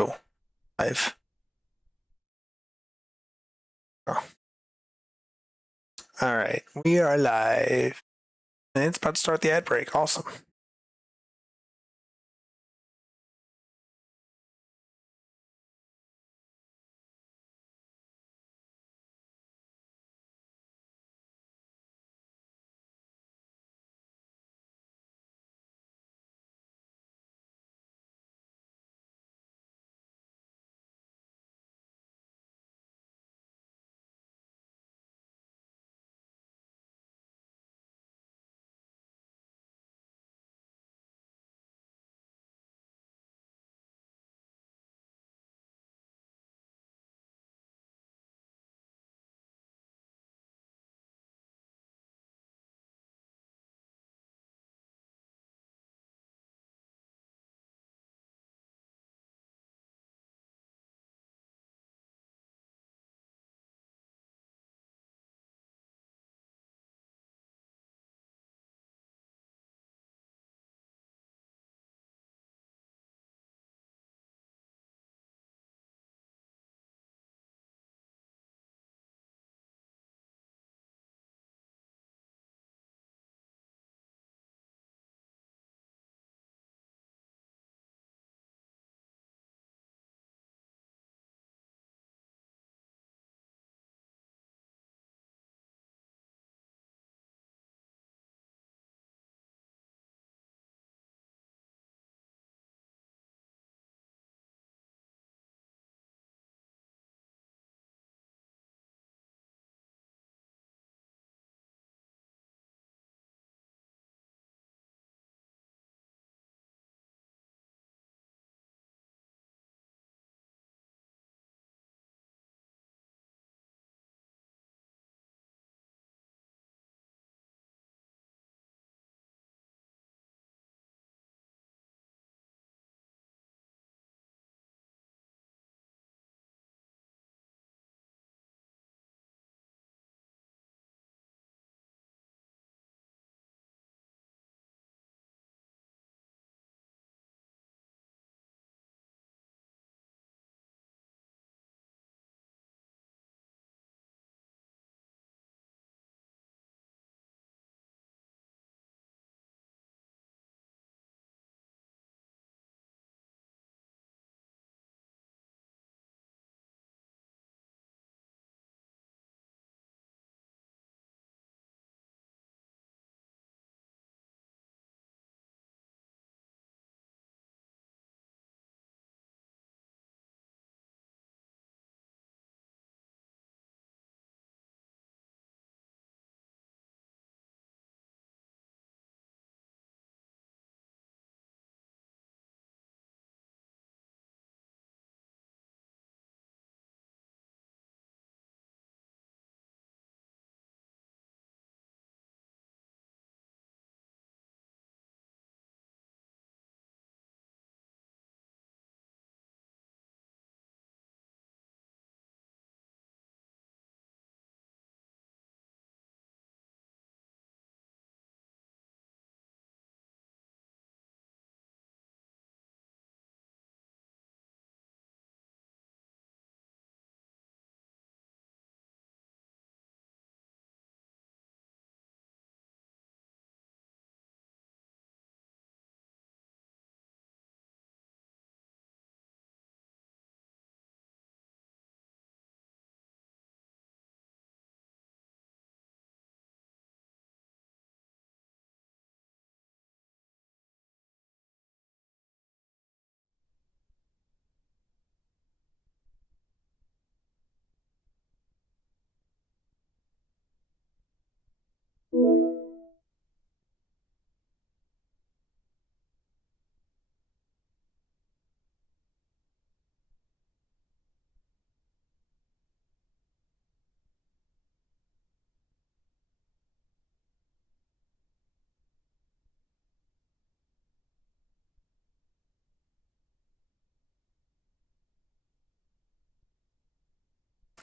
go live. Oh. All right, we are live. And it's about to start the ad break. Awesome.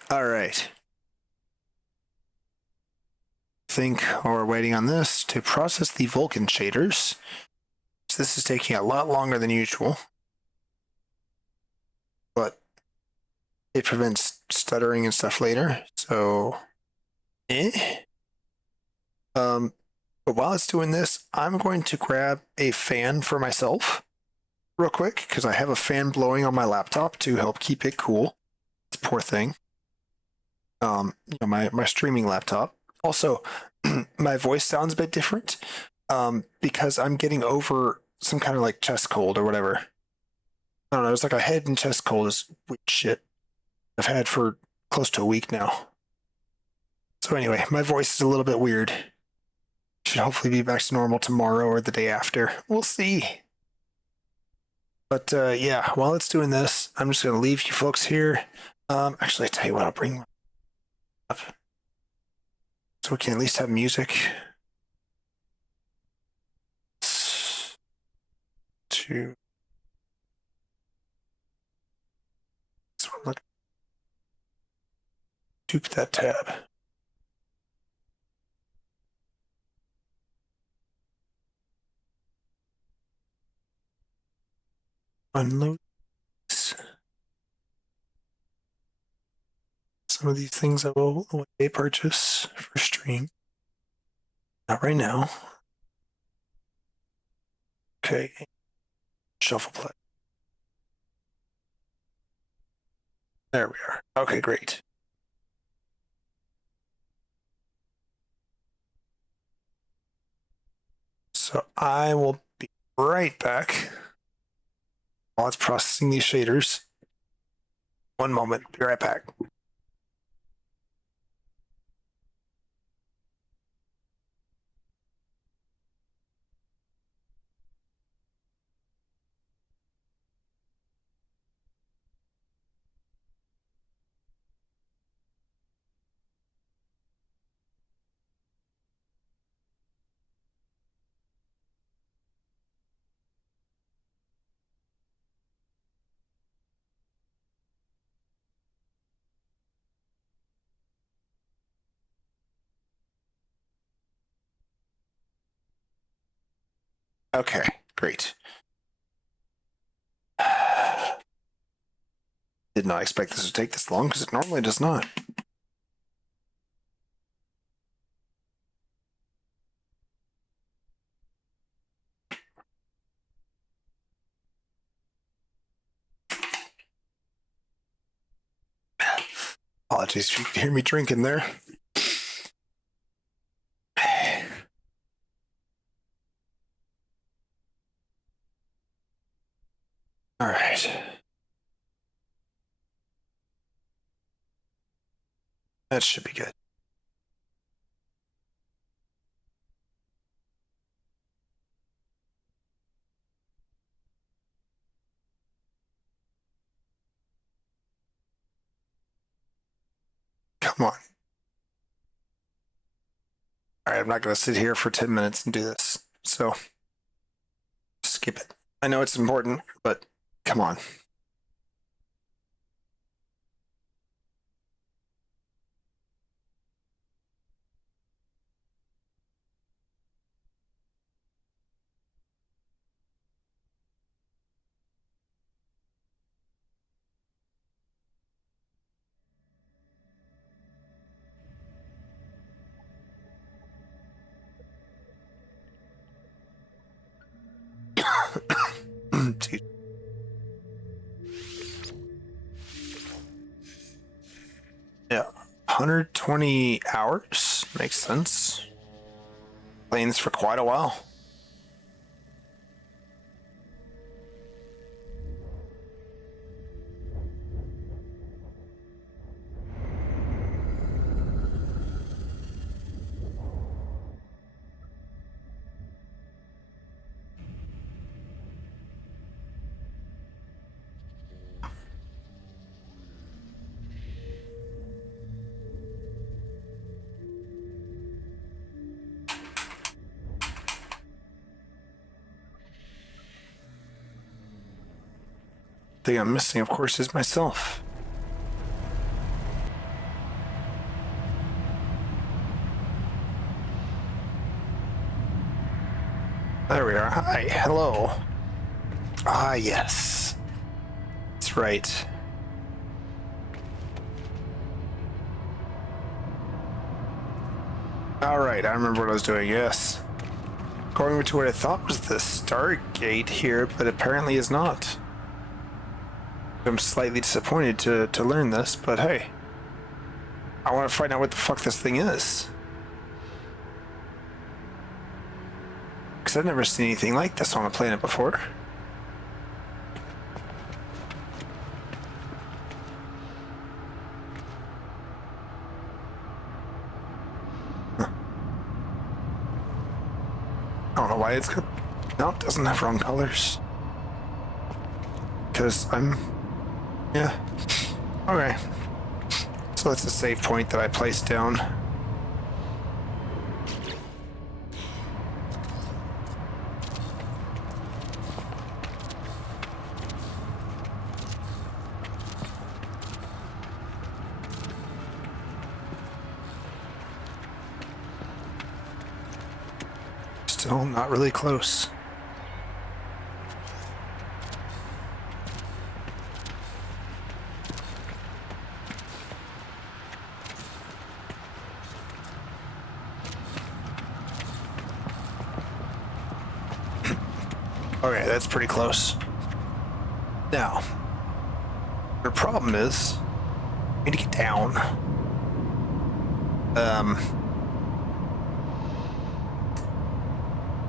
All right. I think we're waiting on this to process the Vulkan shaders. So this is taking a lot longer than usual. it prevents stuttering and stuff later. So, eh. But while it's doing this, I'm going to grab a fan for myself real quick because I have a fan blowing on my laptop to help keep it cool. This poor thing. My streaming laptop. Also, my voice sounds a bit different because I'm getting over some kind of like chest cold or whatever. I don't know. It's like a head and chest cold is weird shit I've had for close to a week now. So anyway, my voice is a little bit weird. Should hopefully be back to normal tomorrow or the day after. We'll see. But yeah, while it's doing this, I'm just gonna leave you folks here. Actually, I tell you what, I'll bring up so we can at least have music. To so look, dupe that tab. Unload some of these things I will one day purchase for stream. Not right now. Okay. Shuffle play. There we are. Okay, great. So I will be right back while it's processing these shaders. One moment. Be right back. Okay, great. Did not expect this to take this long because it normally does not. Apologies if you can hear me drinking there. All right. That should be good. Come on. All right, I'm not going to sit here for 10 minutes and do this. So skip it. I know it's important, but come on. Yeah, 120 hours makes sense. Playing this for quite a while. The thing I'm missing, of course, is myself. There we are. Hi, hello. Ah, yes. That's right. All right, I remember what I was doing. Yes. Going to what I thought was the Stargate here, but apparently is not. I'm slightly disappointed to learn this, but hey. I want to find out what the fuck this thing is. Because I've never seen anything like this on a planet before. Huh. I don't know why it's got... No, it doesn't have wrong colors. Because I'm... Yeah. Okay. So that's a save point that I placed down. Still not really close. Okay, that's pretty close. Now, the problem is, I need to get down.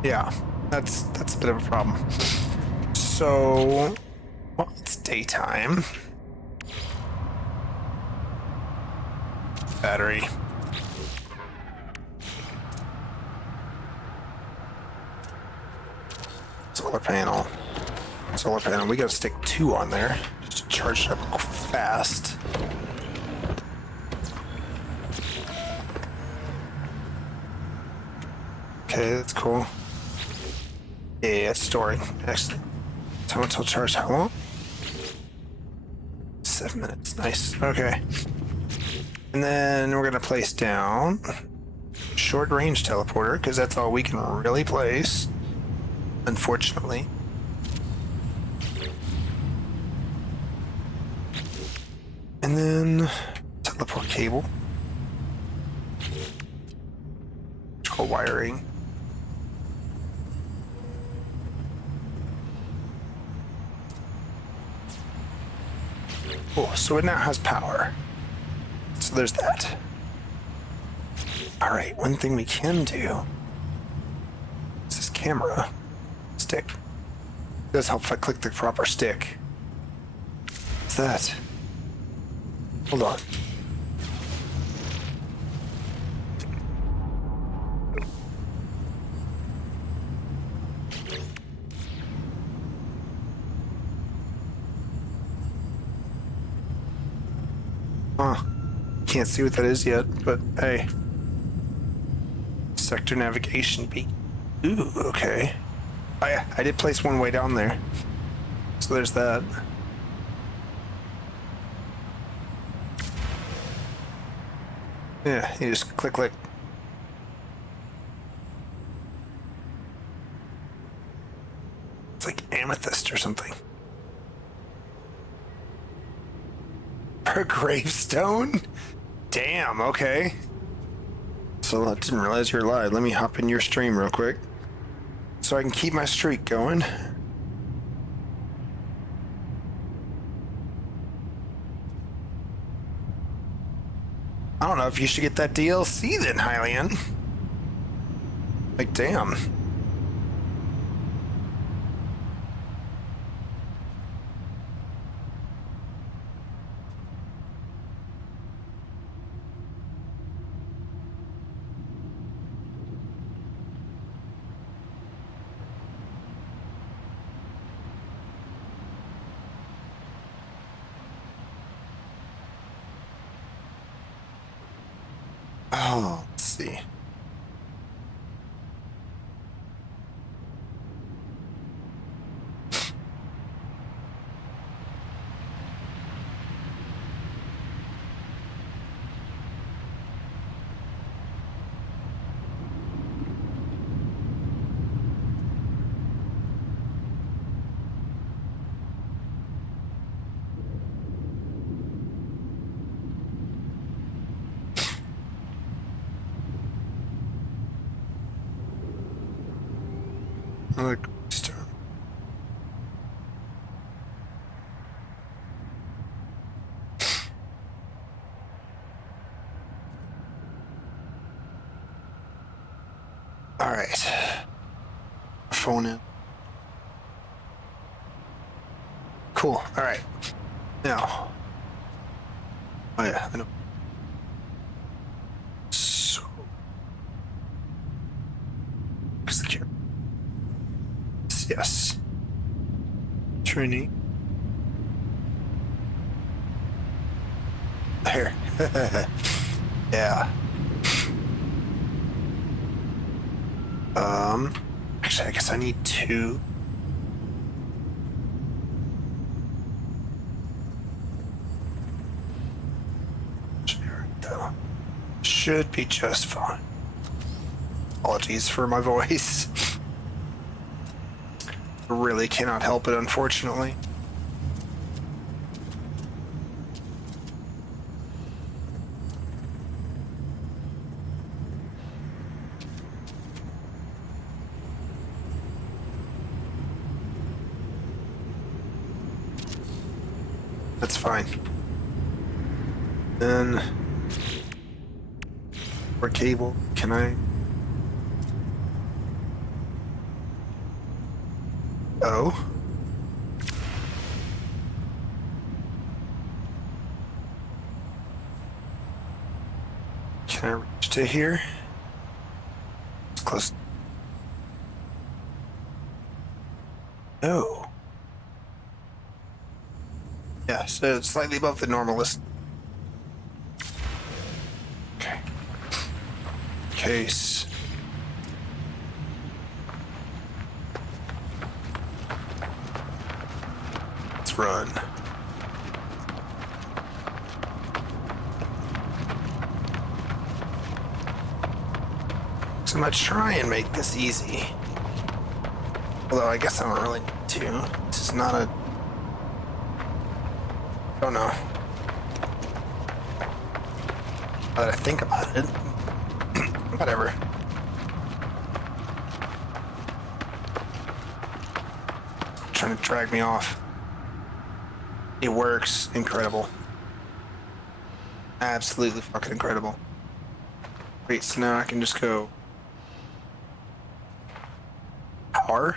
Yeah, that's a bit of a problem. So, well, it's daytime. Battery. Solar panel. Solar panel. We gotta stick 2 on there just to charge it up fast. Okay, that's cool. Yeah, it's storing. Excellent. Time until charge. How long? 7 minutes. Nice. Okay. And then we're gonna place down short range teleporter because that's all we can really place. Unfortunately. And then teleport cable. Electrical wiring. Cool, so it now has power. So there's that. All right, one thing we can do is this camera stick. It does help if I click the proper stick. What's that? Hold on. Huh. Can't see what that is yet, but hey. Sector navigation beacon. Ooh, okay. Oh yeah, I did place one way down there. So there's that. Yeah, you just click. It's like amethyst or something. Per gravestone? Damn, okay. So I didn't realize you're live. Let me hop in your stream real quick so I can keep my streak going. I don't know if you should get that DLC then, Hylian. Like, damn. Oh, let's see. Another stone. All right. Phone in. Cool. All right. Now. Oh yeah, I know. So. Where's the camera? Yes. Training. There. Yeah. Actually, I guess I need two. Should be just fine. Apologies for my voice. Really cannot help it, unfortunately. That's fine. Then, or cable, can I? Oh. Can I reach to here? It's close. No. Yeah, so it's slightly above the normal list. Okay. Case. Let's run. So I'm gonna try and make this easy. Although I guess I don't really need to. This is not a... I don't know. Now that I think about it. Whatever. Trying to drag me off. It works. Incredible. Absolutely fucking incredible. Wait, so now I can just go... Power?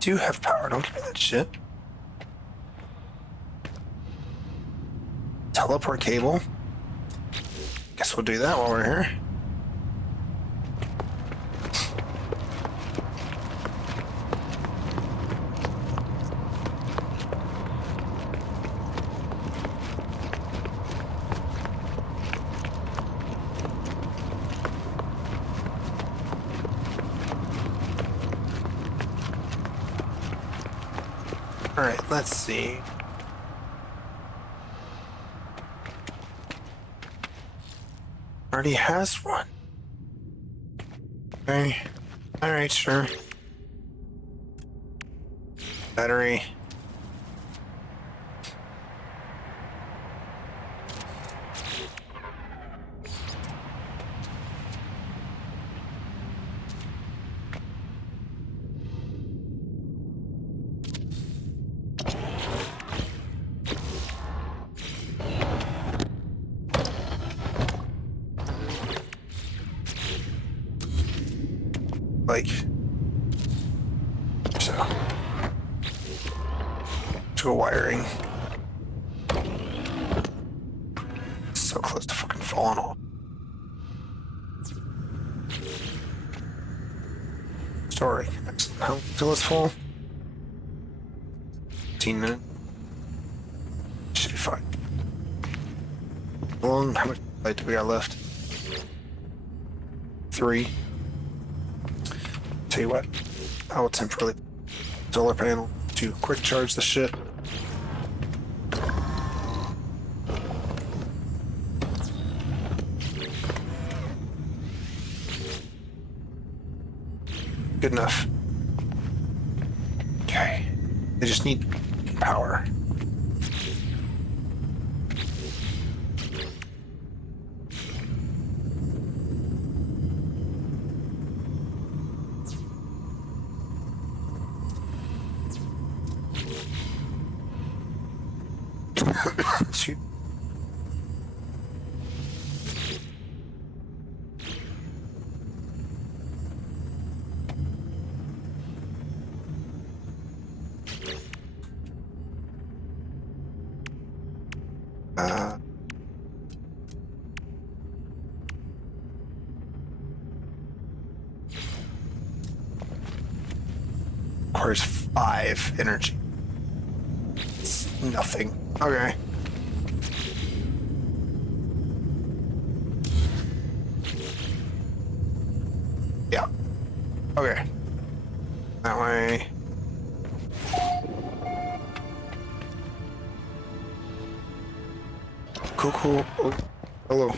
Do have power, don't give me that shit. Teleport cable. Guess we'll do that while we're here. All right, let's see. Already has one. Okay. All right, sure. Battery. Like, so. To a wiring. So close to fucking falling off. Story. Excellent. How till it's full? 15 minutes. Should be fine. How much light do we got left? 3. Tell you what, I will temporarily solar panel to quick charge the shit. Good enough. Okay. They just need power. Shoot. Requires 5 energy. It's nothing. Okay. Yeah. Okay. That way. Cool, cool. Oh, hello.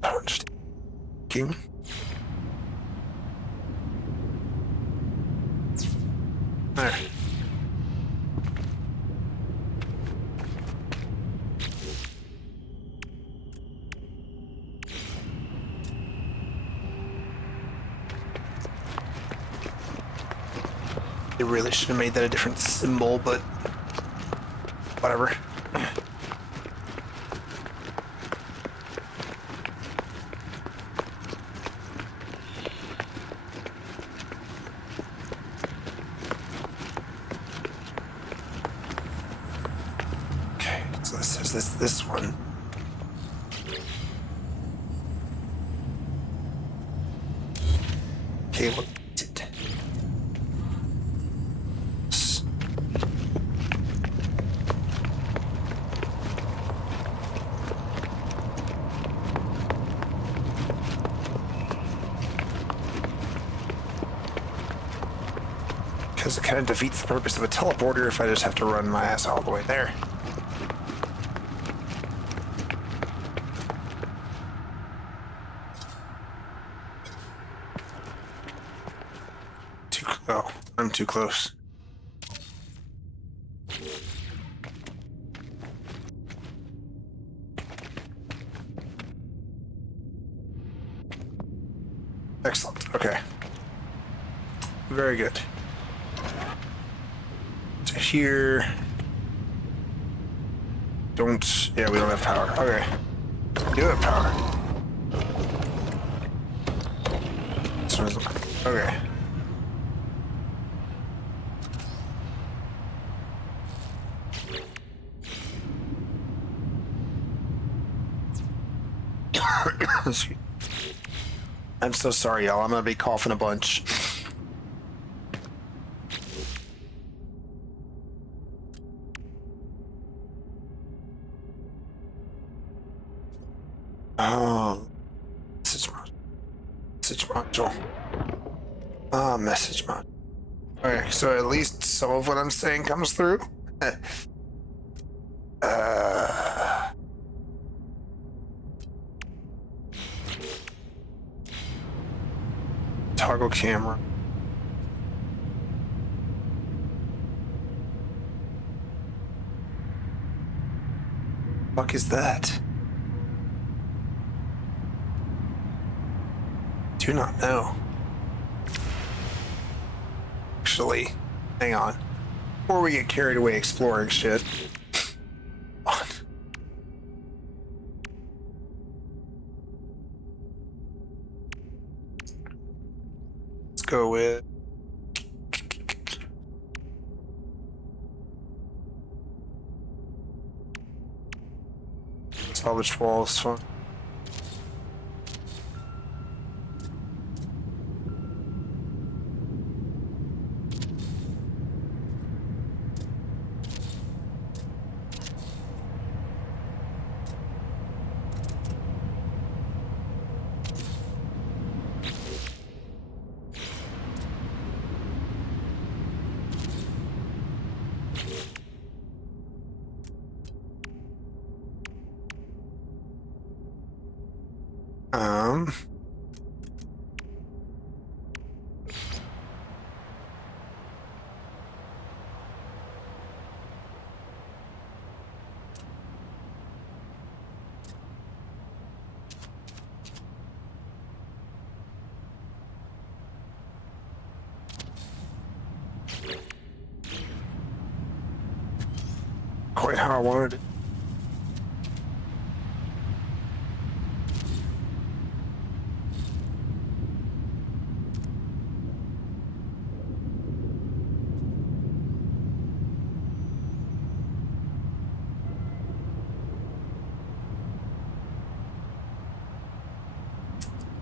I don't understand. King. There. They really should have made that a different symbol, but whatever. Okay, so this is this one. Okay, look. Because it kind of defeats the purpose of a teleporter if I just have to run my ass all the way there. Oh, I'm too close. Excellent. Okay. Very good. To here. Don't. Yeah, we don't have power. Okay. We do have power. Okay. I'm so sorry, y'all. I'm gonna be coughing a bunch. Oh, message module. Message module. Okay, so at least some of what I'm saying comes through. Toggle camera. Fuck is that? Do not know. Actually, hang on. Before we get carried away exploring shit. Let's go with salvage walls. Fun. Um, quite how I wanted it.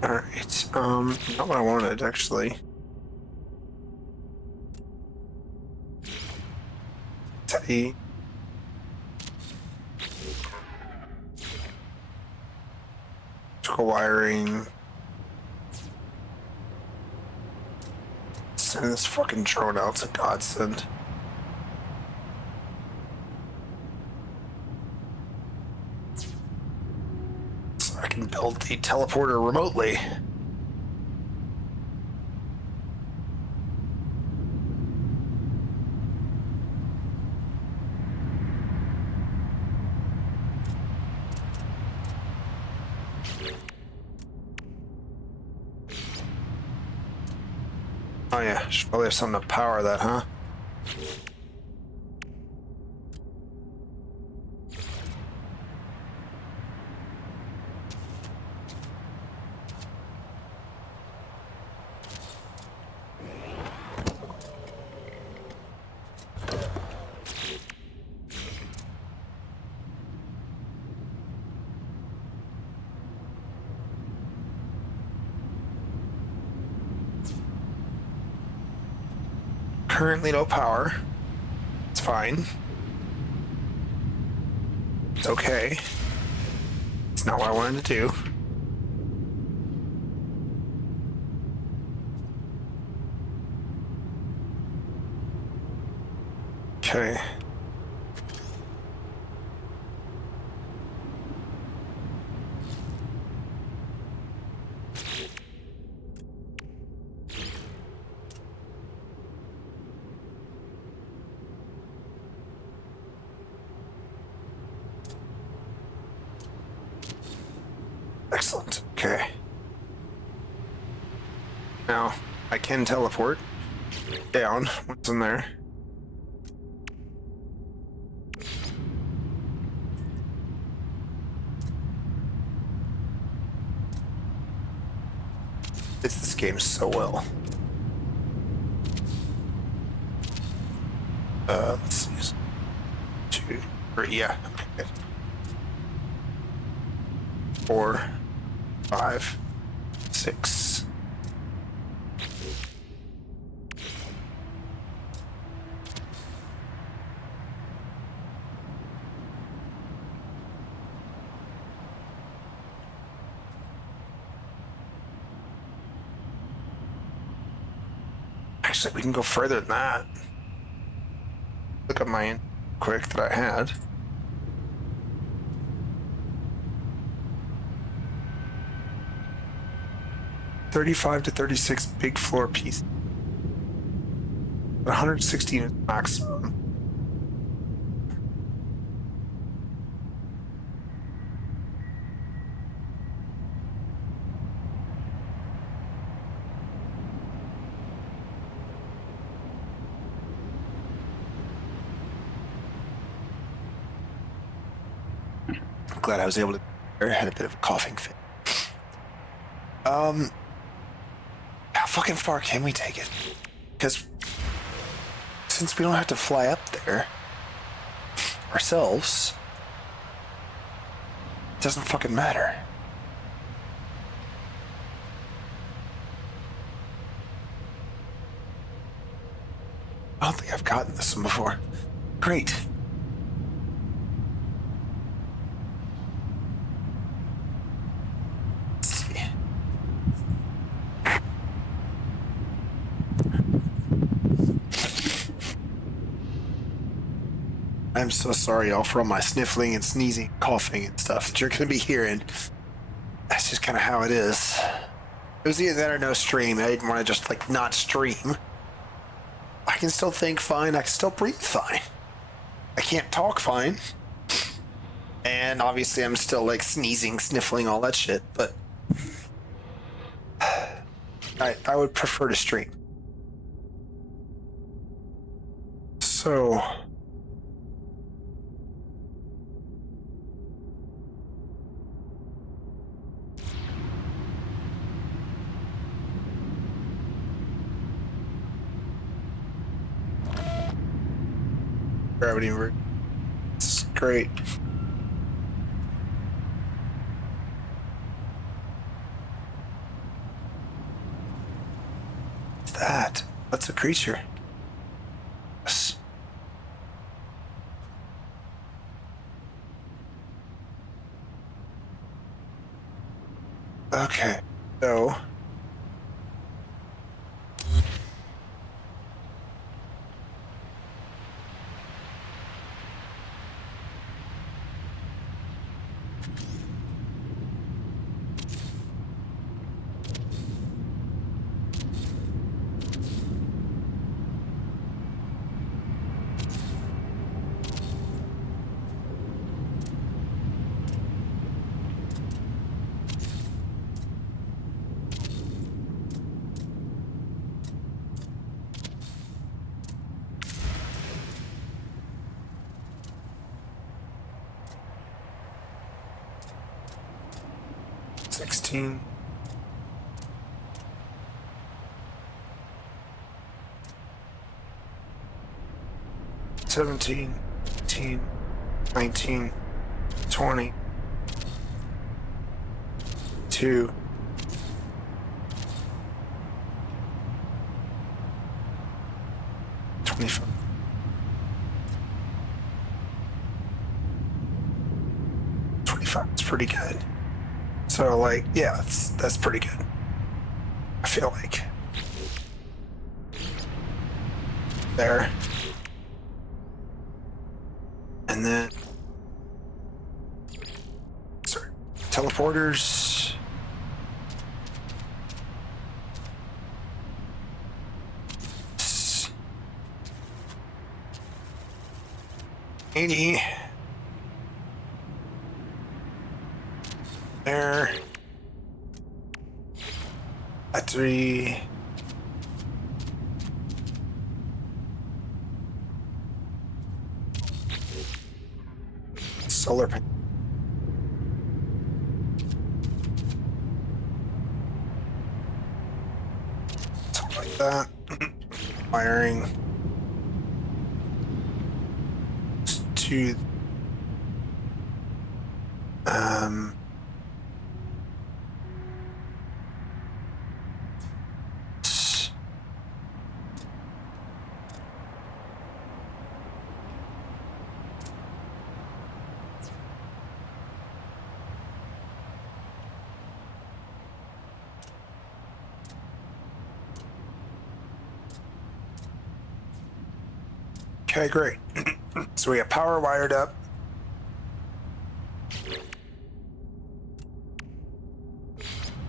Alright, not what I wanted, actually. Electrical wiring. Send this fucking drone out to godsend. So I can build the teleporter remotely. Oh yeah, should probably have something to power that, huh? Currently no power. It's fine. It's okay. It's not what I wanted to do. Okay. Excellent. Okay. Now, I can teleport down once I'm there. Fits this game so well. Let's see. 2, 3, yeah. Okay. 4, 5, 6. Actually, we can go further than that. Look at my quick that I had. $35 to $36 big floor piece. 116 is maximum. I'm glad I was able to. I had a bit of a coughing fit. How fucking far can we take it? Because since we don't have to fly up there ourselves, it doesn't fucking matter. I don't think I've gotten this one before. Great. Let's see. I'm so sorry, y'all, for all my sniffling and sneezing, coughing and stuff that you're going to be hearing. That's just kind of how it is. It was either that or no stream. I didn't want to just, like, not stream. I can still think fine. I can still breathe fine. I can't talk fine. And obviously I'm still, like, sneezing, sniffling, all that shit, but I would prefer to stream. So gravity invert. It's great. What's that? That's a creature. Yes. Okay, so $16. 17, 18, 19, 20, 2, 25. 25 is pretty good. So like, yeah, that's pretty good. I feel like. There. And then, sorry, teleporters. S- 80. There. At 3. Solar panel. Something like that. Wiring to s- okay, great. So we have power wired up.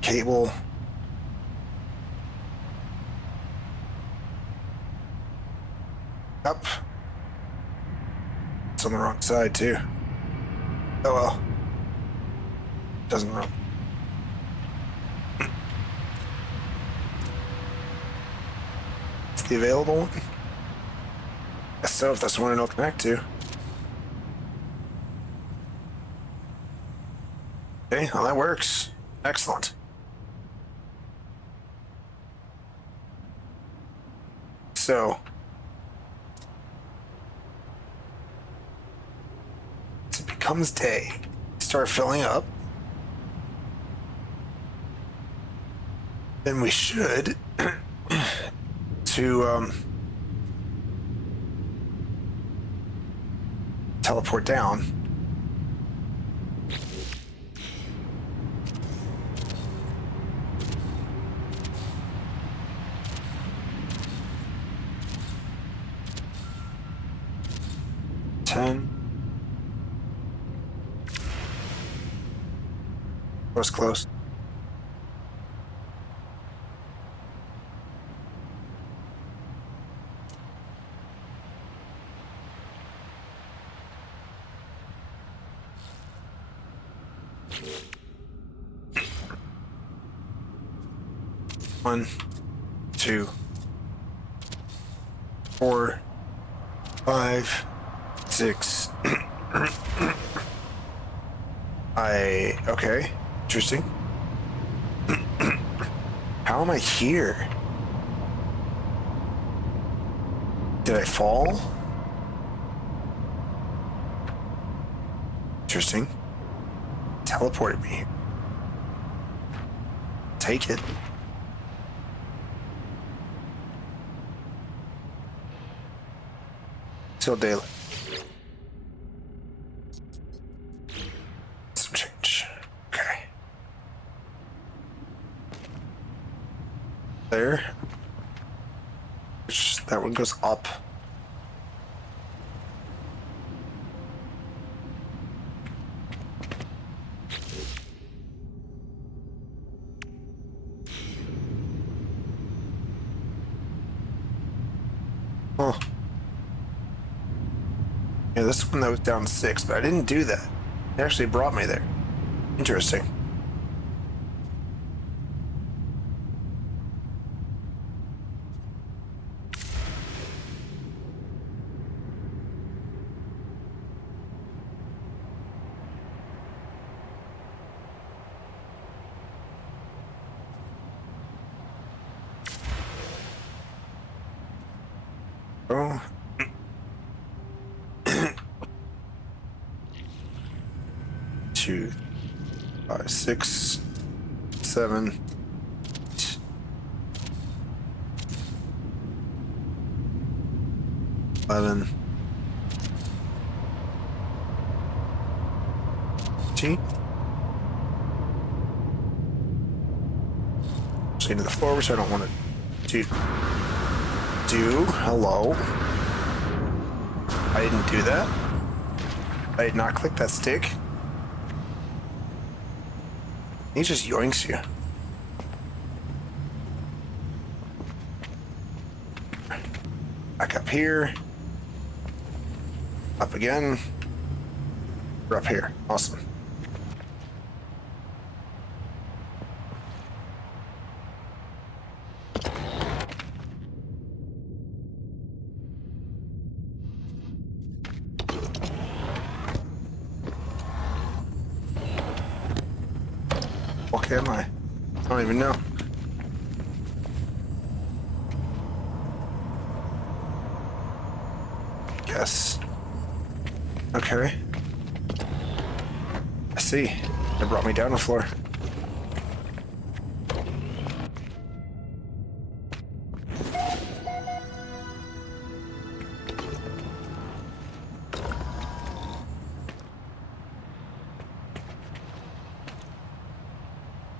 Cable. Up. It's on the wrong side too. Oh well. Doesn't run. It's the available one. So if that's the one it'll connect to. Okay, well that works. Excellent. So as it becomes day, start filling up. Then we should to teleport down. Ten. Was close. One, 2, 4, 5, 6. Okay. Interesting. How am I here? Did I fall? interesting. Teleported me here. Take it. Till daylight. Some change. Okay. There. That one goes up. Oh. Yeah, this one that was down 6, but I didn't do that. It actually brought me there. Interesting. Oh. 2, 5, 6, 7. 11. 15. Actually, to the floor, which I don't want to do. Hello. I didn't do that. I did not click that stick. He just yoinks you. Back up here. Up again. We're up here. Awesome. What am I? I don't even know. Yes. Okay. I see. It brought me down the floor.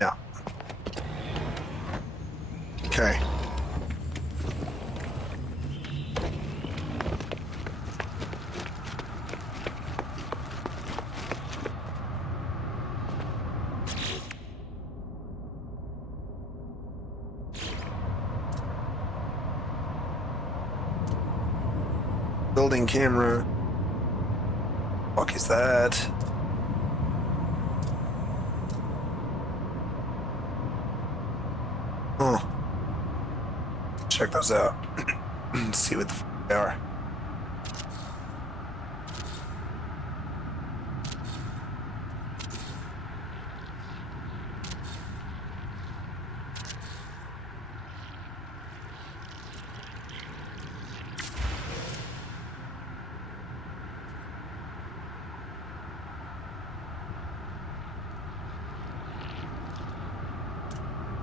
Yeah. Okay. Building camera. Fuck is that? Oh. Check those out. See what the f they are.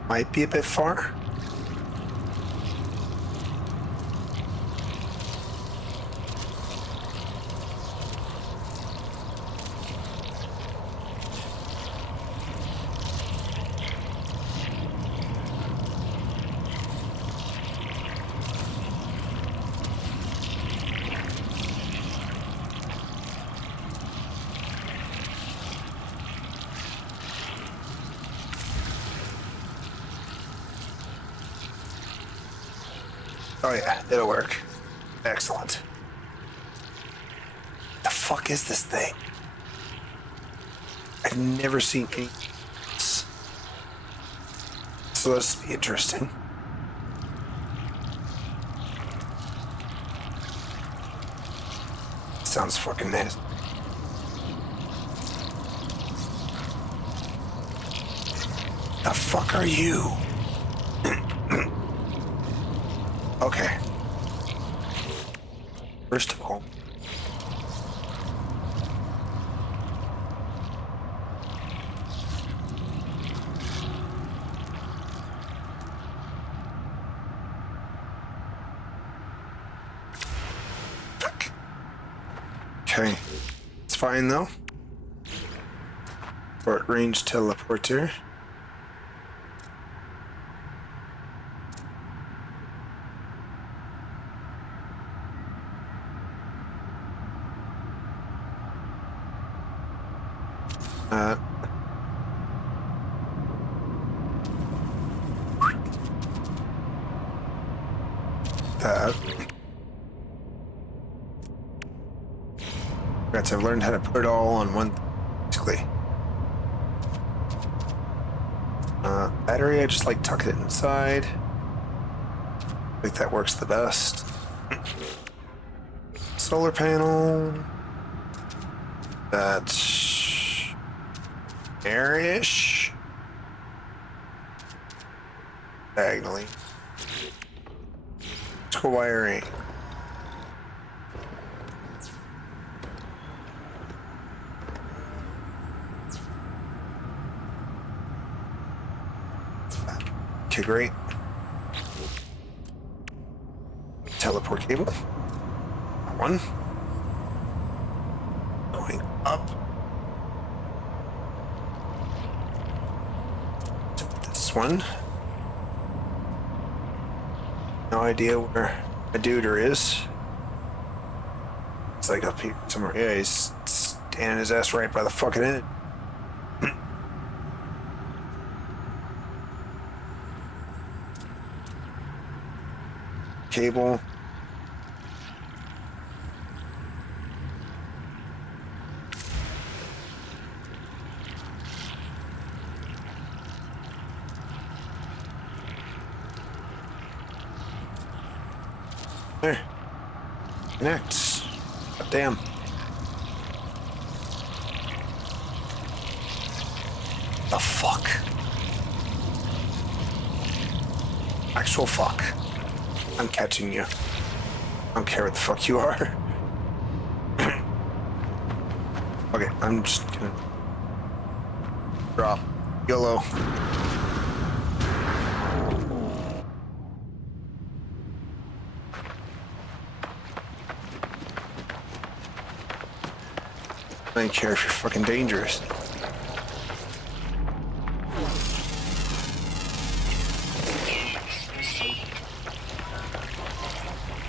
Might be a bit far. Oh yeah, it'll work. Excellent. The fuck is this thing? I've never seen any. So this will be interesting. Sounds fucking nasty. The fuck are you? Okay. First of all, Okay. It's fine though. Short range teleporter. That. Congrats, I've learned how to put it all on one, basically. Battery, I just like tuck it inside. I think that works the best. Solar panel. That's airish. Diagonally. Electrical wiring. Okay, great. Teleport cable. One. Going up. This one. No idea where a duder is. It's like up here somewhere. Yeah, he's standing his ass right by the fucking end. Cable. There. Connect. God damn. The fuck? Actual fuck. I'm catching you. I don't care what the fuck you are. Okay, I'm just gonna drop YOLO. I don't care if you're fucking dangerous.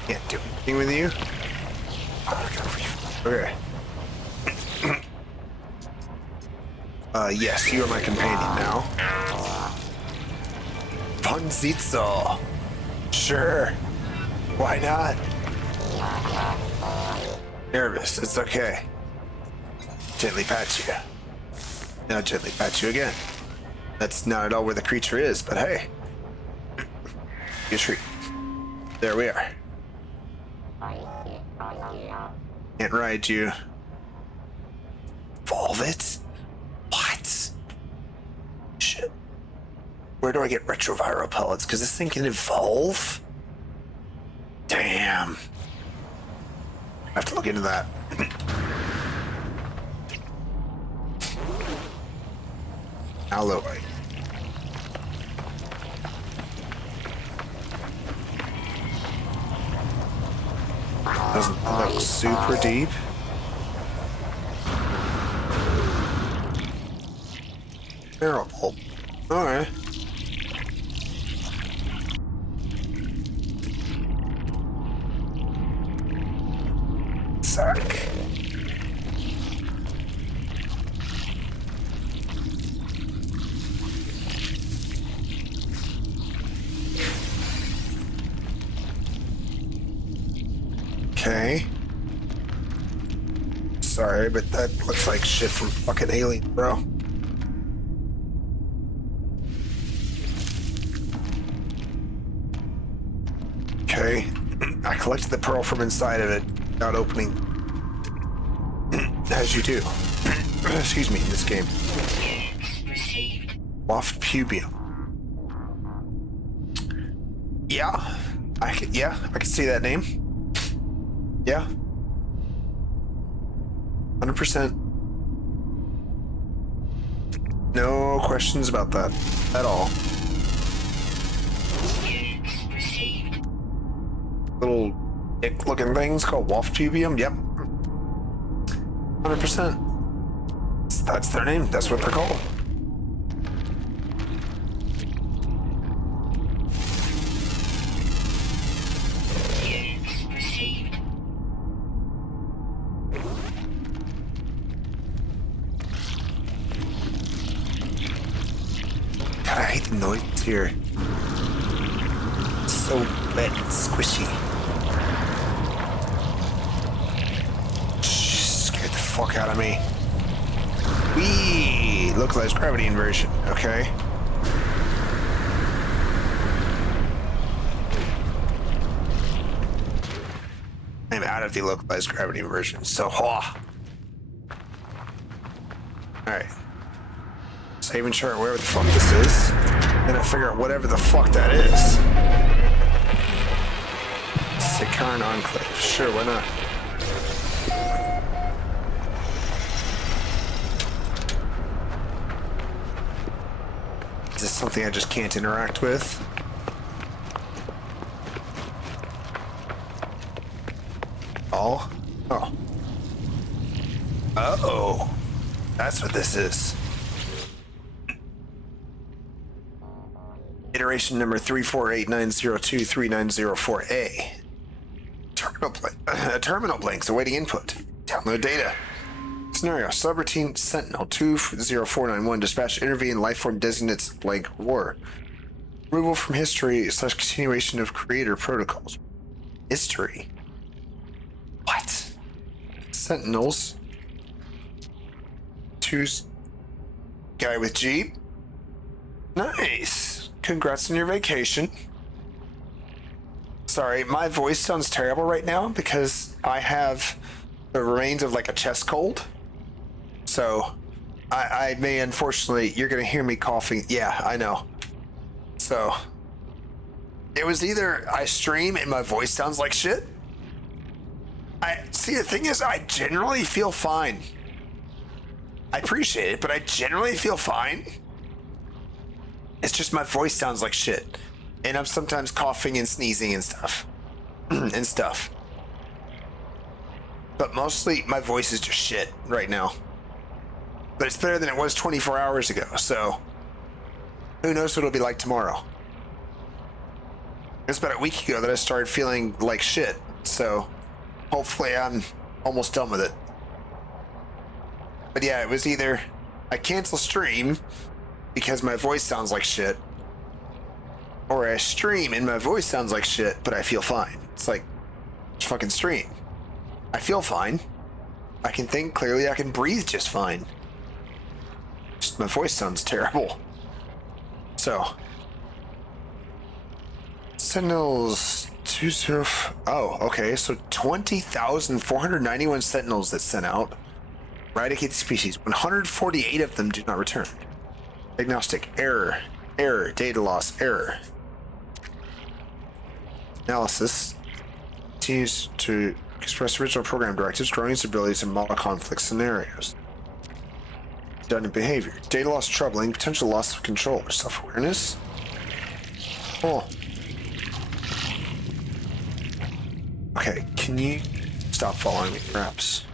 Can't do anything with you. Okay. Yes, you are my companion now. Punzitzo. Sure. Why not? Nervous. It's okay. Gently pat you. Now gently pat you again. That's not at all where the creature is, but hey. You treat. There we are. Can't ride you. Evolve it? What? Shit. Where do I get retroviral pellets? Because this thing can evolve? Damn. I have to look into that. Alloy. Doesn't look super deep. Terrible. Alright. Sack. Okay. Sorry, but that looks like shit from fucking Alien, bro. Okay. I collected the pearl from inside of it, not opening. As you do. Excuse me, in this game. Waft pubium. Yeah. I can see that name. Yeah. 100%. No questions about that at all. Little dick looking things called waft pubium. Yep. 100%. That's their name. That's what they're called. God, I hate the noise here. It's so wet and squishy. Scared the fuck out of me. Wee! Localized gravity inversion. Okay. I'm out of the localized gravity inversion. So, alright. Save and chart wherever the fuck this is. Then I figure out whatever the fuck that is. Sikarn Enclave. Sure, why not? Is this something I just can't interact with? Oh. Oh. Uh-oh. That's what this is. Iteration number 34890239004A. Terminal blanks awaiting input. Download data. Scenario: Subroutine Sentinel 20491 dispatch intervene lifeform designates blank war. Removal from history / continuation of creator protocols. History. What? Sentinels. Choose guy with Jeep. Nice. Congrats on your vacation. Sorry, my voice sounds terrible right now because I have the remains of like a chest cold. So I may, unfortunately, you're going to hear me coughing. Yeah, I know. So it was either I stream and my voice sounds like shit. See, the thing is, I generally feel fine. I appreciate it, but I generally feel fine. It's just my voice sounds like shit. And I'm sometimes coughing and sneezing and stuff. But mostly my voice is just shit right now. But it's better than it was 24 hours ago, so who knows what it'll be like tomorrow. It was about a week ago that I started feeling like shit, so hopefully I'm almost done with it. But yeah, it was either I cancel stream because my voice sounds like shit, or I stream and my voice sounds like shit, but I feel fine. It's like, fucking stream. I feel fine. I can think clearly, I can breathe just fine. Just my voice sounds terrible. So, Sentinels 20. Oh, okay. So 20,491 Sentinels that sent out. Eradicate the species. 148 of them do not return. Diagnostic error. Error. Data loss. Error. Analysis continues to express original program directives, growing its abilities to model conflict scenarios. Redundant behavior. Data loss troubling. Potential loss of control or self-awareness. Oh. Okay, can you stop following me, perhaps?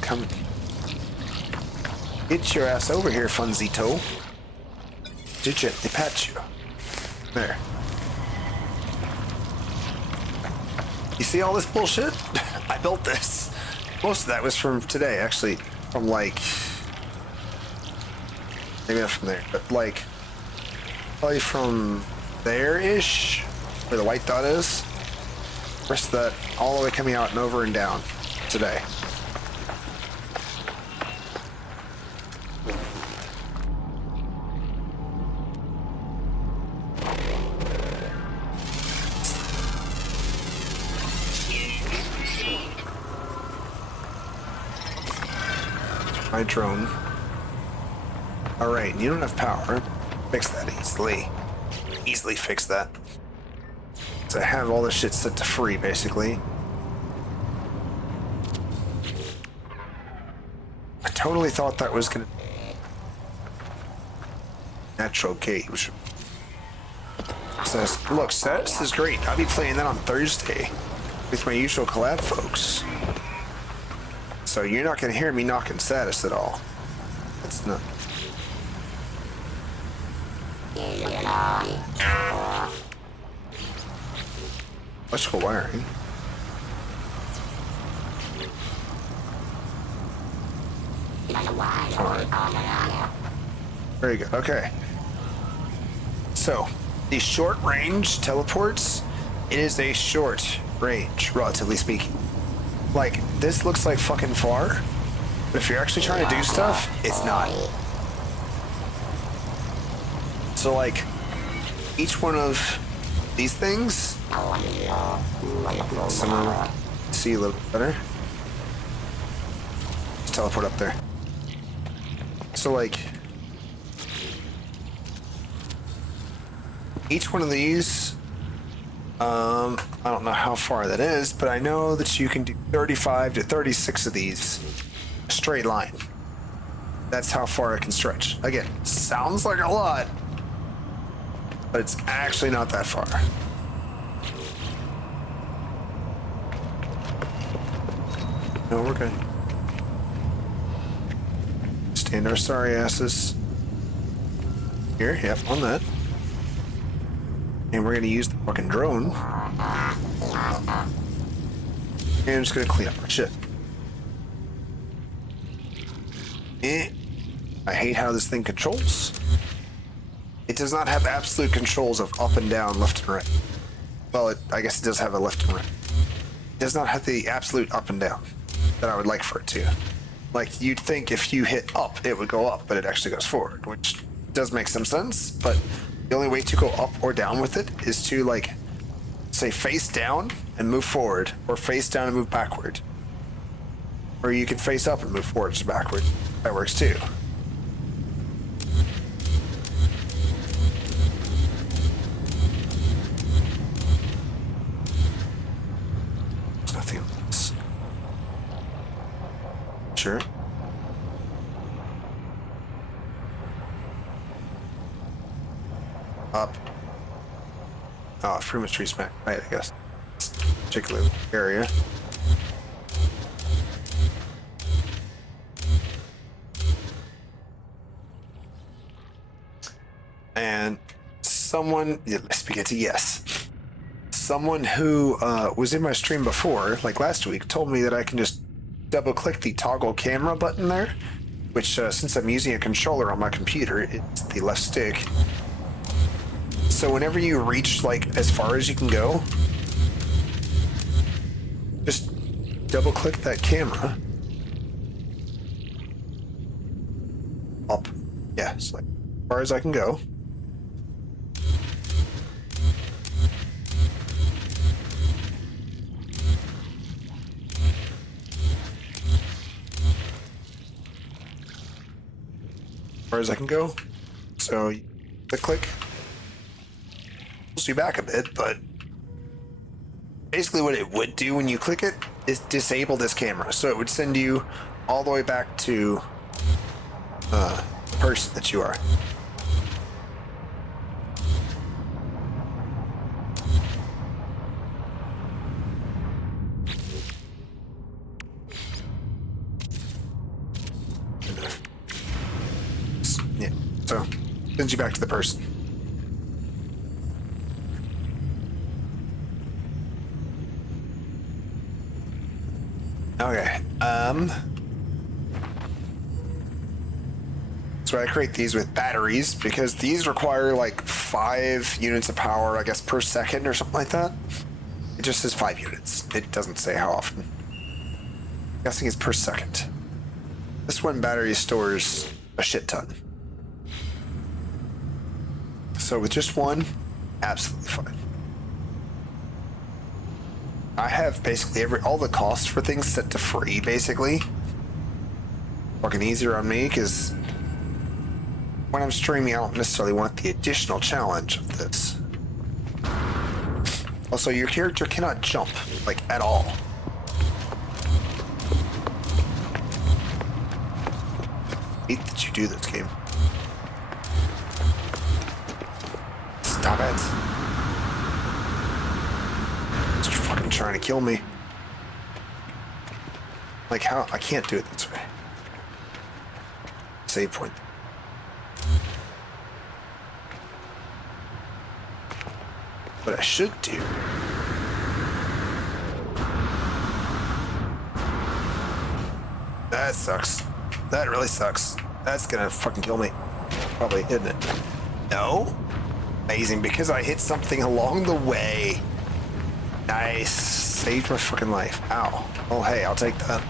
Come. Get your ass over here, Funzito. To gently pat you. There. You see all this bullshit? I built this. Most of that was from today, actually. From like... Maybe not from there, but like... Probably from there-ish, where the white dot is. The rest of that, all the way coming out and over and down today. My drone. Alright, you don't have power. Fix that easily. Easily fix that. So I have all this shit set to free, basically. I totally thought that was gonna... Natural gate, which... Says, look, this is great. I'll be playing that on Thursday. with my usual collab folks. So you're not going to hear me knocking status at all. It's not. Electrical wiring. Very good. Okay. So, the short range teleports, it is a short range, relatively speaking. Like, this looks like fucking far, but if you're actually trying to do stuff, it's not. So, like, each one of these things, someone see a little bit better. Just teleport up there. So, like, each one of these, I don't know how far that is, but I know that you can do 35 to 36 of these straight line. That's how far it can stretch. Again, sounds like a lot, but it's actually not that far. No, we're good. Stand our sorry asses. Here, yep, on that. And we're gonna use the fucking drone. And I'm just gonna clean up our shit. I hate how this thing controls. It does not have absolute controls of up and down, left and right. Well, I guess it does have a left and right. It does not have the absolute up and down that I would like for it to. Like, you'd think if you hit up, it would go up, but it actually goes forward, which does make some sense, but the only way to go up or down with it is to, like, say face down and move forward, or face down and move backward. Or you can face up and move forwards to backward. That works too. There's nothing else. Sure. Up. Oh, Freeman Street's back. Right, I guess. Particular area. And someone, yeah, spaghetti, yes. Someone who was in my stream before, like last week, told me that I can just double click the toggle camera button there, which since I'm using a controller on my computer, it's the left stick. So whenever you reach like as far as you can go, just double click that camera. Up. Yeah, it's like as far as I can go. As far as I can go. So you click. You back a bit, but basically what it would do when you click it is disable this camera, so it would send you all the way back to the person that you are. Yeah, so sends you back to the person. Okay, so I create these with batteries because these require like 5 units of power, I guess, per second or something like that. It just says 5 units. It doesn't say how often. I'm guessing it's per second. This one battery stores a shit ton. So with just one, absolutely fine. I have basically all the costs for things set to free, basically. Fucking easier on me, because when I'm streaming, I don't necessarily want the additional challenge of this. Also, your character cannot jump, like, at all. I hate that you do this game. Stop it. trying to kill me. Like how? I can't do it this way. Save point. What I should do. That sucks. That really sucks. That's gonna fucking kill me. Probably, isn't it? No? Amazing, because I hit something along the way. Nice. Saved my fucking life. Ow. Oh, hey, I'll take that.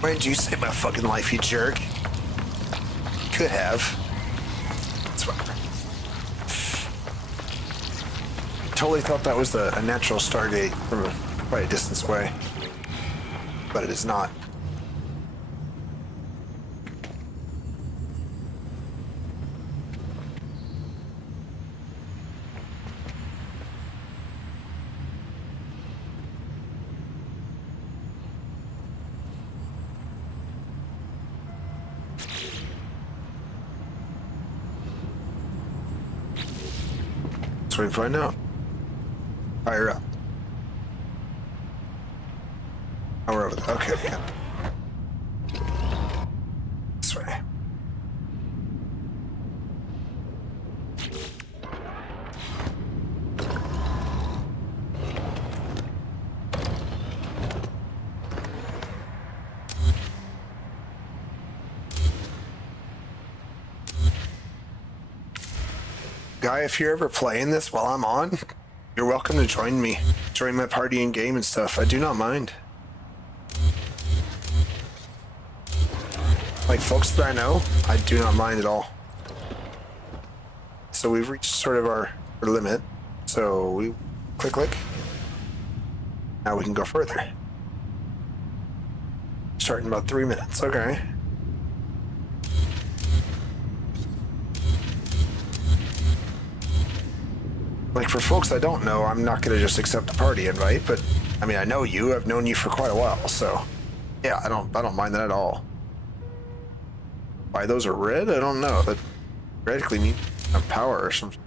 Why did you save my fucking life, you jerk? Could have. That's what. Totally thought that was a natural Stargate from quite a distance away. But it is not. Let's wait and find out. Fire up. Oh, we're over there. Okay, yeah. This way. Guy, if you're ever playing this while I'm on, you're welcome to join me. Join my party and game and stuff. I do not mind. Like folks that I know, I do not mind at all. So we've reached sort of our limit. So we click. Now we can go further. Starting in about 3 minutes. Okay. Like for folks I don't know, I'm not gonna just accept a party invite, but I mean I know you, I've known you for quite a while, so yeah, I don't mind that at all. Why those are red? I don't know. That theoretically means power or something.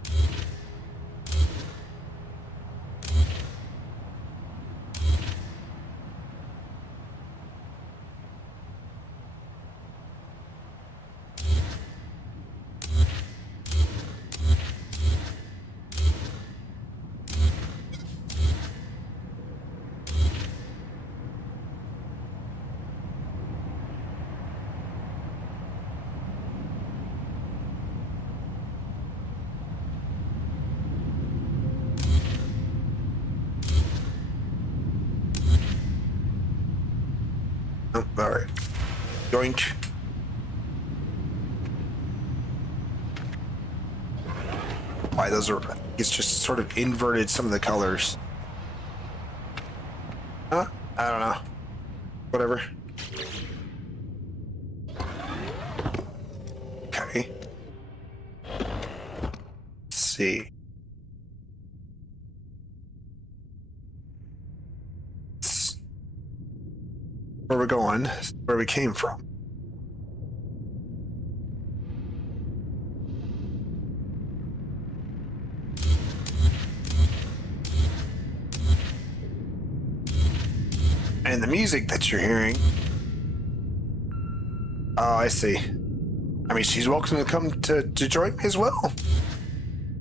Oh, all right. Yoink. Why those are... It's just sort of inverted some of the colors. Huh? I don't know. Whatever. Okay. Let's see. Where we're going, where we came from. And the music that you're hearing. Oh, I see. I mean, she's welcome to come to join me as well.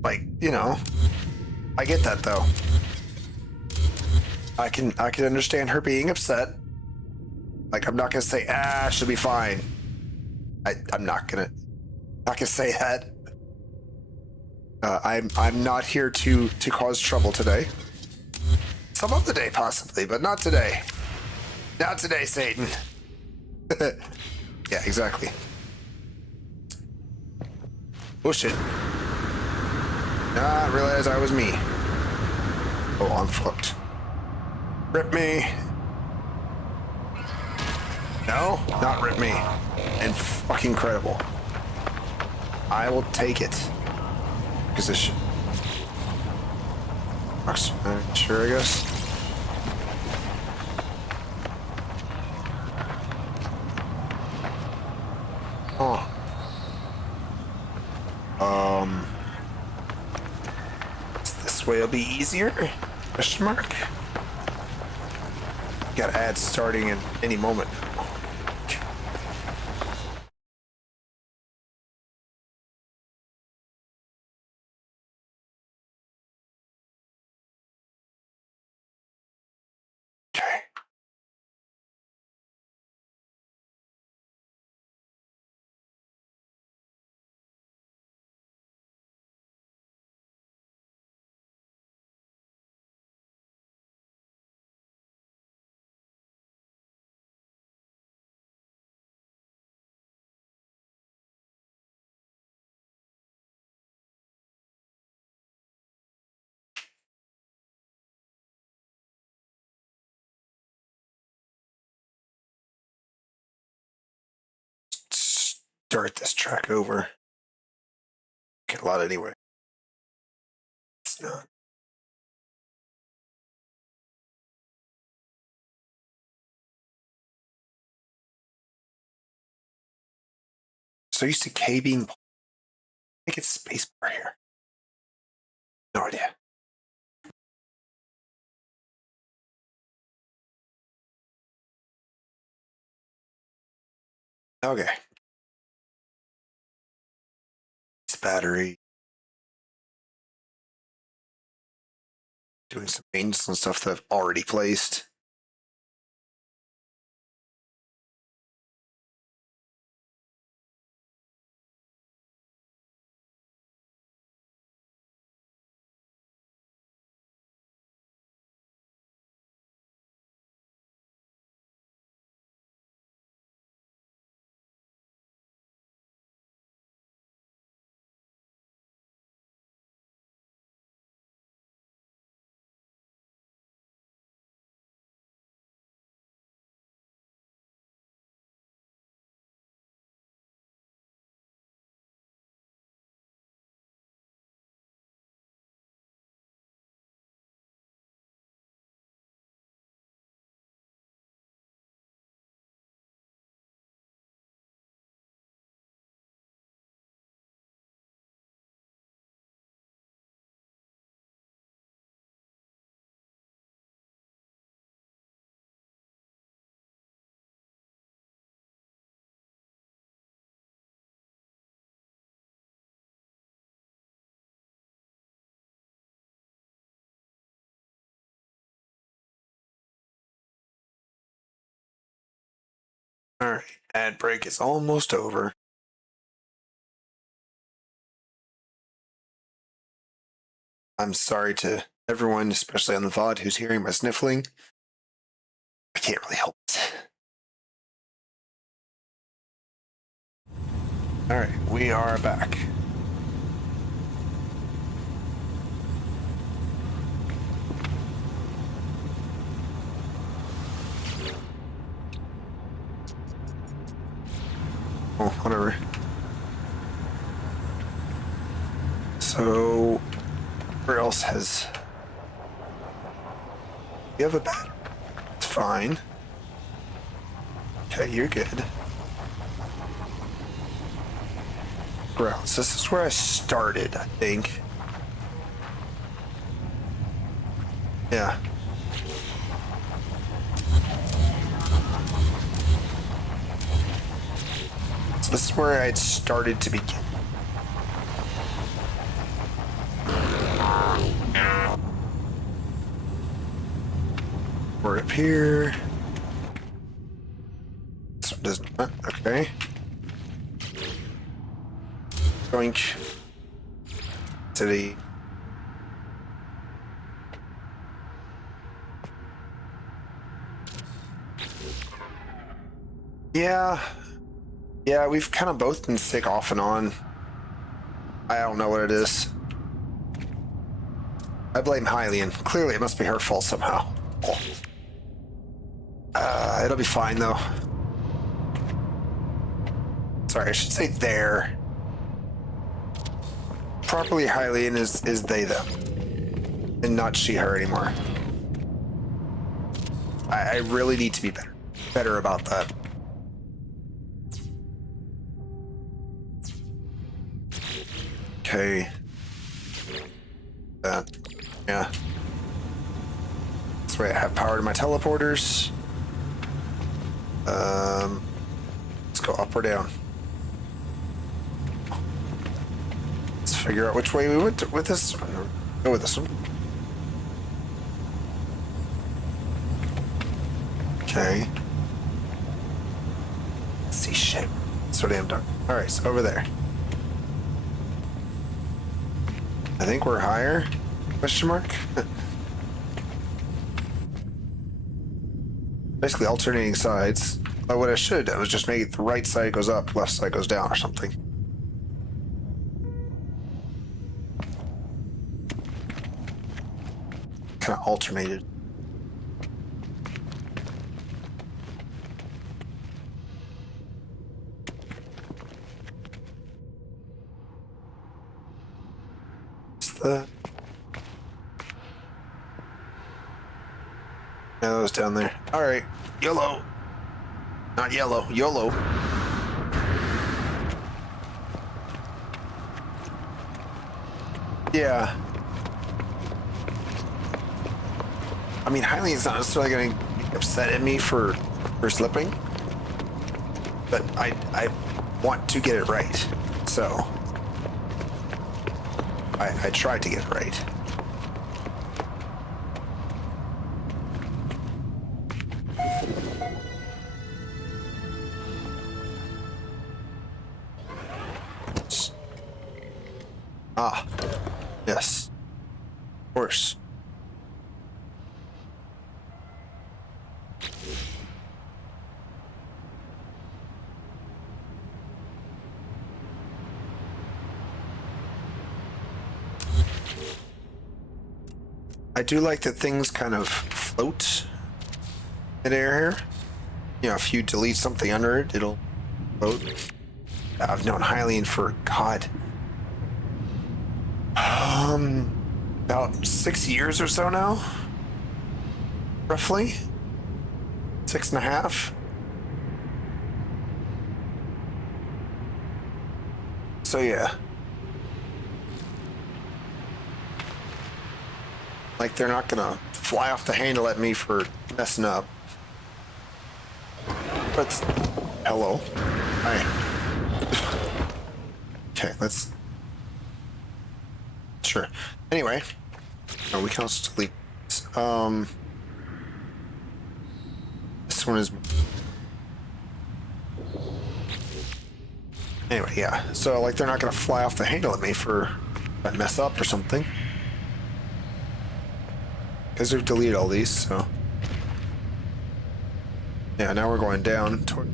Like, you know, I get that though. I can understand her being upset. Like, I'm not gonna say, she'll be fine. I'm not gonna say that. I'm not here to cause trouble today. Some other day, possibly, but not today. Not today, Satan. Yeah, exactly. Push it. I realized I was me. Oh, I'm fucked. Rip me. No, not rip me. And fucking incredible. I will take it. Position. Sure, I guess. Oh. This way will be easier. Question mark? Got ads starting in any moment. Okay. Start this track over. Get a lot anyway. It's not. So used to K being. I think it's spacebar here. No idea. Okay. It's battery. Doing some maintenance on stuff that I've already placed. All right. Ad break is almost over. I'm sorry to everyone, especially on the VOD, who's hearing my sniffling. I can't really help it. All right, we are back. Oh, whatever. So, where else has... You have a battery. It's fine. Okay, you're good. Grounds. This is where I started, I think. Yeah. So this is where I'd started to begin. We're up here. This one does not. Okay. Going to the... Yeah. Yeah, we've kind of both been sick off and on. I don't know what it is. I blame Hylian. Clearly, it must be her fault somehow. It'll be fine, though. Sorry, I should say there. Properly, Hylian is they, them. And not she, her anymore. I really need to be better about that. Okay. That. Yeah. This way I have power to my teleporters. Let's go up or down. Let's figure out which way we went with this one. Go with this one. Okay. Let's see shit. So damn dark. Alright, so over there. I think we're higher? Question mark? Basically alternating sides. But what I should have done was just make it the right side goes up, left side goes down or something. Kind of alternated. Yeah, that was down there. Alright, YOLO. Not yellow, YOLO. Yeah. I mean, Hylian's not necessarily going to be upset at me for slipping, but I want to get it right, so I tried to get it right. Ah, yes, of course. I do like that things kind of float in air here. You know, if you delete something under it, it'll float. I've known Hylian for, God, about 6 years or so now. Roughly. 6.5. So yeah. Like, they're not gonna fly off the handle at me for messing up. But, hello. Hi. Okay, let's... Sure. Anyway. Oh, we can also delete this. This one is... Anyway, yeah. So, like, they're not gonna fly off the handle at me for a mess up or something. Because we've deleted all these, so... Yeah, now we're going down toward...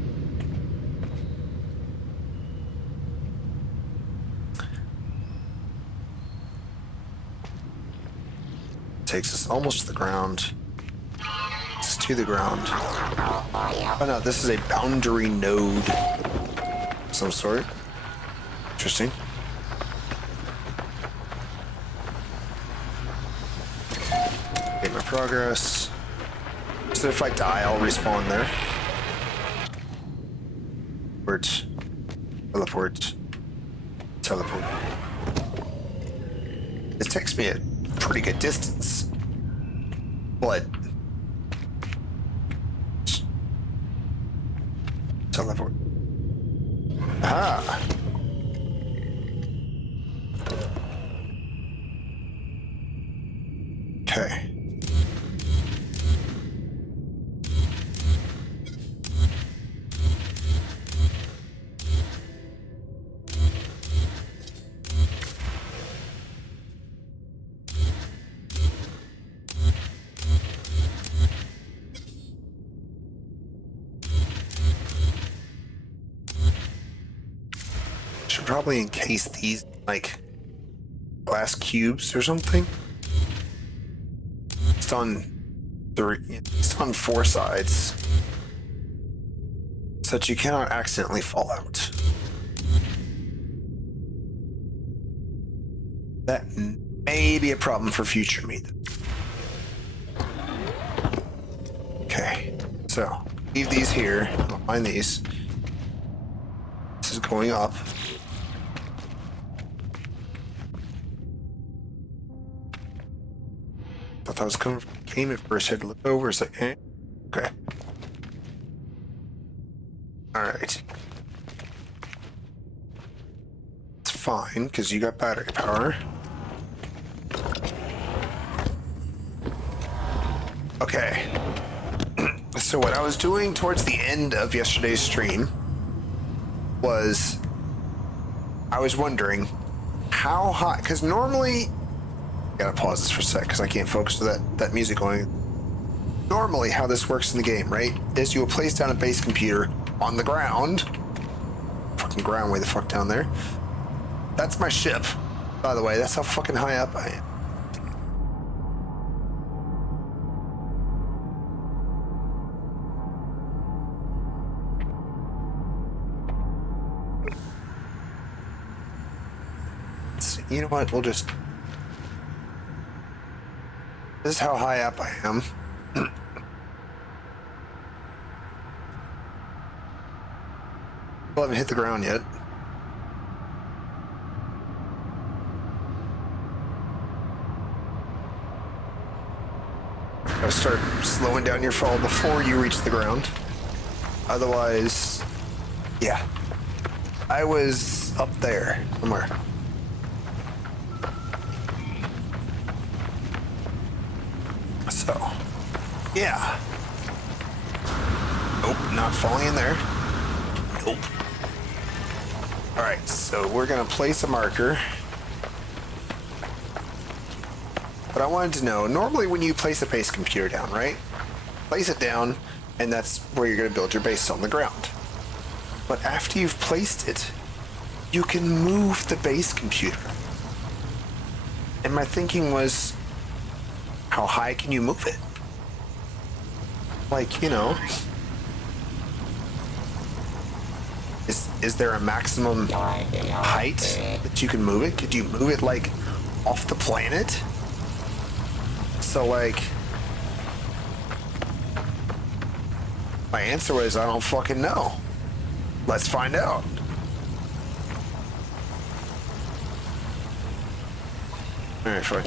Takes us almost to the ground. Takes us to the ground. Oh no, this is a boundary node of some sort. Interesting. Okay, my progress. So if I die, I'll respawn there. Teleport. Teleport. It takes me a pretty good distance. But... Teleport. Ah! Okay. Should probably encase these like glass cubes or something. It's on it's on 4 sides, so that you cannot accidentally fall out. That may be a problem for future me. Okay, so leave these here. I'll find these. This is going up. thought that was coming from the game at first. I had to look over. It's like, eh. Okay. Alright. It's fine, because you got battery power. Okay. So what I was doing towards the end of yesterday's stream was I was wondering how high, because normally, gotta pause this for a sec because I can't focus with that music going. Normally how this works in the game, right, is you will place down a base computer on the ground. Fucking ground way the fuck down there. That's my ship, by the way. That's how fucking high up I am. You know what? We'll just... This is how high up I am. I haven't hit the ground yet. Gotta start slowing down your fall before you reach the ground. Otherwise, yeah. I was up there somewhere. So, yeah. Nope, not falling in there. Nope. Alright, so we're gonna place a marker. But I wanted to know, normally when you place a base computer down, right? Place it down, and that's where you're gonna build your base on the ground. But after you've placed it, you can move the base computer. And my thinking was, how high can you move it? Like, you know, is there a maximum height that you can move it? Could you move it like off the planet? So like, my answer was I don't fucking know. Let's find out. Alright, fine.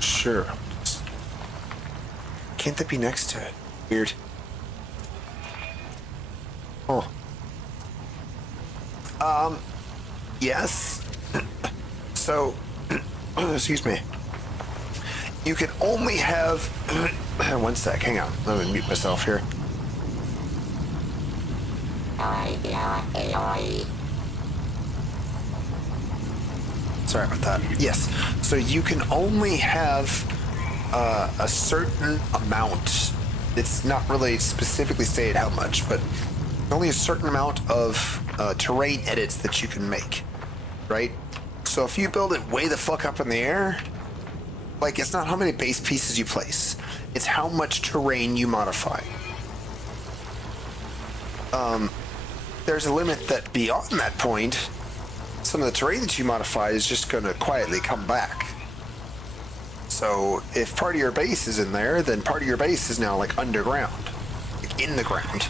Sure. Can't that be next to it? Weird. Oh. Yes. So, excuse me. You can only have... One sec, hang on. Let me mute myself here. Sorry about that. Yes. So you can only have a certain amount. It's not really specifically stated how much, but only a certain amount of terrain edits that you can make, right? So if you build it way the fuck up in the air, like, it's not how many base pieces you place. It's how much terrain you modify. There's a limit that beyond that point, some of the terrain that you modify is just going to quietly come back. So if part of your base is in there, then part of your base is now like underground, like in the ground.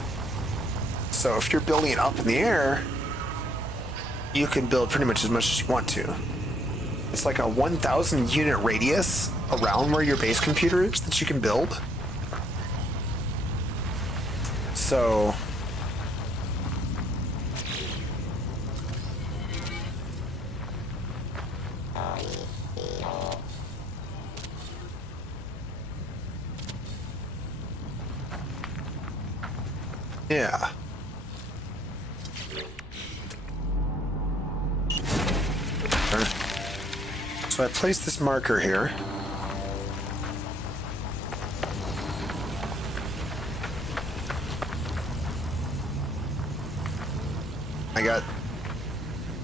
So if you're building it up in the air, you can build pretty much as much as you want to. It's like a 1,000 unit radius around where your base computer is that you can build. So... yeah. So I placed this marker here. I got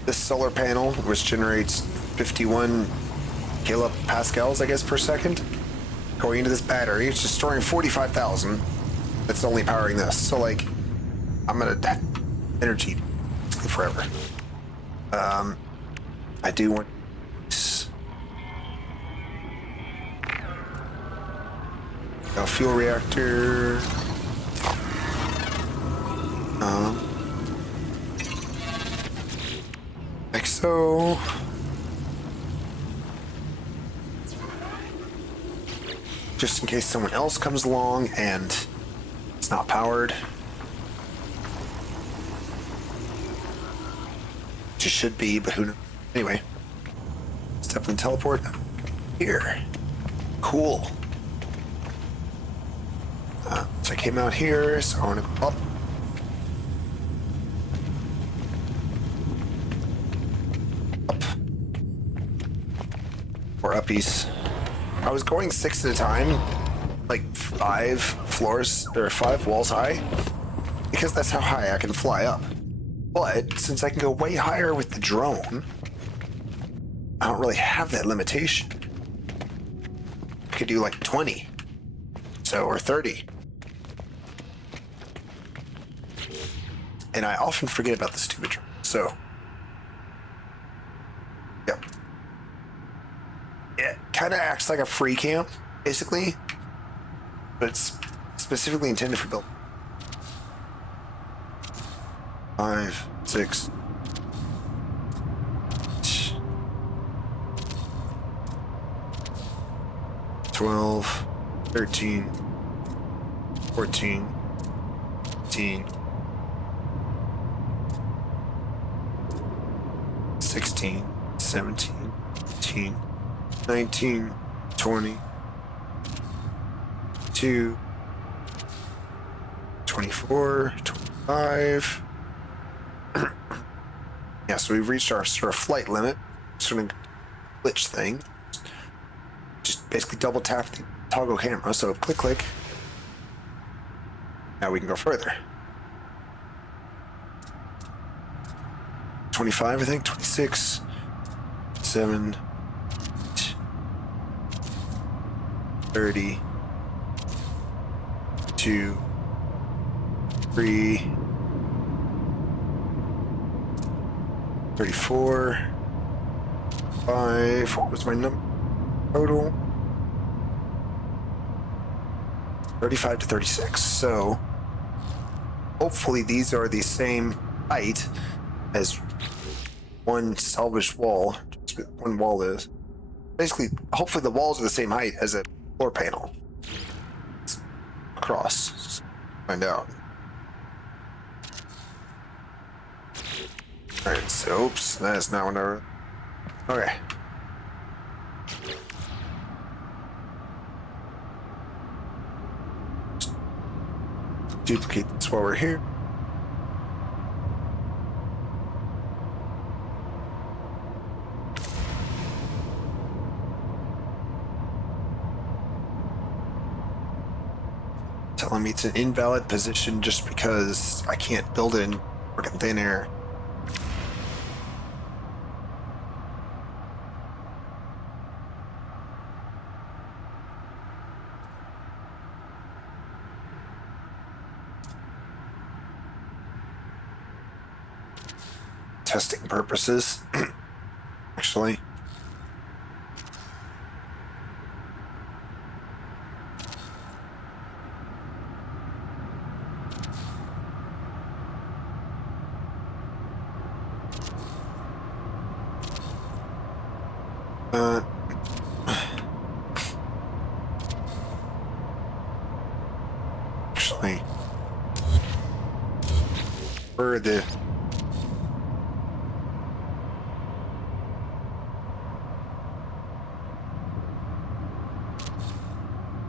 this solar panel, which generates 51 kilopascals, I guess, per second, going into this battery. It's just storing 45,000. That's only powering this. So, like, I'm gonna have energy basically forever. I do want a fuel reactor. Like so. just in case someone else comes along and it's not powered. Just should be, but who knows? Anyway, let's definitely teleport here. Cool. So I came out here, so I want to go up. Up. Or uppies. I was going 6 at a time, like 5 floors, or 5 walls high, because that's how high I can fly up. But since I can go way higher with the drone, I don't really have that limitation. I could do like 20, so, or 30. And I often forget about the stupid drone, so. Yep. It kind of acts like a free camp, basically, but it's specifically intended for build. 5, 6. 12, 13, 14, 15, 16, 17, 18, 19, 20, 22, 24, 25. Yeah, so we've reached our sort of flight limit. Sort of glitch thing. Just basically double tap the toggle camera. So click, click. Now we can go further. 25, I think. 26, 7, 30, 2, 3, 34, 5, what was my number total? 35 to 36. So hopefully these are the same height as one salvaged wall. One wall is. Basically, hopefully the walls are the same height as a floor panel. Across. Find out. Alright, so oops, that is not what I... Okay. Just duplicate this while we're here. Telling me it's an invalid position just because I can't build it in freaking thin air. Testing purposes, actually. Actually, where are the...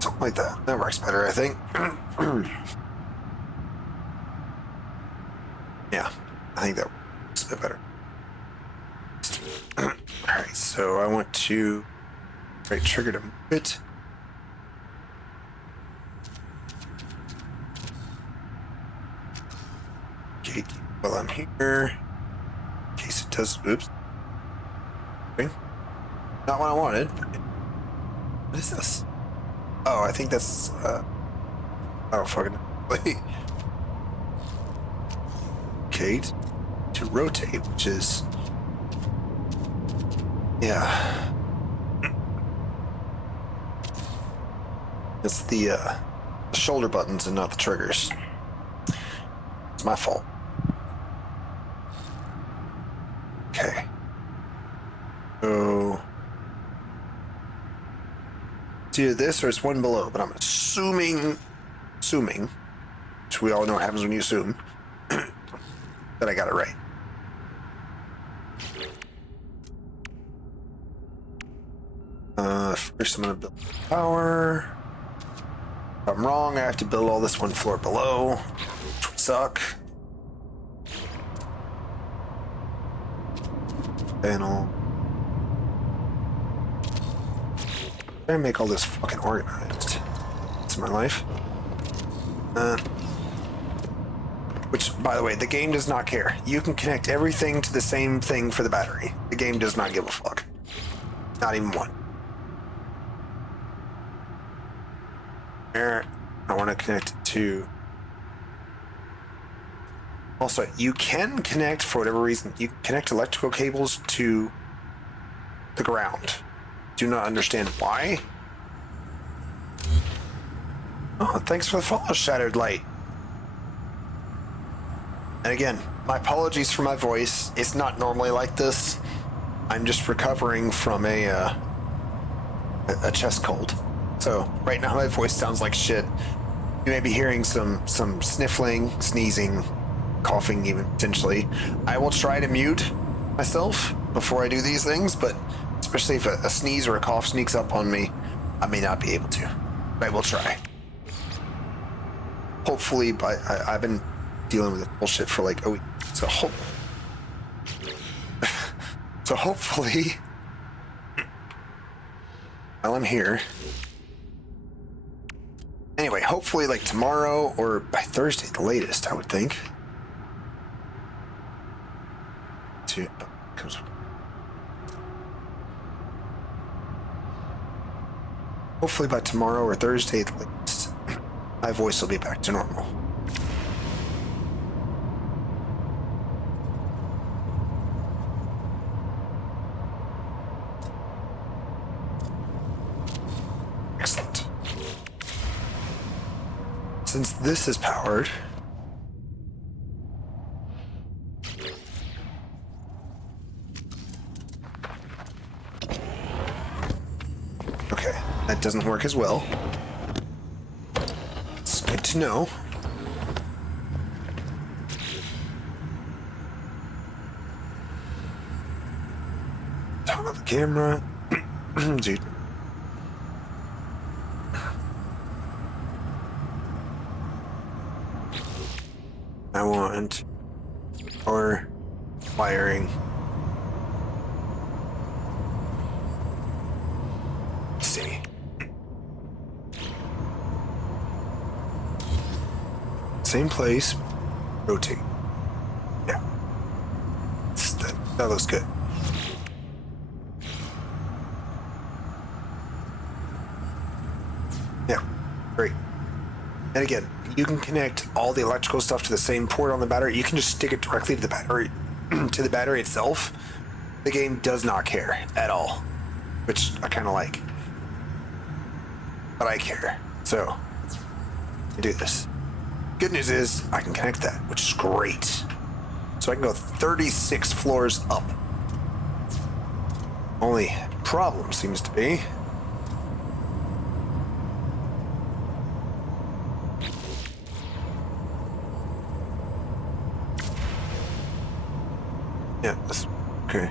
Something like that. That works better, I think. Yeah, I think that works a bit better. Alright, so I want to right trigger to move it. Okay, while I'm here, in case it does, oops. Okay. Not what I wanted. What is this? Oh, I think that's, oh, fucking, wait. Kate to rotate, which is, yeah. It's the shoulder buttons and not the triggers. It's my fault. Okay. So It's either this or it's one below, but I'm assuming, which we all know what happens when you assume, that I got it right. First I'm gonna build power. If I'm wrong, I have to build all this one floor below, which would suck. Panel. Try to make all this fucking organized. It's my life. Which, by the way, the game does not care. You can connect everything to the same thing for the battery. The game does not give a fuck. Not even one. There. I want to connect it to... Also, you can connect, for whatever reason, you can connect electrical cables to the ground. Do not understand why. Oh, thanks for the follow, Shattered Light. And again, my apologies for my voice. It's not normally like this. I'm just recovering from a chest cold. So right now my voice sounds like shit. You may be hearing some sniffling, sneezing, coughing even potentially. I will try to mute myself before I do these things, but especially if a sneeze or a cough sneaks up on me, I may not be able to. But I will try. Hopefully, I've been dealing with this bullshit for like a week, so hopefully, while I'm here. Anyway, hopefully like tomorrow or by Thursday at the latest, I would think. Hopefully by tomorrow or Thursday at the latest, my voice will be back to normal. Excellent. Since this is powered, okay, that doesn't work as well. It's good to know. Talk about the camera. Dude. I want or wiring. Let's see. Same place. Rotate. Yeah. That looks good. Yeah. Great. And again, you can connect all the electrical stuff to the same port on the battery. You can just stick it directly to the battery, to the battery itself. The game does not care at all, which I kind of like. But I care, so I do this. Good news is I can connect that, which is great. So I can go 36 floors up. Only problem seems to be yeah, that's okay.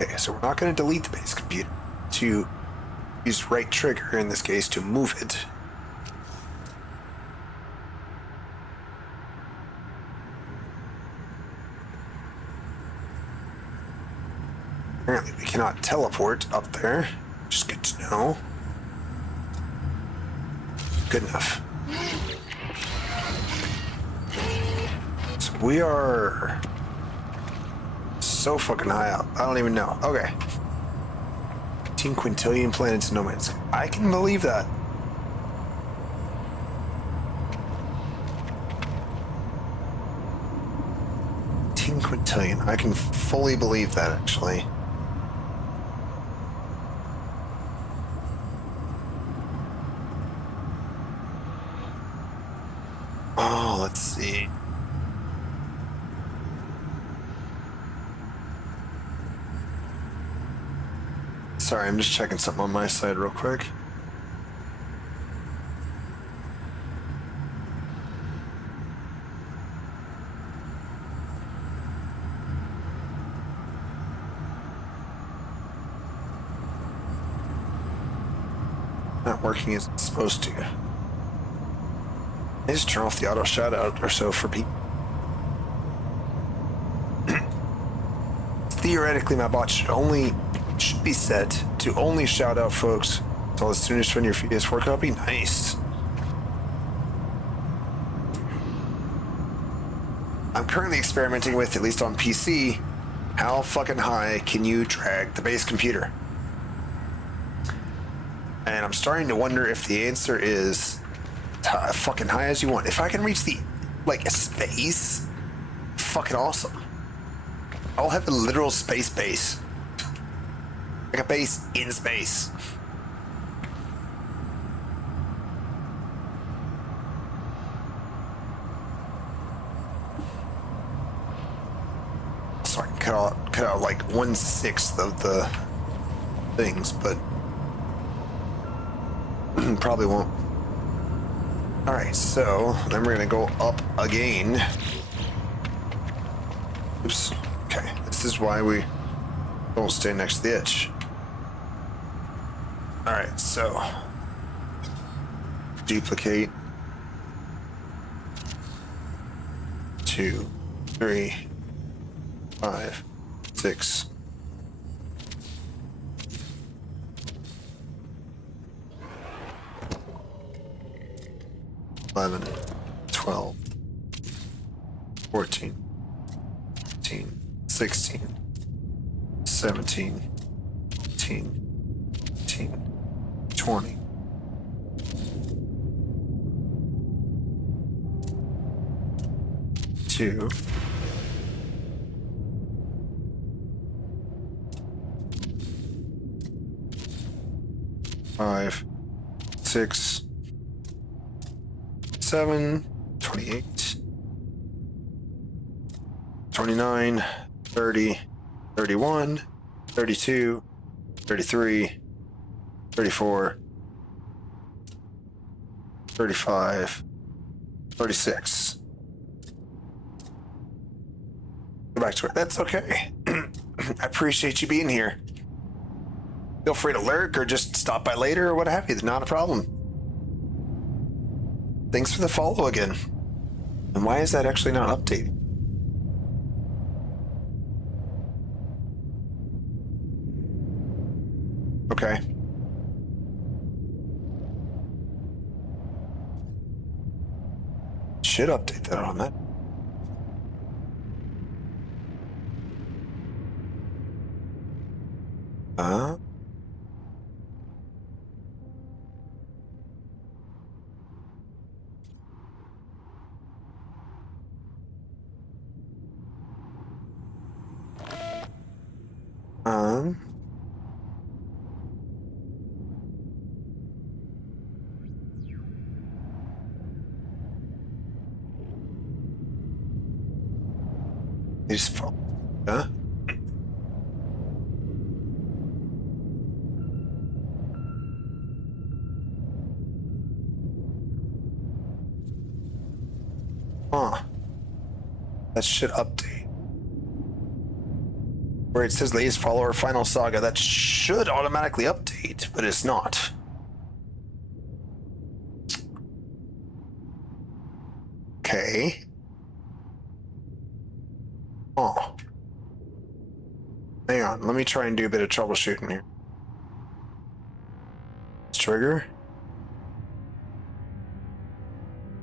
Okay, so we're not going to delete the base computer to use right trigger in this case to move it. Apparently we cannot teleport up there, which is good to know. Good enough. So we are so fucking high up. I don't even know. Okay. 18 quintillion planets in no man's sky. I can believe that. Quintillion. I can fully believe that, actually. Oh, let's see. Sorry, I'm just checking something on my side real quick. Not working as it's supposed to. I just turn off the auto shout out or so for people. Theoretically, my bot should be set to only shout out folks until as soon as you your PS4 copy. Nice. I'm currently experimenting with, at least on PC, how fucking high can you drag the base computer? And I'm starting to wonder if the answer is fucking high as you want. If I can reach the, like, space, fucking awesome. I'll have a literal space base. Like a base in space. So I can cut out like 1/6 of the things, but probably won't. Alright, so then we're gonna go up again. Oops. Okay, this is why we don't stay next to the edge. Alright, so duplicate 2, 3, 5, 6. 11, 12, 14, 15, 16, 17, 18, 19, 20. Two. Five, 6, 7, 28, 29, 30, 31, 32, 33, 34, 35, 36. Go back to it. That's okay. I appreciate you being here. Feel free to lurk or just stop by later or what have you. Not a problem. Thanks for the follow again. And why is that actually not updated? Okay. Should update that on that. Um, just follow. Huh? Huh. That should update. Where it says latest follower final saga, that should automatically update, but it's not. Okay. Oh. Hang on, let me try and do a bit of troubleshooting here. Trigger.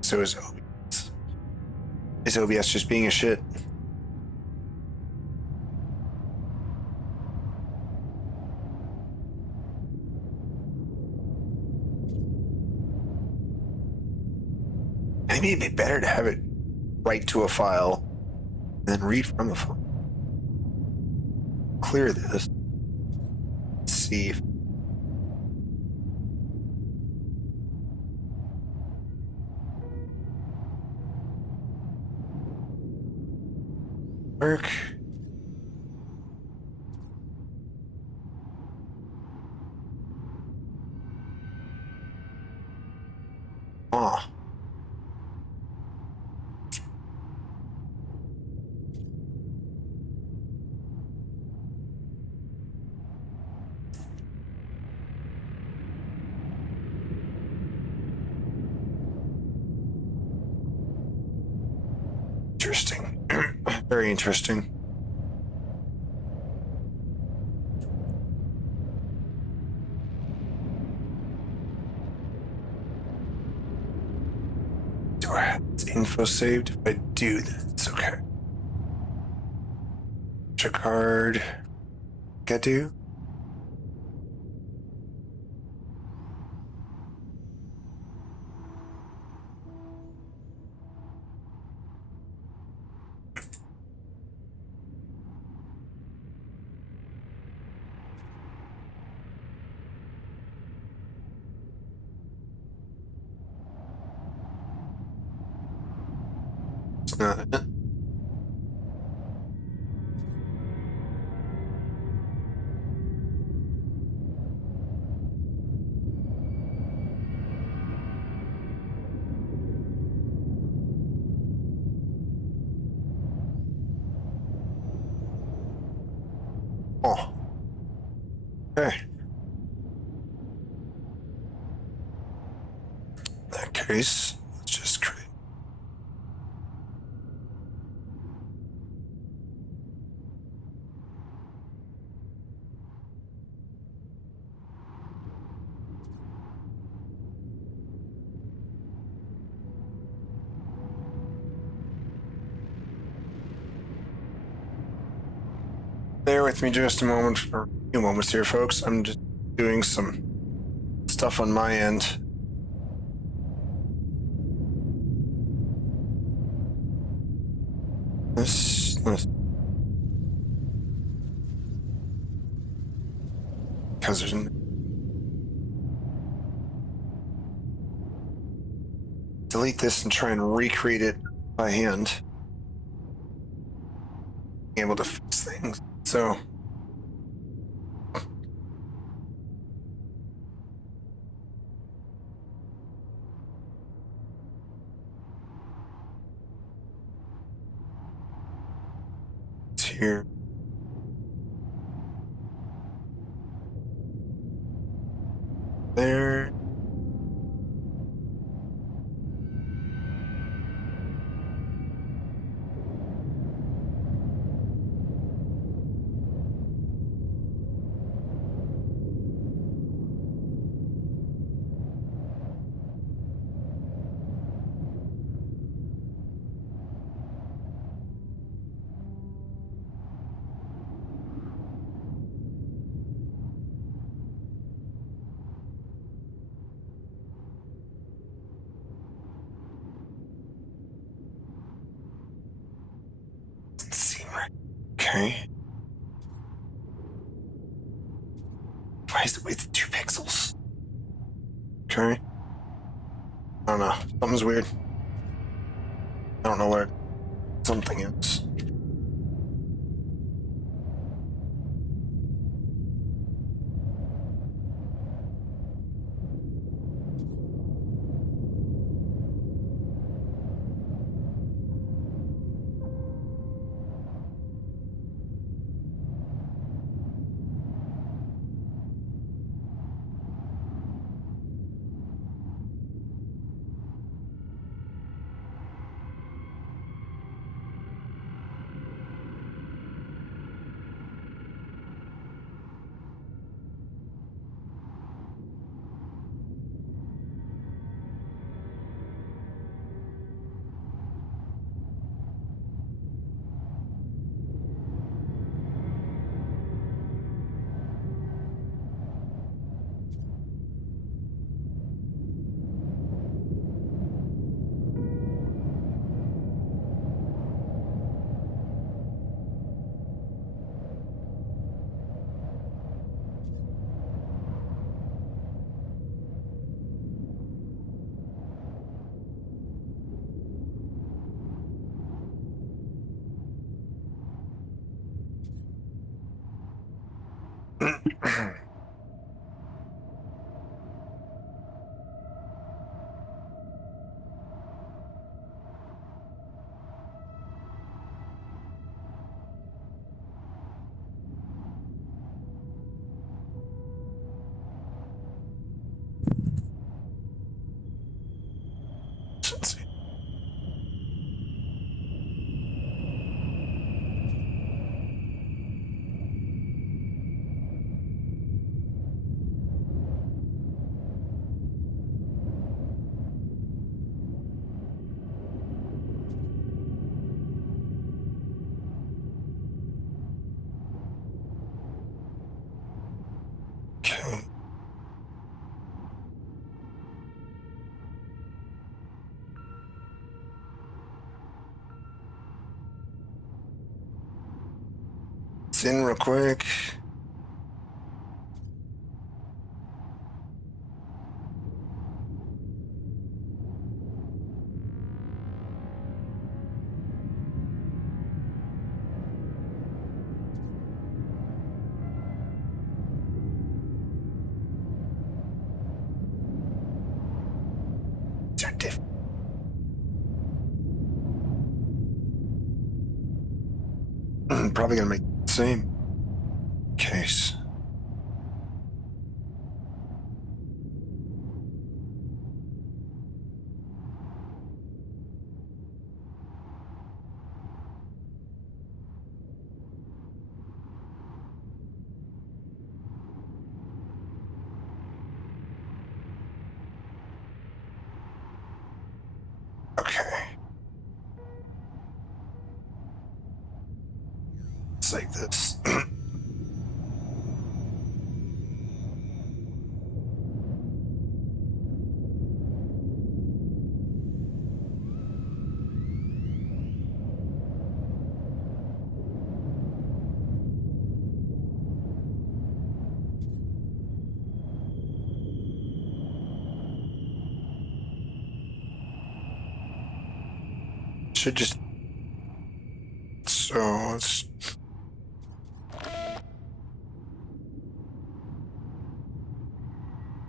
So is OBS. Is OBS just being a shit? Maybe it'd be better to have it write to a file and then read from the file. Clear this. Let's see if work. Very interesting. Do I have this info saved? If I do, then it's okay. Check card. I do. It's not it. Oh. Okay. In that case, let's just create. Bear with me just a moment, or a few moments here, folks. I'm just doing some stuff on my end. This because there's delete this and try and recreate it by hand. Being able to fix things. So it's here. There. Doesn't seem right. Okay. Why is it with 2 pixels? Okay. I don't know. Something's weird. I don't know where something is. Let's see. It's in real quick. These are different. Probably gonna make the same case. Okay. Save this. Should just so it's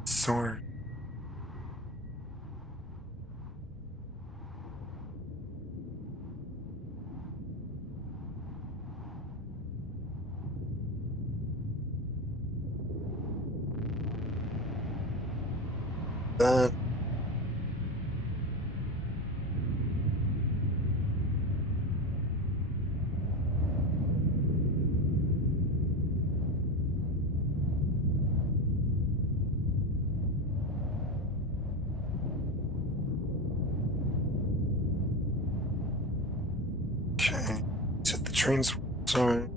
sword. That okay. Set the trains. Sorry.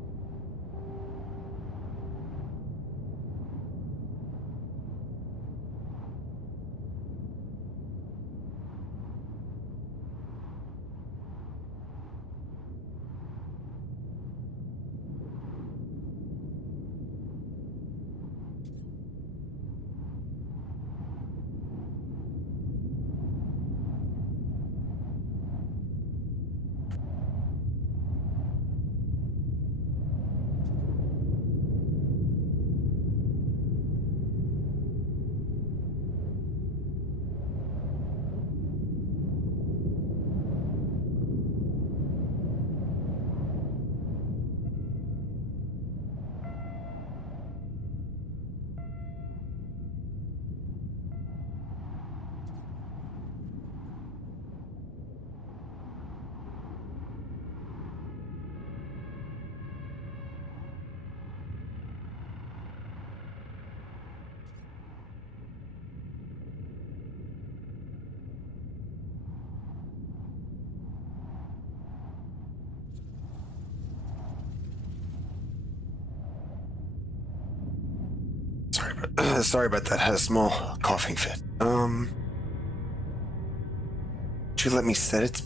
Sorry about that. Had a small coughing fit. Would you let me set it?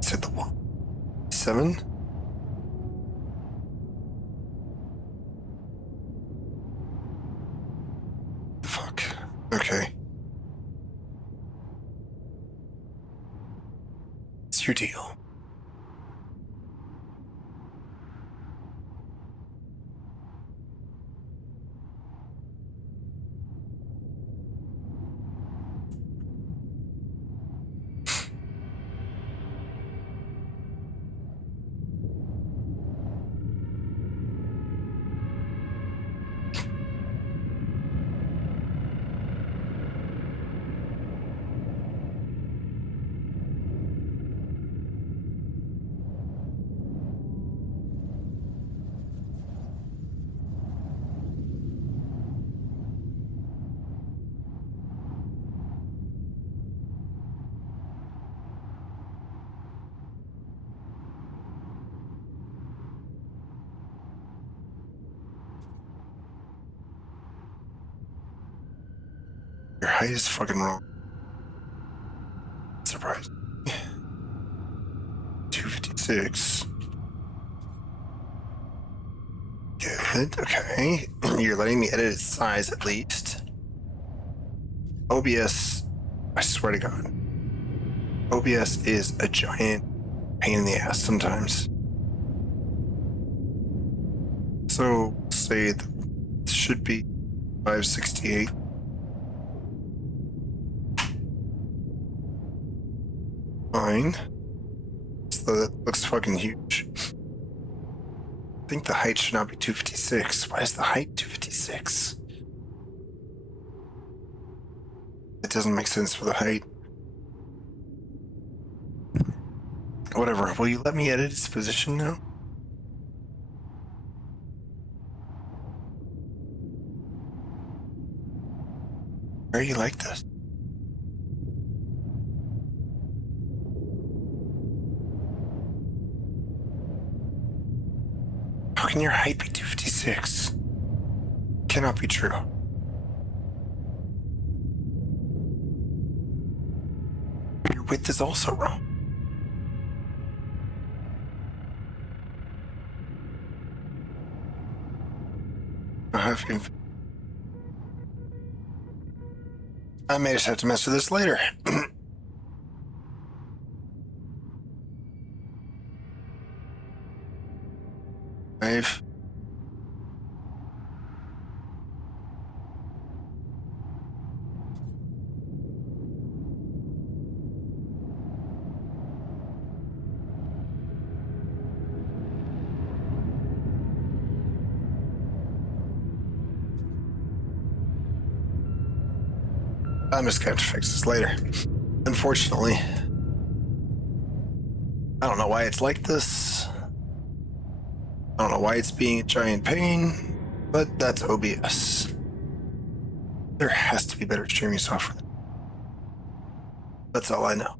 Set the one. 7. Fuck. Okay. It's your deal. Your height is fucking wrong. Surprise. 256. Good. Okay. You're letting me edit its size at least. OBS, I swear to God, OBS is a giant pain in the ass sometimes. So say that this should be 568. Fine. So that looks fucking huge. I think the height should not be 256. Why is the height 256? It doesn't make sense for the height. Whatever. Will you let me edit its position now? Why are you like this? How can your height be 256? Cannot be true. Your width is also wrong. I may just have to mess with this later. Five. I'm just going to fix this later. Unfortunately. I don't know why it's like this. I don't know why it's being a giant pain, but that's OBS. There has to be better streaming software. That's all I know.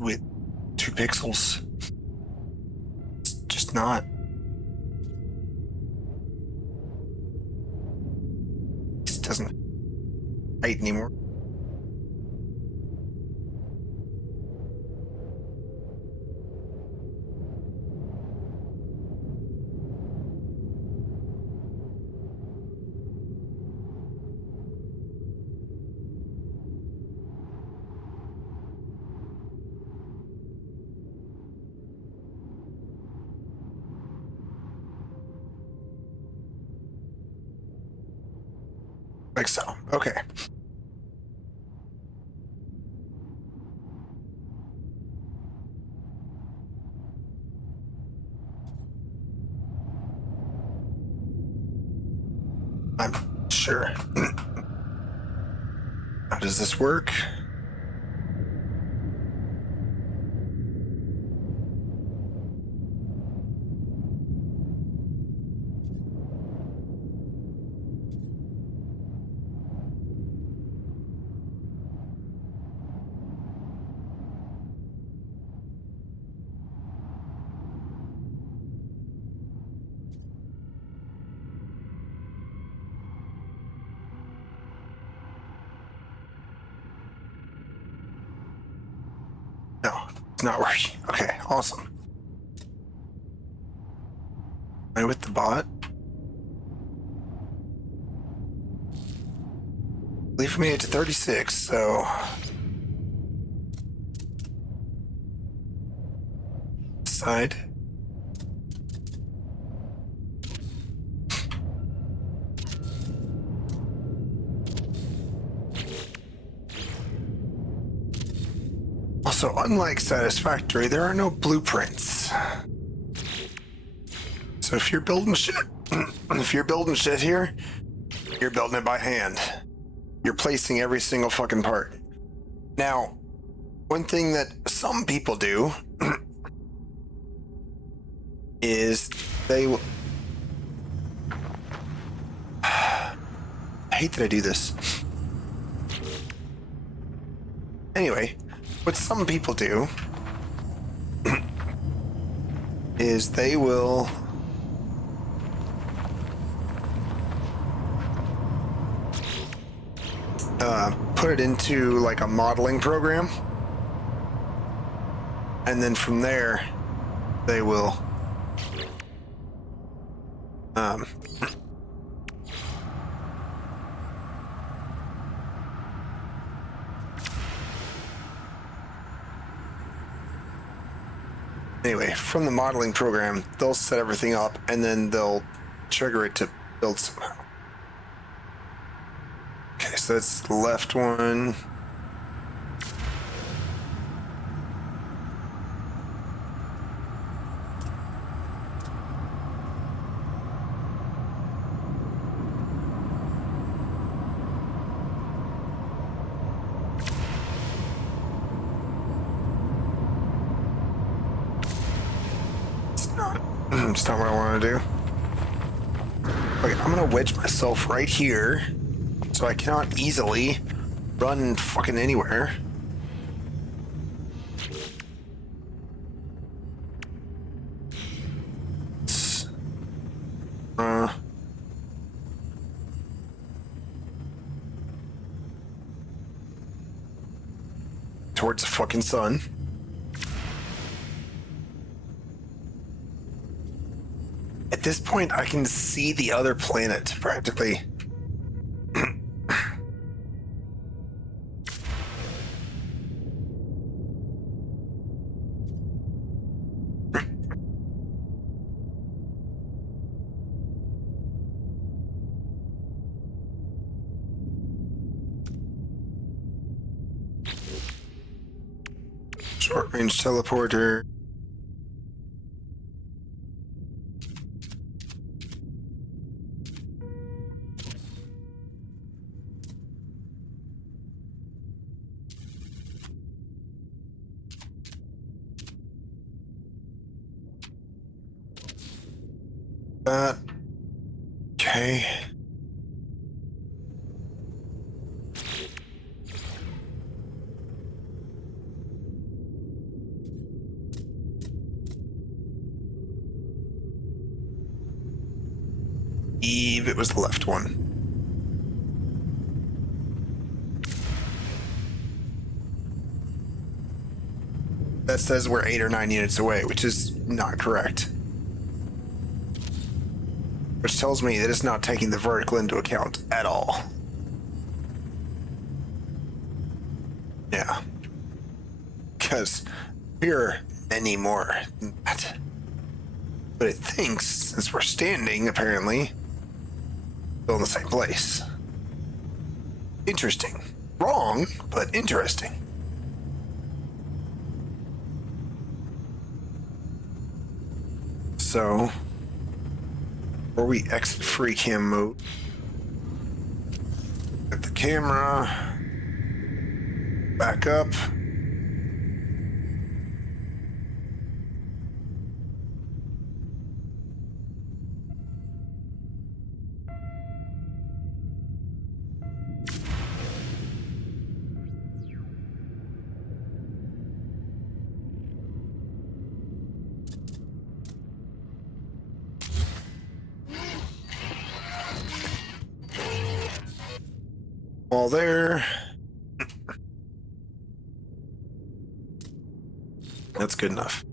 With 2 pixels. It's just not. It doesn't height anymore. Like so. Okay. I'm sure. How does this work? No, it's not working. Okay, awesome. And with the bot, leave me at 36, so side. Also, unlike Satisfactory, there are no blueprints. So if you're building shit, here, you're building it by hand. You're placing every single fucking part. Now, one thing that some people do is they will. I hate that I do this. Anyway, what some people do is they will put it into like a modeling program, and then from there they will anyway, from the modeling program, they'll set everything up and then they'll trigger it to build somehow. Okay, so that's the left one. It's not what I want to do. Okay, I'm gonna wedge myself right here so I cannot easily run fucking anywhere. Towards the fucking sun. At this point, I can see the other planet, practically. Short-range teleporter. Okay. Eve, it was the left one. That says we're 8 or 9 units away, which is not correct. Which tells me that it's not taking the vertical into account at all. Yeah. Because we're many more than that. But it thinks, since we're standing, apparently, still in the same place. Interesting. Wrong, but interesting. So, before we exit free cam mode, get the camera back up. All there. That's good enough.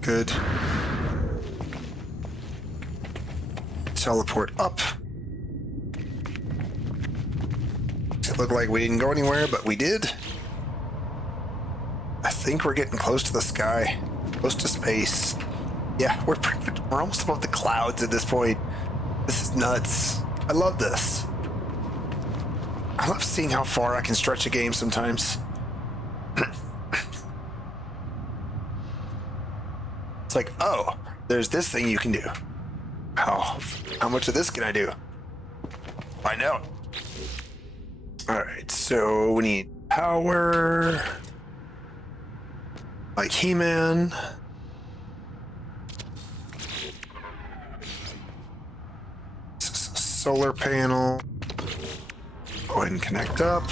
Good. Teleport up. It looked like we didn't go anywhere, but we did. I think we're getting close to the sky, close to space. Yeah, we're almost above the clouds at this point. This is nuts. I love this. I love seeing how far I can stretch a game sometimes. It's like, oh, there's this thing you can do. How much of this can I do? Find out. All right, so we need power. like He-Man. Solar panel. Go ahead and connect up.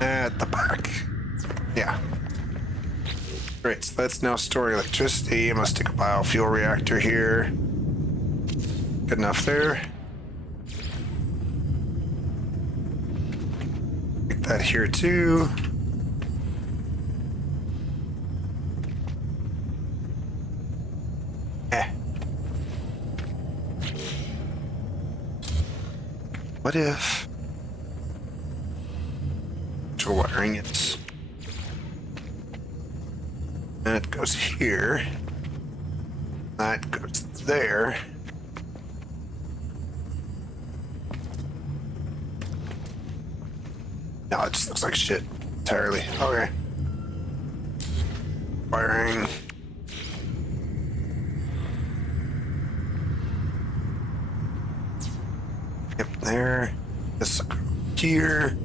At the back. Yeah. Great, so that's now storing electricity. I'm gonna stick a biofuel reactor here. Good enough there. Make that here too. What if wiring it? That goes here. That goes there. No, it just looks like shit entirely. Okay. Wiring. Yep, there. This here.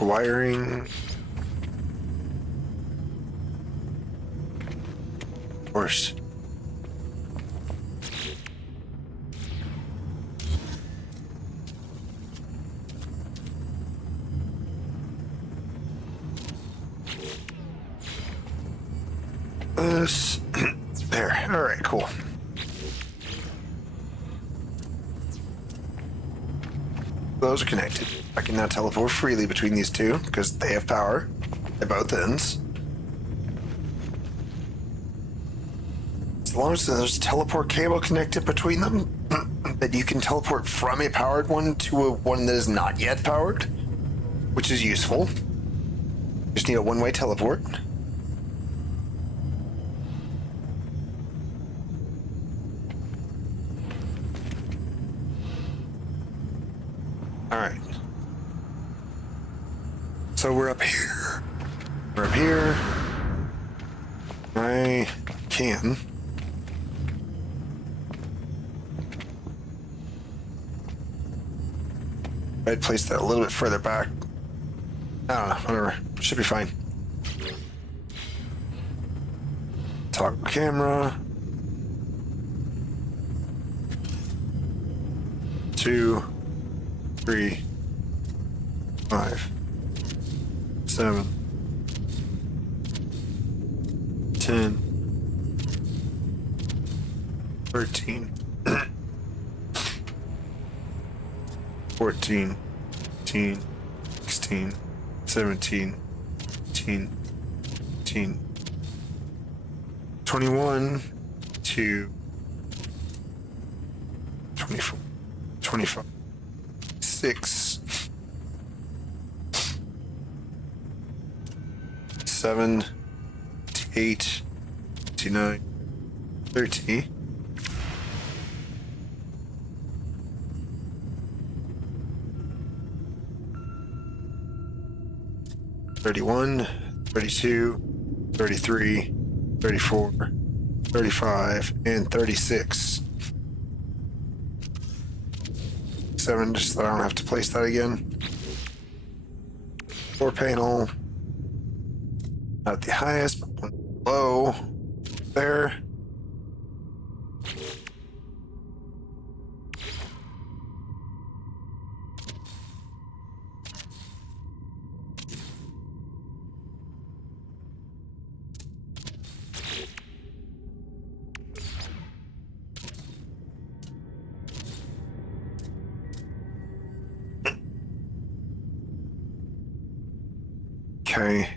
Wiring. Of course. This. There. All right, cool. Those are connected. I can now teleport freely between these two because they have power at both ends. As long as there's a teleport cable connected between them, that you can teleport from a powered one to a one that is not yet powered, which is useful. Just need a one-way teleport. All right. So we're up here. We're up here. I can. I'd place that a little bit further back. I don't know, whatever. Should be fine. Toggle camera. 2, 3, 5, 7, 10, 13, 14, 15, 16, 17, 18, 19, 21, 2, 24, 25, 6, 7, 8, 29, 30, 31, 32, 33, 34, 35, and 36. 7, just so I don't have to place that again. Floor panel. Not the highest, but one below. There. Okay.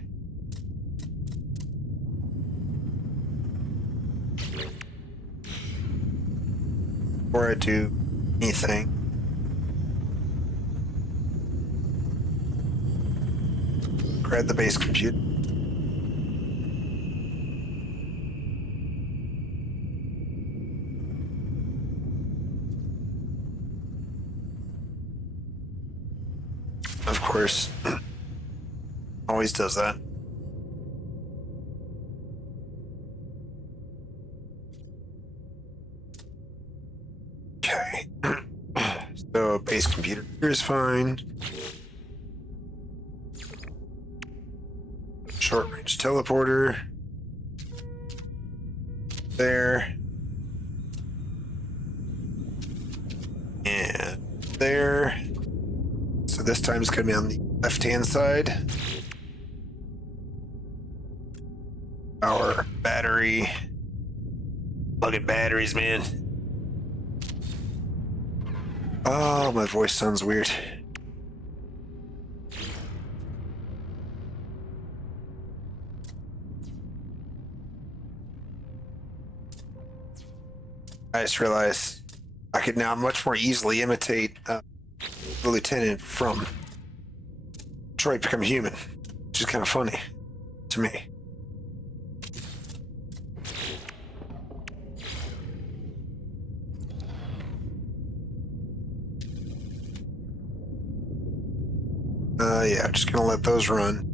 Before I do anything, grab the base compute. Of course, always does that. Okay. So base computer here is fine. Short range teleporter. There. And there. So this time it's going to be on the left-hand side. Our battery. Plug-in batteries, man. Oh, my voice sounds weird. I just realized I could now much more easily imitate the lieutenant from Detroit Become Human, which is kind of funny to me. Yeah, just gonna let those run.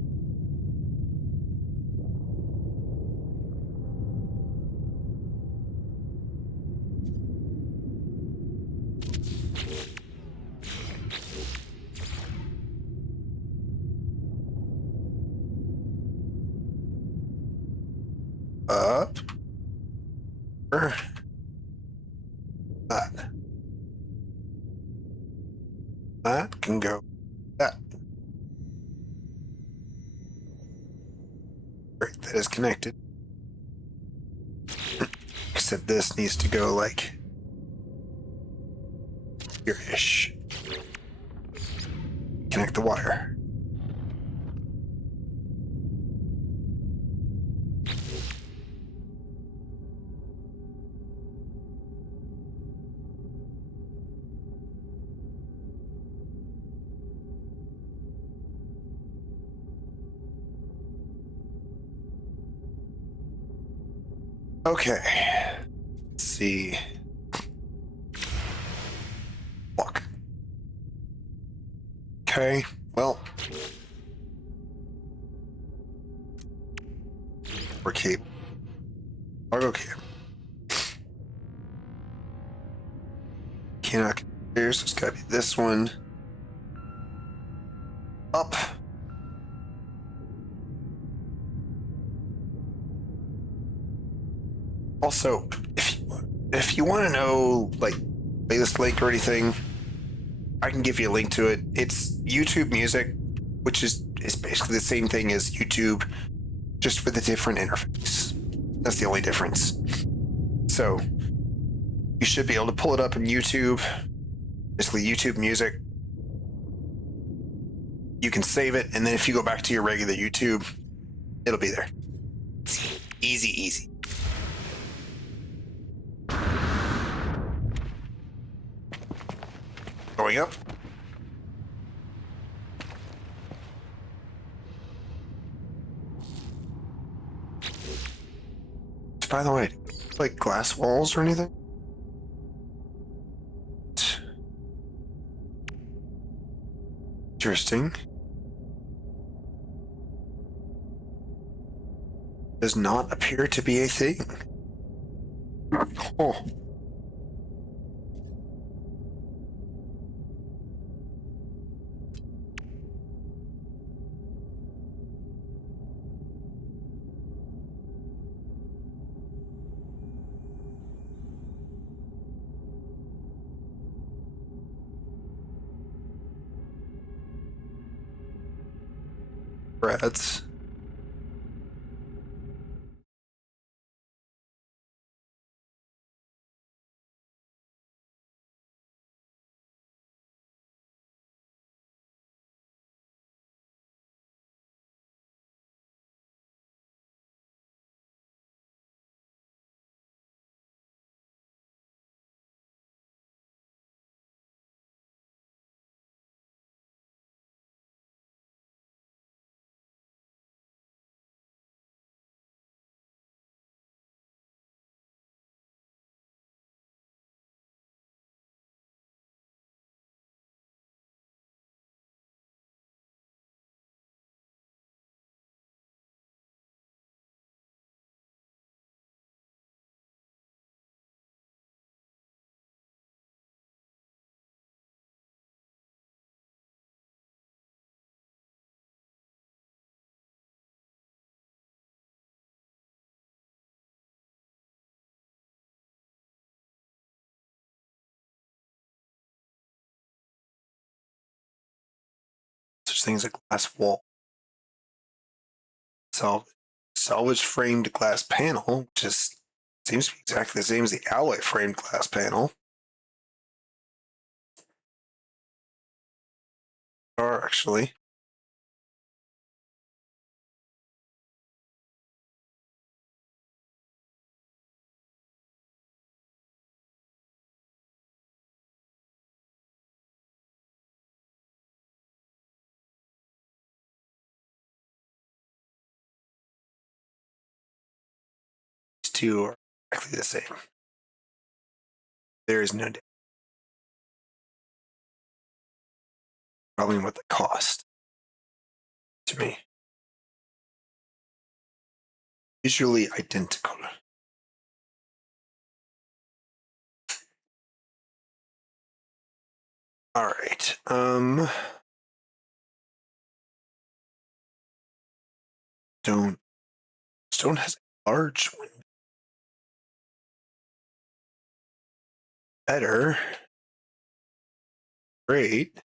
Up. That. That can go. That. Great, that is connected. Except this needs to go like here-ish. Connect the wire. Okay. Let's see. Look. Okay. Well. We're cable. Cargo cable. Cannot. Here's it's gotta be this one. Up. Also, if you want to know like latest link or anything, I can give you a link to it. It's YouTube Music, which is basically the same thing as YouTube, just with a different interface. That's the only difference. So you should be able to pull it up in YouTube, basically YouTube Music. You can save it, and then if you go back to your regular YouTube, it'll be there. Easy, easy. Going up. By the way, like glass walls or anything? Interesting. Does not appear to be a thing. Oh. Rats. such thing as a glass wall. Salvage framed glass panel, just seems to be exactly the same as the alloy framed glass panel. Or actually. These two are exactly the same. There is no difference. Probably what the cost to me. Visually identical. All right. Stone has a large window. Better. Great.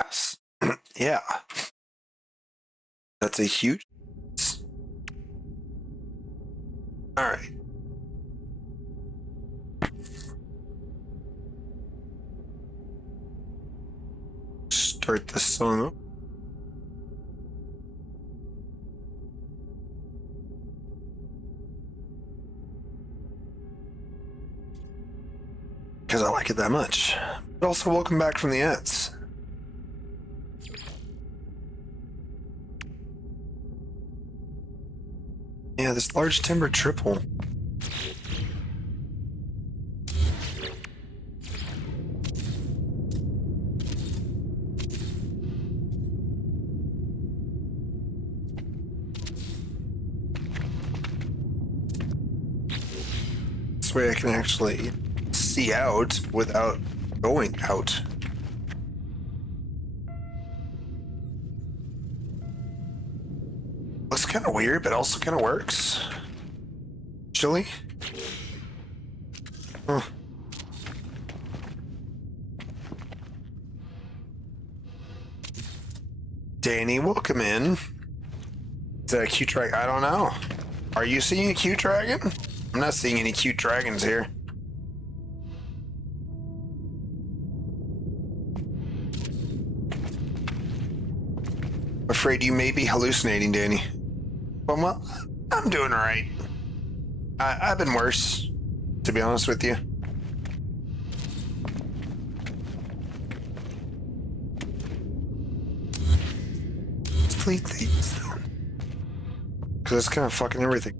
Yes. Yeah. That's a huge. All right. Start the song up. Because I like it that much. But also, welcome back from the ads. Yeah, this large timber triple. This way I can actually see out without going out. Looks kind of weird, but also kind of works. Chilly. Huh. Danny, welcome in. Is that a cute dragon? I don't know. Are you seeing a cute dragon? I'm not seeing any cute dragons here. I'm afraid you may be hallucinating, Danny. Well, I'm doing all right. I've been worse, to be honest with you. Let's delete these, though. Because it's kind of fucking everything.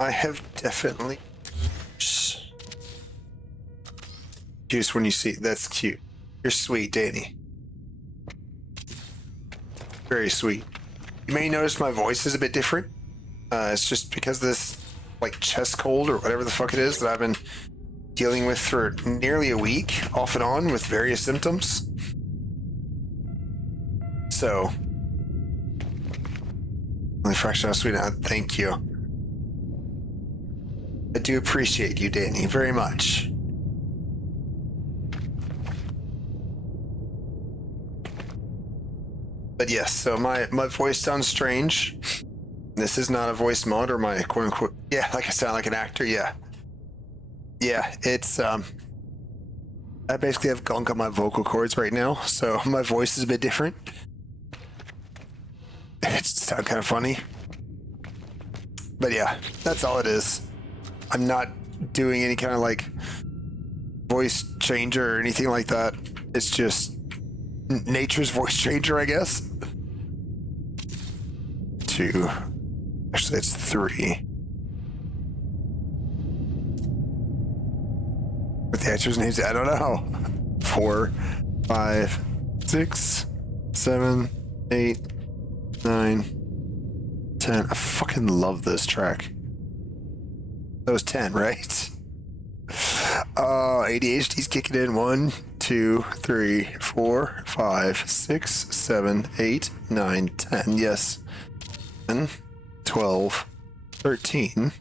I have definitely... Just when you see... That's cute. You're sweet, Danny. Very sweet. You may notice my voice is a bit different. It's just because of this, like, chest cold or whatever the fuck it is that I've been dealing with for nearly a week, off and on, with various symptoms. So... Only fraction of sweet. Thank you. I do appreciate you, Danny, very much. But yes, so my voice sounds strange. This is not a voice mod or my quote unquote. Yeah, like I sound like an actor. Yeah. Yeah, it's I basically have gunk on my vocal cords right now, so my voice is a bit different. It sounds kind of funny. But yeah, that's all it is. I'm not doing any kind of like voice changer or anything like that. It's just nature's voice changer, I guess. 2. Actually, it's 3. the actor's names. I don't know. 4, 5, 6, 7, 8, 9, 10. I fucking love this track. That was 10, right? ADHD's kicking in. 1, 2, 3, 4, 5, 6, 7, 8, 9, 10. Yes. 10, 12, 13,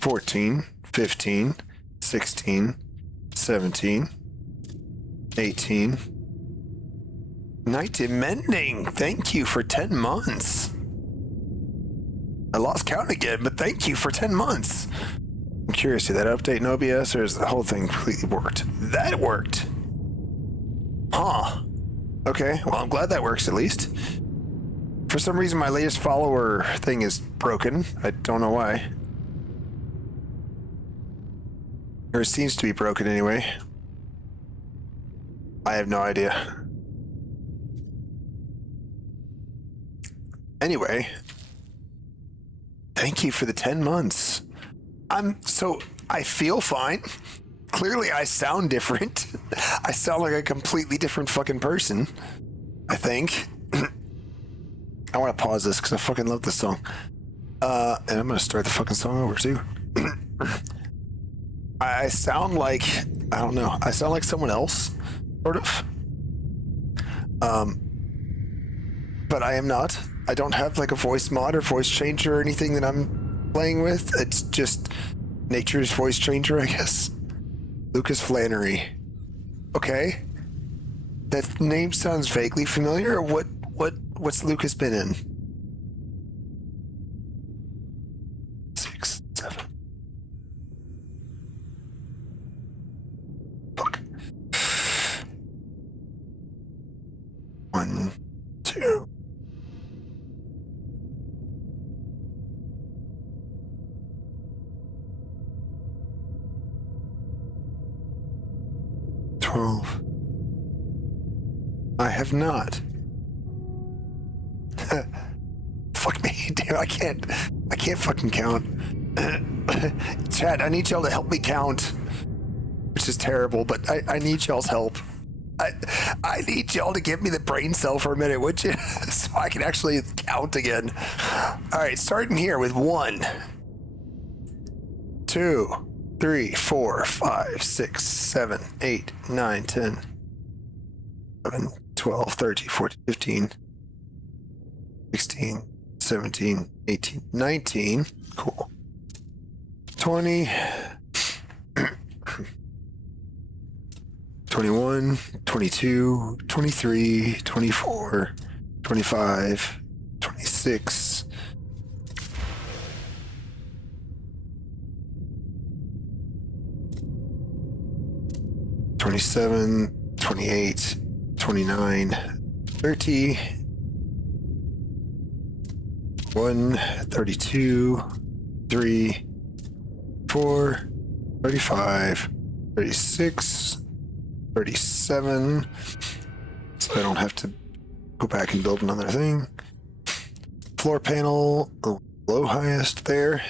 14, 15, 16, 17, 18, 19. Mending. Thank you for 10 months. I lost count again, but thank you for 10 months. I'm curious, did that update in OBS or is the whole thing completely worked? That worked. Huh. Okay, well, I'm glad that works at least. For some reason, my latest follower thing is broken. I don't know why. Or it seems to be broken anyway. I have no idea. Anyway, thank you for the 10 months. I feel fine. Clearly, I sound different. I sound like a completely different fucking person, I think. I want to pause this because I fucking love this song. And I'm going to start the fucking song over too. I sound like, I don't know, I sound like someone else, sort of. But I am not. I don't have like a voice mod or voice changer or anything that I'm playing with. It's just nature's voice changer, I guess. Lucas Flannery. Okay. That name sounds vaguely familiar. What's Lucas been in? 6, 7. Fuck. 1, 2. I have not. Fuck me, dude. I can't fucking count. Chat, I need y'all to help me count. Which is terrible, but I need y'all's help. I need y'all to give me the brain cell for a minute, would you? So I can actually count again. Alright, starting here with 1, 2, 3, 4, 5, 6, 7, 8, 9, 10, 11, 12, 13, 14, 15, 16, 17, 18, 19. Cool. 20, 21, 22, 23, 24, 25, 26, 27, 28, 29, 30, 1, 32, 3, 4, 35, 36, 37, so I don't have to go back and build another thing. Floor panel, low highest there.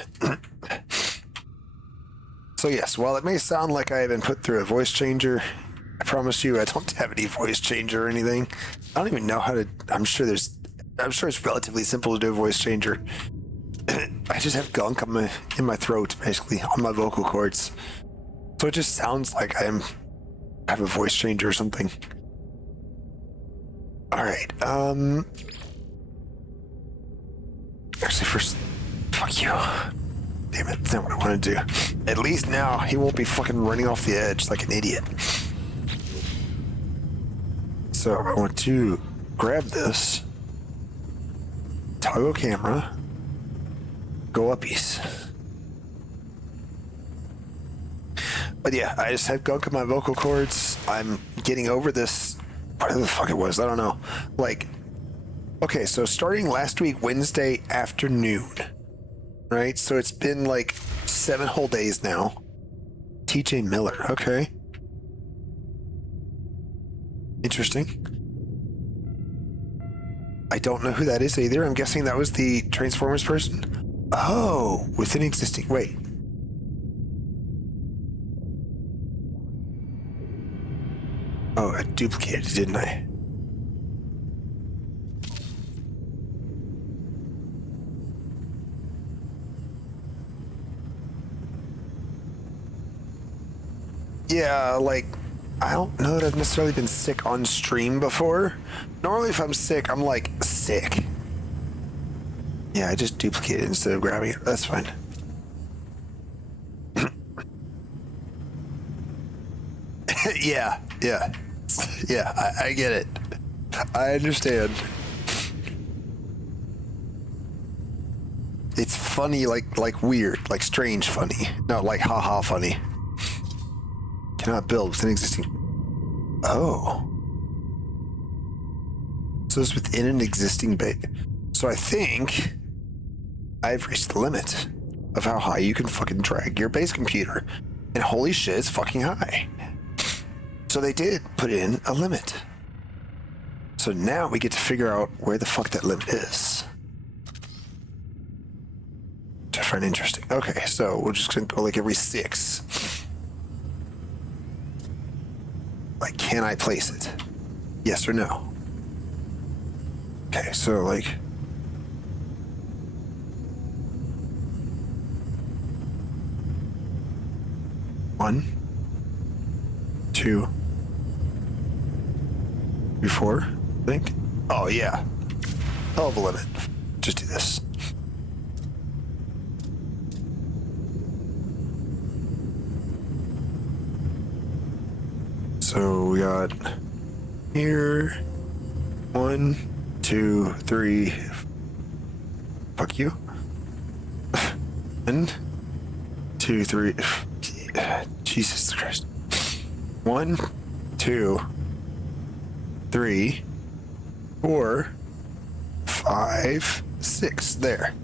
So yes, while it may sound like I have been put through a voice changer, I promise you I don't have any voice changer or anything. I don't even know how to, I'm sure it's relatively simple to do a voice changer. I just have gunk in my throat, basically, on my vocal cords. So it just sounds like I have a voice changer or something. Alright, actually first, fuck you. Damn it, that's not what I want to do. At least now he won't be fucking running off the edge like an idiot. So I want to grab this, toggle camera, go uppies. But yeah, I just have gunk in my vocal cords. I'm getting over this, whatever the fuck it was, I don't know. Like, okay, so starting last week, Wednesday afternoon, right? So it's been like 7 whole days now. TJ Miller, okay. Interesting. I don't know who that is either. I'm guessing that was the Transformers person. Oh, with an existing, wait. Oh, I duplicated it, didn't I? Yeah, like, I don't know that I've necessarily been sick on stream before. Normally, if I'm sick, I'm like, sick. Yeah, I just duplicated it instead of grabbing it. That's fine. Yeah, yeah. Yeah, I get it. I understand. It's funny, like weird, like strange funny. No, like haha funny. Cannot build with an existing. Oh. So it's within an existing base. So I think I've reached the limit of how high you can fucking drag your base computer. And holy shit, it's fucking high. So they did put in a limit. So now we get to figure out where the fuck that limit is. Which I find interesting. Okay, so we're just gonna go like every 6. Like, can I place it? Yes or no? Okay, so like... One, 2, 3, 4, I think. Oh yeah. Hell of a limit. Just do this. So we got here 1, 2, 3. Fuck you. 1, 2, 3. Jesus Christ. 1, 2, 3, 4, 5, 6. There.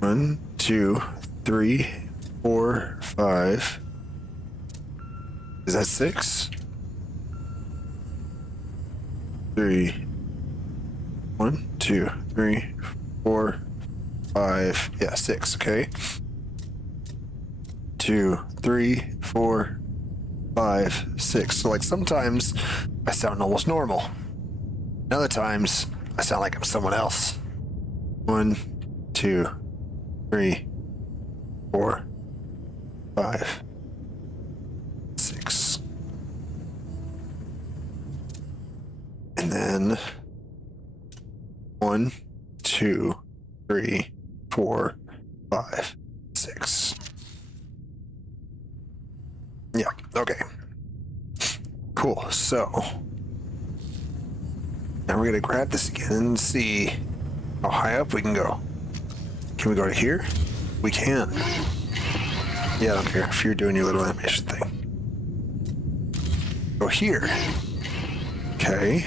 1, 2, 3, 4, 5. Is that 6? 3. 1, 2, 3, 4, 5. Yeah, 6. Okay. 2, 3, 4, 5, 6. So like sometimes I sound almost normal. And other times I sound like I'm someone else. 1, 2, 3, 4, 5, 6. And then 1, 2, 3, 4, 5, 6. Yeah, okay. Cool, so now we're gonna grab this again and see how high up we can go. Can we go to here? We can. Yeah, I don't care if you're doing your little animation thing. Go here. Okay.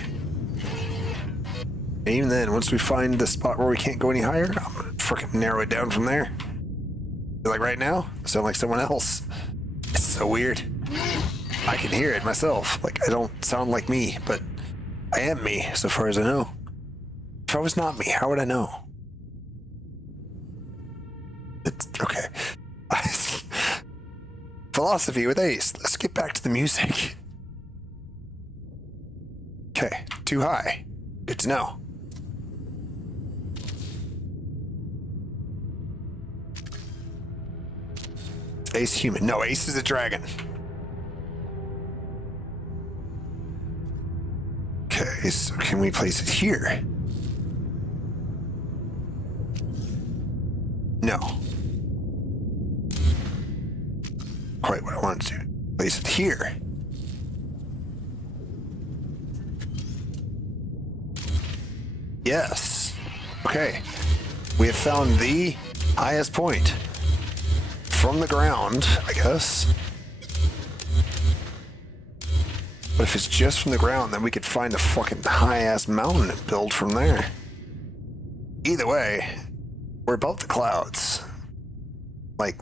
And even then, once we find the spot where we can't go any higher, I'm gonna freaking narrow it down from there. Like right now, I sound like someone else. It's so weird. I can hear it myself. Like, I don't sound like me, but I am me, so far as I know. If I was not me, how would I know? It's okay. Philosophy with Ace. Let's get back to the music. Okay, too high. Good to know. Ace human. No, Ace is a dragon. Okay, so can we place it here? No. Quite what I wanted to do. Place it here. Yes. Okay. We have found the highest point from the ground, I guess. But if it's just from the ground, then we could find a fucking high-ass mountain and build from there. Either way, we're above the clouds. Like...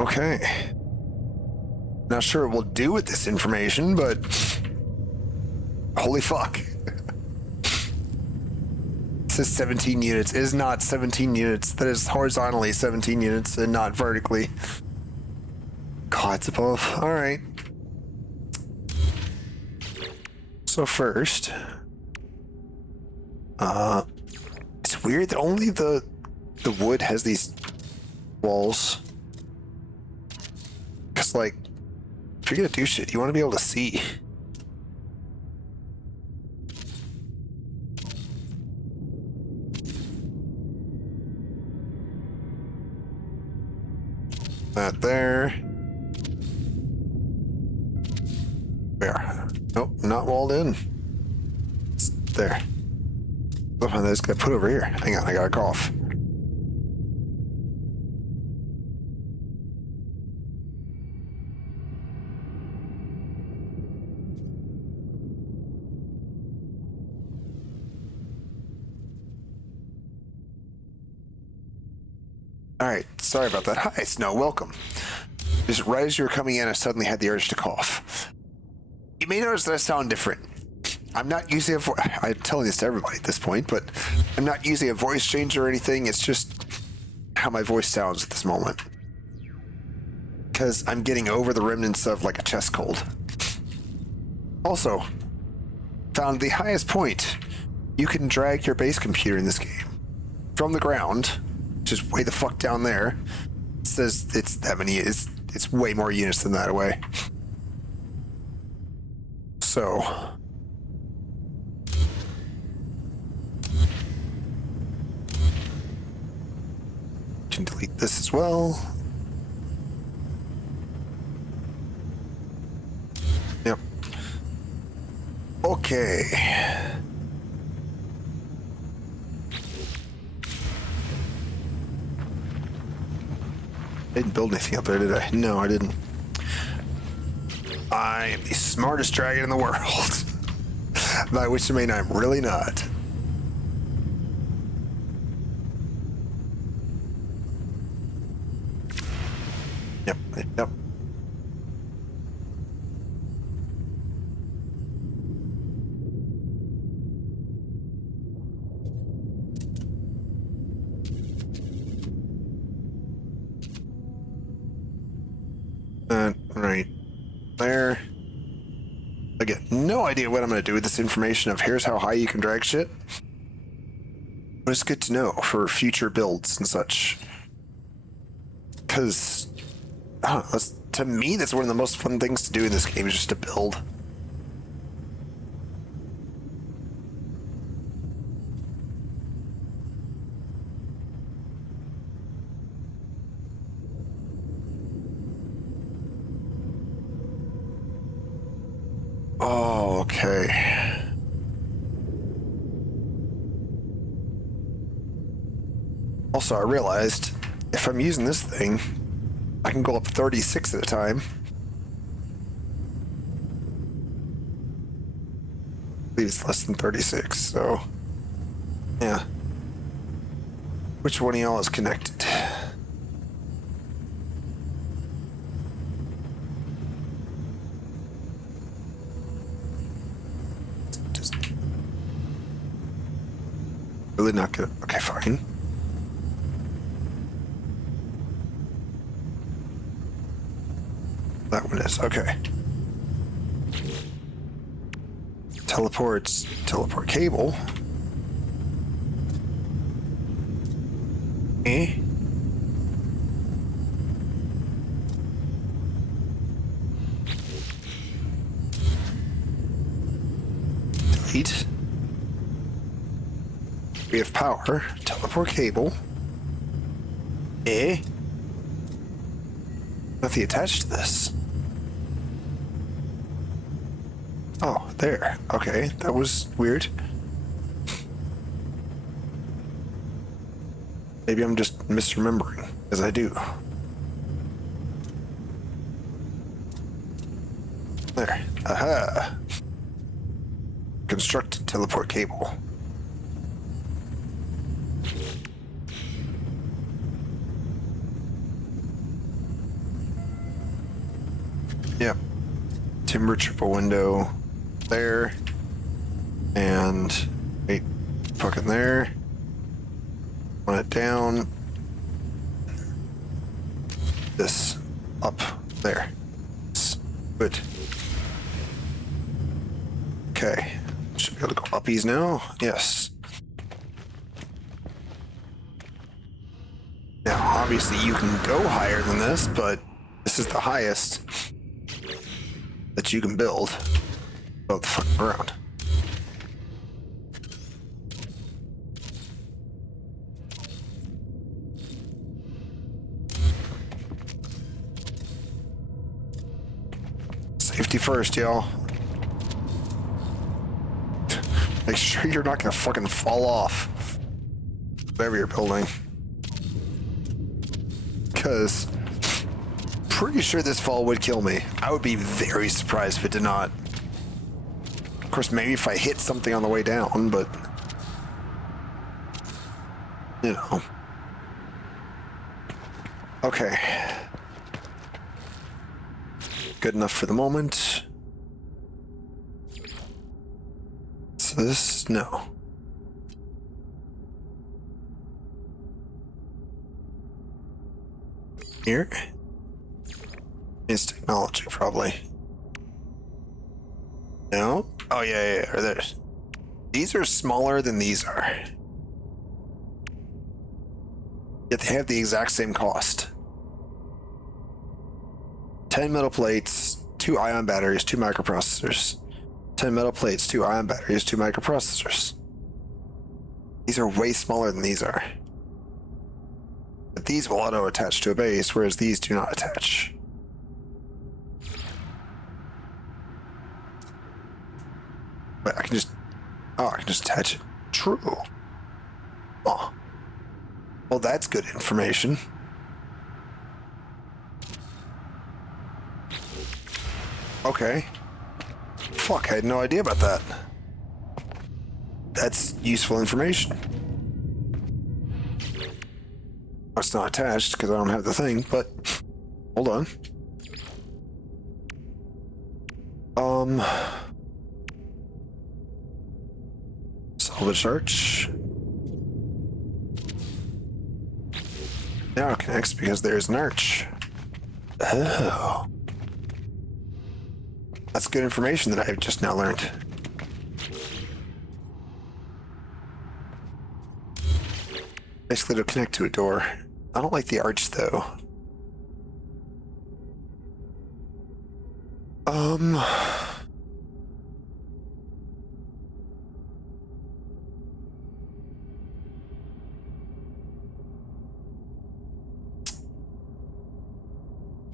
Okay. Not sure what we'll do with this information, but... Holy fuck. says 17 units. It is not 17 units. That is horizontally 17 units and not vertically. God, it's above. All right. So first, it's weird that only the wood has these walls. Cause like, if you're gonna do shit, you want to be able to see. That there. Where? Nope, not walled in. It's there. Oh, I just got put over here. Hang on, I got a cough. All right, sorry about that. Hi, Snow, welcome. Just right as you were coming in, I suddenly had the urge to cough. You may notice that I sound different. I'm not using a voice. I'm telling this to everybody at this point, but I'm not using a voice change or anything. It's just how my voice sounds at this moment. Because I'm getting over the remnants of like a chest cold. Also, found the highest point you can drag your base computer in this game from the ground, which is way the fuck down there. It says it's that many. It's way more units than that away. So. Can delete this as well. Yep. Okay. I didn't build anything up there, did I? No, I didn't. I am the smartest dragon in the world. By which I mean I'm really not. Yep. Right there. Again, no idea what I'm going to do with this information of here's how high you can drag shit. But it's good to know for future builds and such. Because, I don't know, to me, that's one of the most fun things to do in this game is just to build. Oh, okay. Also, I realized if I'm using this thing, I can go up 36 at a time. I believe it's less than 36, so yeah. Which one of y'all is connected? Just really not good. Okay, fine. That one is okay. Teleport cable. Eh? Delete. We have power. Teleport cable. Eh? Nothing attached to this. Oh, there. Okay, that was weird. Maybe I'm just misremembering, as I do. There. Aha! Construct teleport cable. Yep. Timber triple window there. And wait, fucking there. Want it down. This up there. Good. Okay. Should be able to go uppies now. Yes. Now, obviously, you can go higher than this, but this is the highest that you can build above the fucking ground. Safety first, y'all. Make sure you're not gonna fucking fall off whatever you're building. Because pretty sure this fall would kill me. I would be very surprised if it did not. Of course, maybe if I hit something on the way down, but you know. Okay. Good enough for the moment. So this, no. Here is technology, probably. No? Oh, yeah. Or there's. These are smaller than these are. Yet they have the exact same cost. 10 metal plates, 2 ion batteries, 2 microprocessors. 10 metal plates, 2 ion batteries, 2 microprocessors. These are way smaller than these are. But these will auto-attach to a base, whereas these do not attach. But I can just... Oh, I can just attach it. True. Oh. Well, that's good information. Okay. Fuck, I had no idea about that. That's useful information. It's not attached because I don't have the thing, but hold on. Salvage arch. Now it connects because there's an arch. Oh. That's good information that I've just now learned. Basically to connect to a door. I don't like the arch though.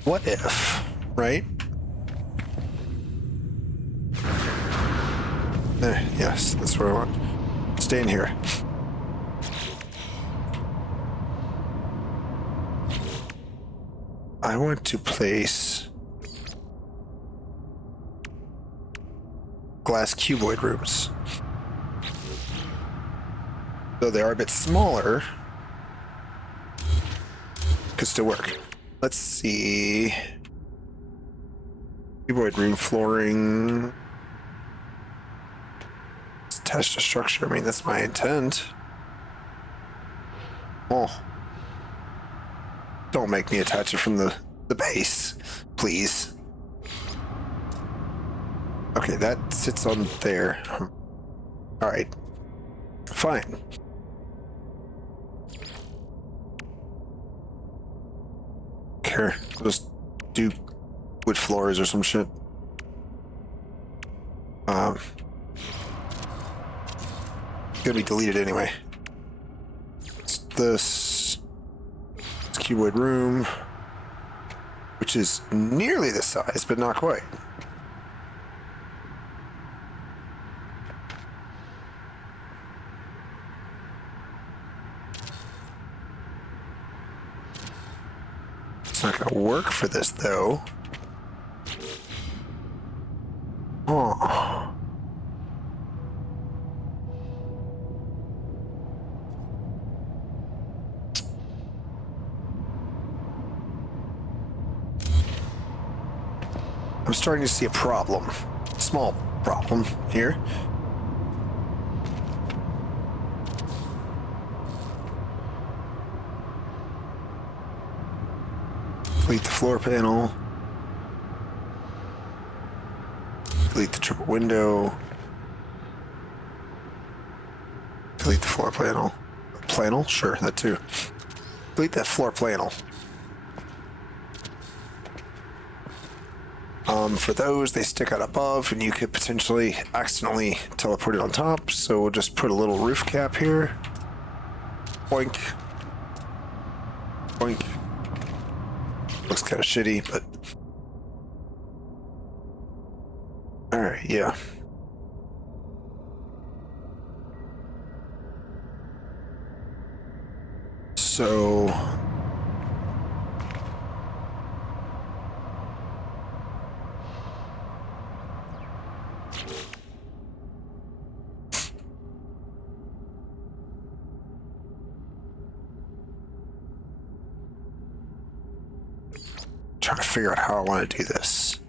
What if, right? There, yes, that's where I want. Stay in here. I want to place glass cuboid rooms. Though they are a bit smaller, could still work. Let's see. Cuboid room flooring. It's attached to structure. I mean, that's my intent. Oh. Don't make me attach it from the base, please. Okay, that sits on there. All right. Fine. Here, I'll just do wood floors or some shit. Gonna be deleted anyway. It's this. It's cuboid room, which is nearly the size, but not quite. It's not gonna work for this though. Oh. I'm starting to see a problem. Small problem here. Delete the floor panel. Delete the triple window. Delete the floor panel. Panel? Sure, that too. Delete that floor panel. For those, they stick out above, and you could potentially accidentally teleport it on top. So we'll just put a little roof cap here. Boink. Boink. Looks kind of shitty, but... Alright, yeah. So... trying to figure out how I want to do this.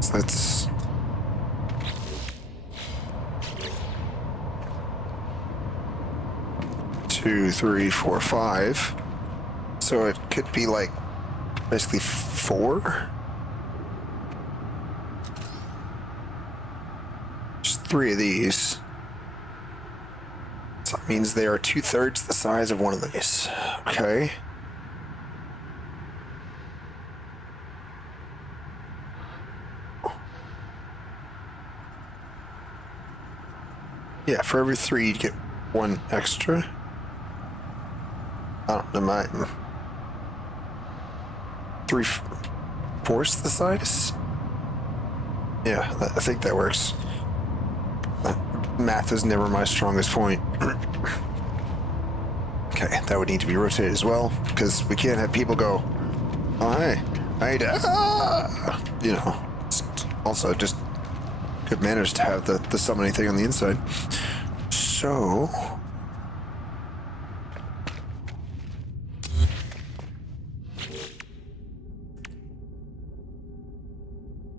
So let's 2, 3, 4, 5. So it could be like basically 4. Just 3 of these. So that means they are 2/3 the size of one of these. Okay. Yeah, for every 3 you'd get 1 extra. I don't know, my 3/4 the size? Yeah, I think that works. Math is never my strongest point. Okay, that would need to be rotated as well, because we can't have people go, oh, hey, you know, it's also just good manners to have the summoning thing on the inside. So...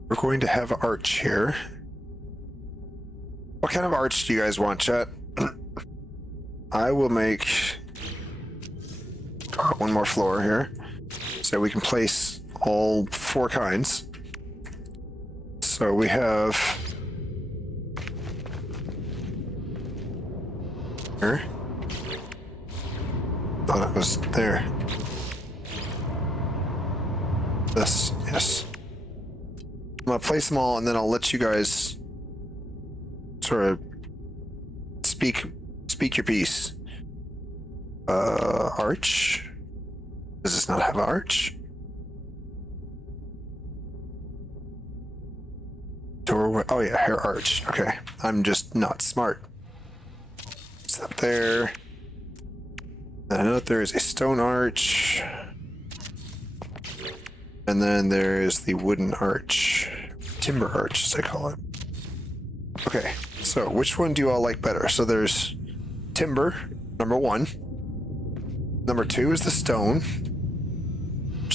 we're going to have arch here. What kind of arch do you guys want, chat? I will make one more floor here, so we can place all 4 kinds. So we have here. Thought it was there. This, yes. I'm gonna place them all, and then I'll let you guys sort of speak your piece. Arch. Does this not have arch? Doorway. Oh yeah, here arch. Okay, I'm just not smart. It's up there. And I know that there is a stone arch. And then there's the wooden arch. Timber arch, as I call it. Okay, so which one do you all like better? So there's timber, number 1. Number 2 is the stone.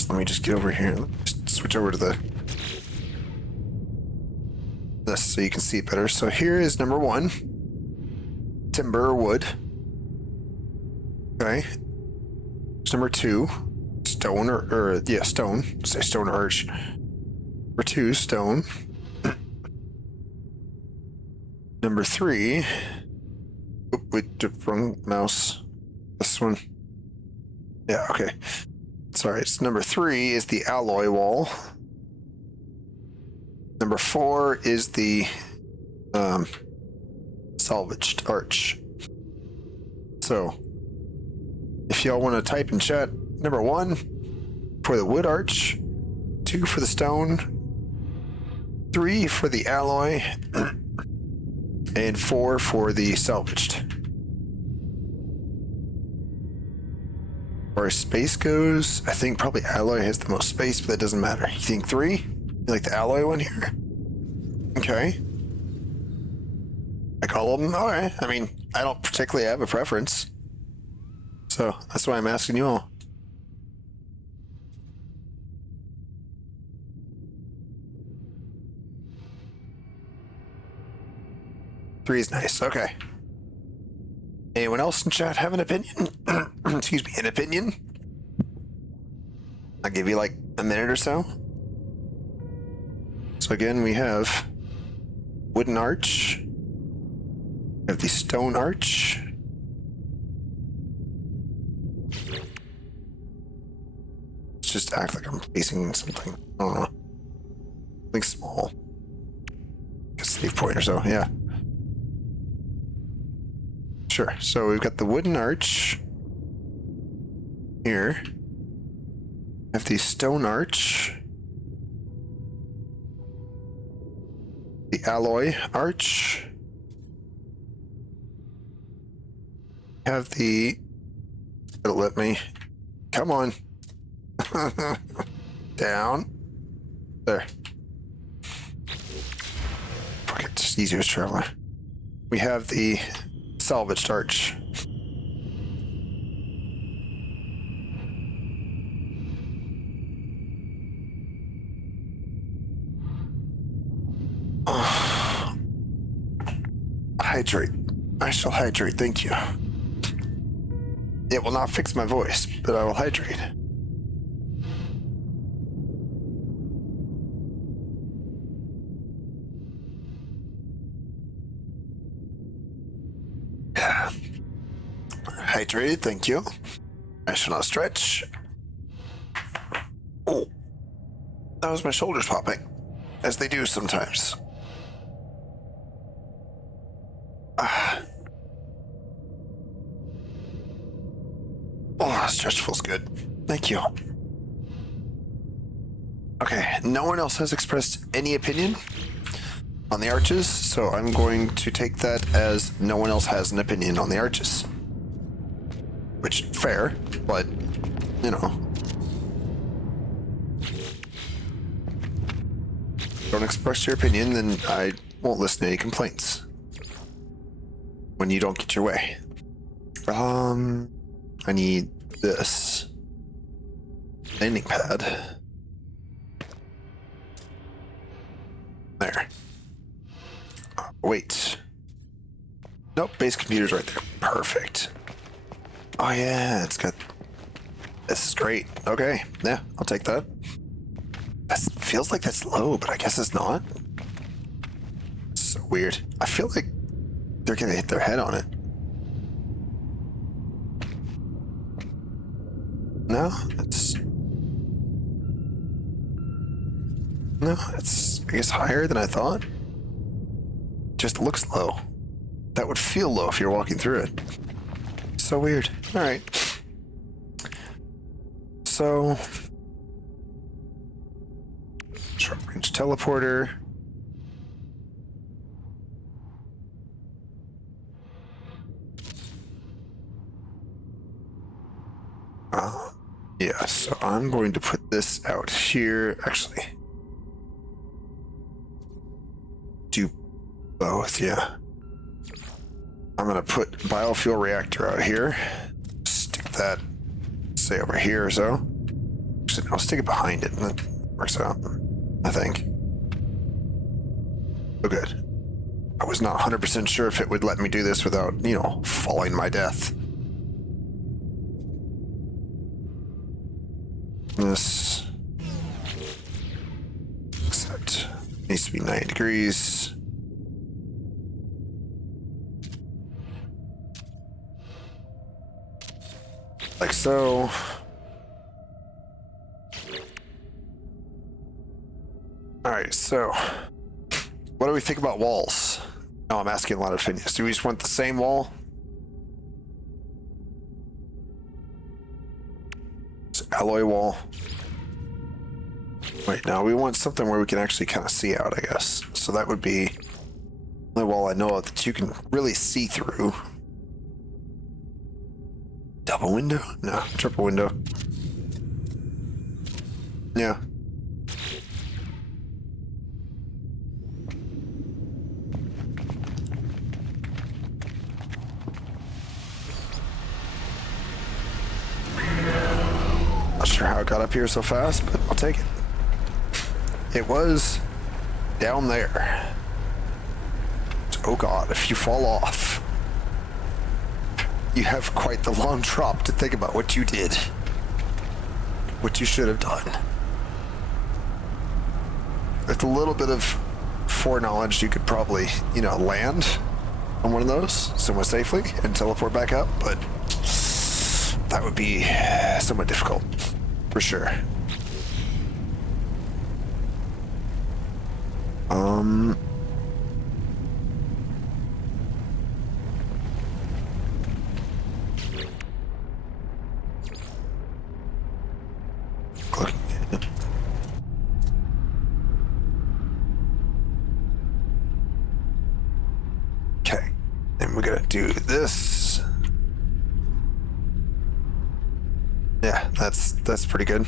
Let me just get over here. Just switch over to this so you can see it better. So here is number 1. Timber or wood. Okay. There's number 2. Stone or yeah, stone. Say stone or arch. Number 2, stone. Number 3. Oh, wait, the wrong mouse. This one. Yeah, okay. Sorry, it's number 3 is the alloy wall. Number 4 is the salvaged arch. So, if y'all want to type in chat, number 1 for the wood arch, 2 for the stone, 3 for the alloy, and 4 for the salvaged. As far as space goes, I think probably alloy has the most space, but that doesn't matter. You think 3? You like the alloy one here? Okay. like all of them? All right. I mean, I don't particularly have a preference. So that's why I'm asking you all. Three is nice. Okay. Anyone else in chat have an opinion? Excuse me, an opinion? I'll give you like a minute or so. So again, we have wooden arch. We have the stone arch. Let's just act like I'm placing something. I don't know. Something small. A save point or so, yeah. Sure. So we've got the wooden arch here. We have the stone arch. The alloy arch. We have the... It'll let me. Come on. Down. There. Fuck it, just easier as traveler. We have the salvaged arch. Hydrate. I shall hydrate, thank you. It will not fix my voice, but I will hydrate. Yeah. Hydrated, thank you. I shall not stretch. Oh, that was my shoulders popping, as they do sometimes. Oh, stretch feels good. Thank you. Okay, no one else has expressed any opinion on the arches, so I'm going to take that as no one else has an opinion on the arches. Which, fair, but, you know. Don't express your opinion, then I won't listen to any complaints. When you don't get your way. I need this. Landing pad. There. Wait. Nope, base computer's right there. Perfect. Oh yeah, it's got... This is great. Okay, yeah, I'll take that. That feels like that's low, but I guess it's not. It's so weird. I feel like they're gonna hit their head on it. No, it's... No, it's, I guess, higher than I thought. Just looks low. That would feel low if you're walking through it. So weird. All right. So... Short range teleporter. Yeah, so I'm going to put this out here. Actually, do both, yeah. I'm going to put biofuel reactor out here. Stick that, say, over here or so. Actually, I'll stick it behind it, and that works out, I think. Oh, good. I was not 100% sure if it would let me do this without, you know, falling my death. This, except needs to be 90 degrees. Like so. All right, so what do we think about walls? Oh, I'm asking a lot of opinions. Do we just want the same wall? Alloy wall. Wait, now we want something where we can actually kind of see out, I guess. So that would be the wall I know of that you can really see through. Double window? No, triple window. Yeah. Not sure how it got up here so fast, but I'll take it. It was down there. Oh god, if you fall off, you have quite the long drop to think about what you did. What you should have done. With a little bit of foreknowledge, you could probably, you know, land on one of those somewhat safely and teleport back up, but that would be somewhat difficult, for sure. Okay, and we're gonna do this. Yeah, that's pretty good.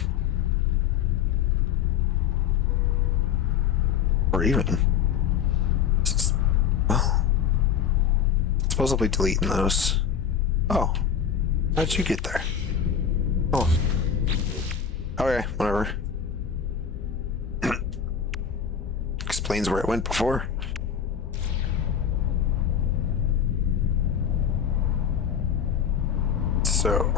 Or even, well, supposedly deleting those. Oh, how'd you get there? Oh, okay, whatever. Explains where it went before. So.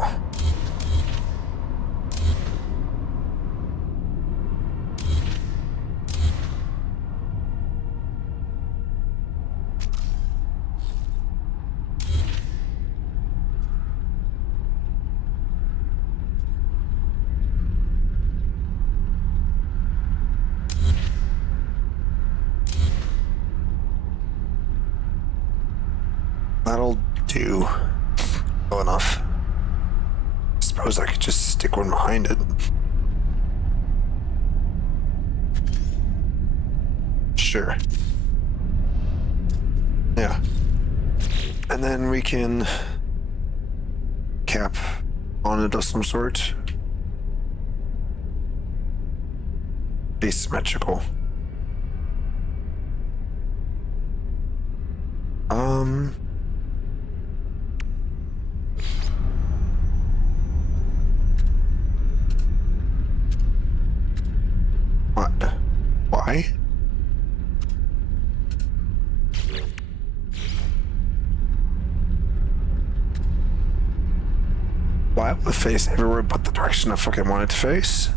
That'll do well enough. Suppose I could just stick one behind it. Sure. Yeah. And then we can cap on it of some sort. Asymmetrical. What? Why? Why will it face everywhere but the direction I fucking want it to face?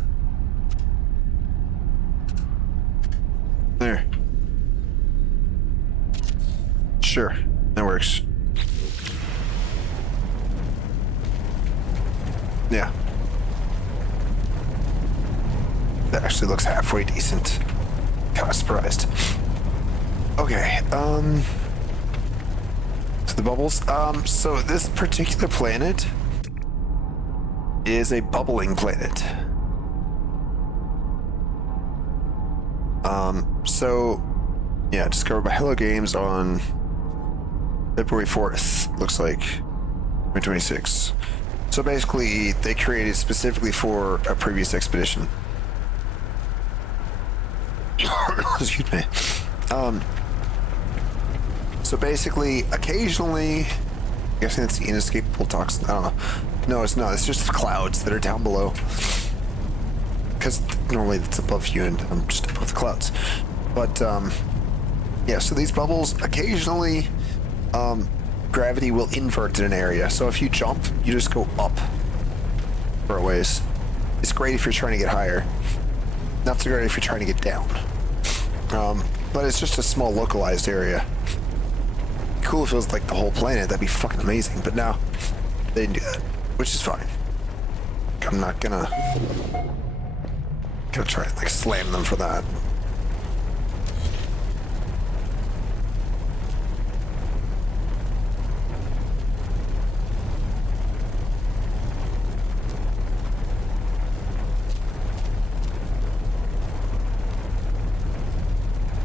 There. Sure, that works. Yeah. That actually looks halfway decent. Kind of surprised. Okay, to the bubbles. So this particular planet is a bubbling planet. So yeah, discovered by Hello Games on February 4th, looks like 2026. So basically, they created specifically for a previous expedition. Excuse me. So basically, occasionally, I'm guessing it's the inescapable toxin. I don't know. No, it's not. It's just the clouds that are down below. Because normally it's above you, and I'm just above the clouds. But yeah. So these bubbles occasionally, gravity will invert in an area. So if you jump, you just go up for a ways. It's great if you're trying to get higher. Not so great if you're trying to get down. But it's just a small localized area. Cool if it was like the whole planet. That'd be fucking amazing. But no, they didn't do that, which is fine. I'm not gonna try and like slam them for that.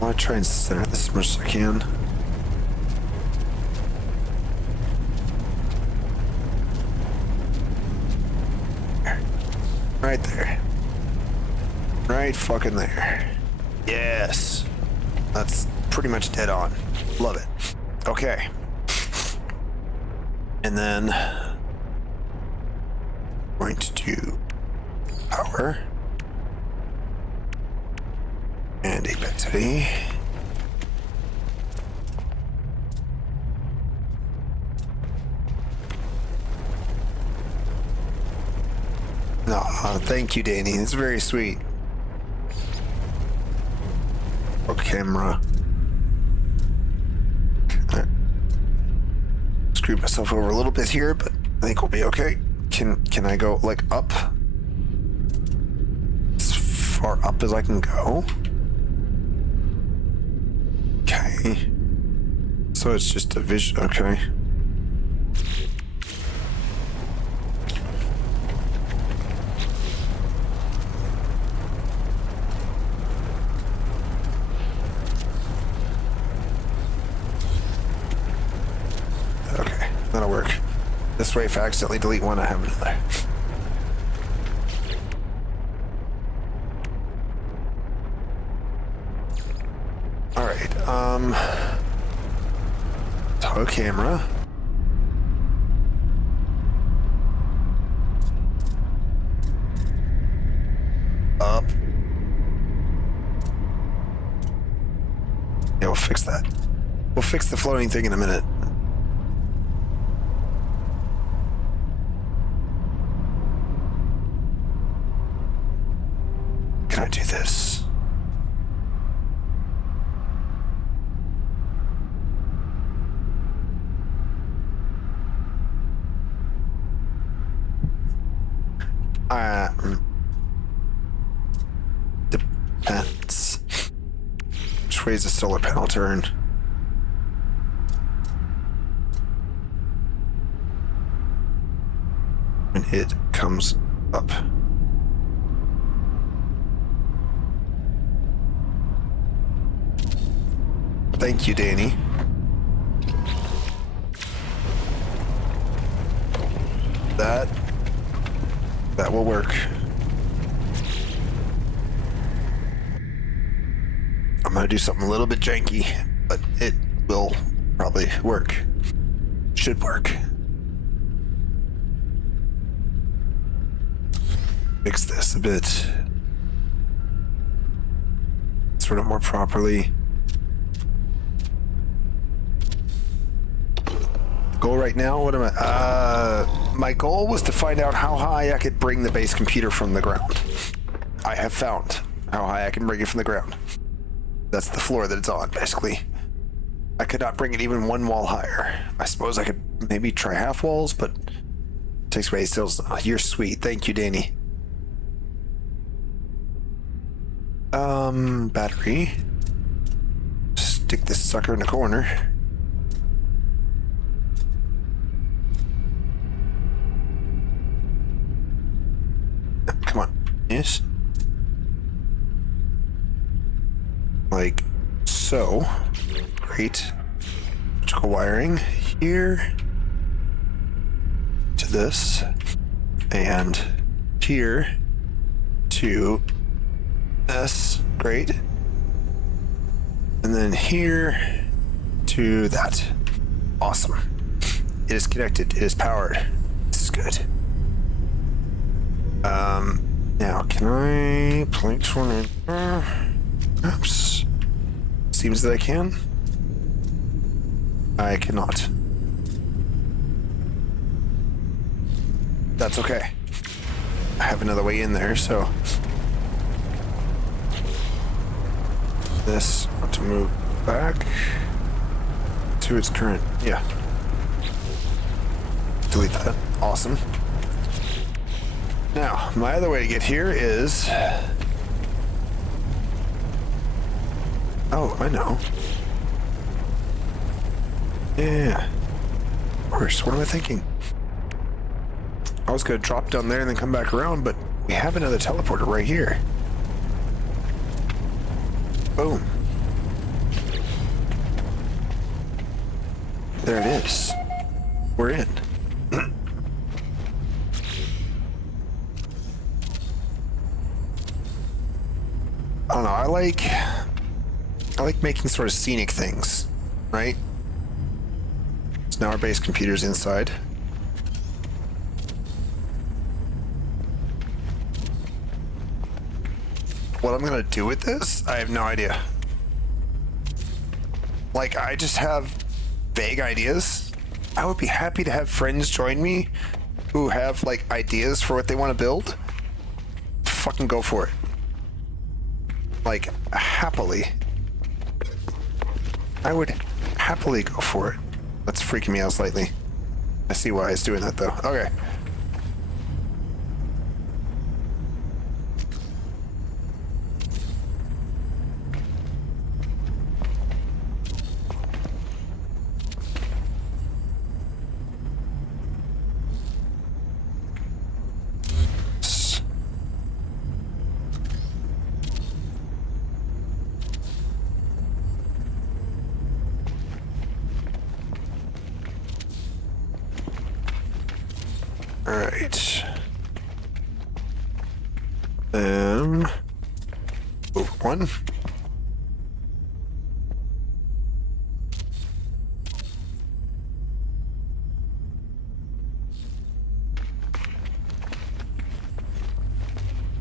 I want to try and center this as much as I can. Right there. Right fucking there. Yes. That's pretty much dead on. Love it. Okay. And then going to do power. And a battery. Oh, thank you, Danny. It's very sweet. Oh, camera. Screwed myself over a little bit here, but I think we'll be okay. Can I go like up? As far up as I can go. Okay. So it's just a vision. Okay. Okay, that'll work. This way, if I accidentally delete one, I have another. All right. Tow camera. Up. Yeah, we'll fix that. We'll fix the floating thing in a minute. Can I do this? Depends. Which way is the solar panel turn? When it comes up. Thank you, Danny. That will work. I'm gonna do something a little bit janky, but it will probably work. Should work. Fix this a bit. Sort of more properly. Goal right now, what am I? My goal was to find out how high I could bring the base computer from the ground. I have found how high I can bring it from the ground. That's the floor that it's on, basically. I could not bring it even one wall higher. I suppose I could maybe try half walls, but it takes away stills. Oh, you're sweet. Thank you, Danny. Battery. Stick this sucker in the corner. Come on. Yes. Like so. Great. Electrical wiring here to this and here to this. Great. And then here to that. Awesome. It is connected. It is powered. This is good. Now can I place one in there? Oops. Seems that I can. I cannot. That's okay. I have another way in there, so this want to move back to its current. Yeah. Delete that. Awesome. Now, my other way to get here is... Oh, I know. Yeah. Of course, what am I thinking? I was going to drop down there and then come back around, but we have another teleporter right here. Boom. There it is. We're in. I don't know, I like making sort of scenic things, right? So now our base computer's inside. what I'm gonna do with this, I have no idea. Like, I just have vague ideas. I would be happy to have friends join me who have like ideas for what they want to build. Fucking go for it. Like, happily. I would happily go for it. That's freaking me out slightly. I see why it's doing that though. Okay. All right. Over one.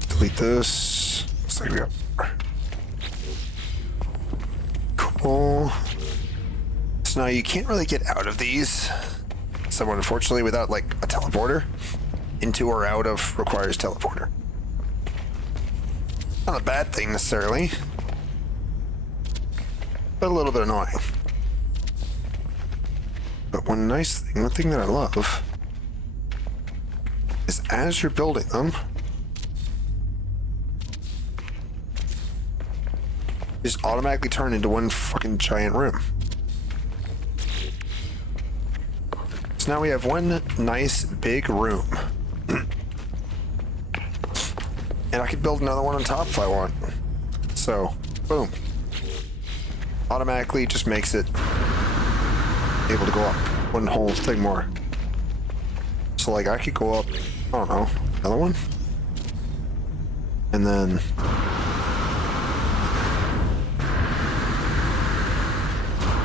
Delete this. Looks like we got more. Cool. So now you can't really get out of these. So unfortunately, without like a teleporter, into or out of requires teleporter. Not a bad thing necessarily, but a little bit annoying. But one nice thing, one thing that I love, is as you're building them, they just automatically turn into one fucking giant room. So now we have one nice big room. And I could build another one on top if I want. So, boom. Automatically just makes it able to go up one whole thing more. So like I could go up, I don't know, another one? And then...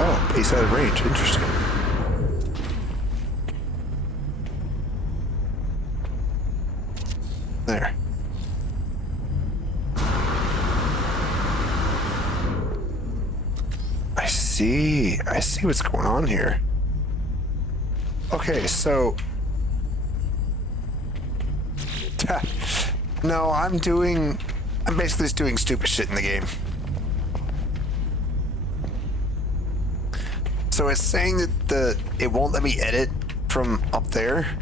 Oh, base out of range, interesting. There. I see what's going on here. Okay, so... No, I'm basically just doing stupid shit in the game. So it's saying that it won't let me edit from up there.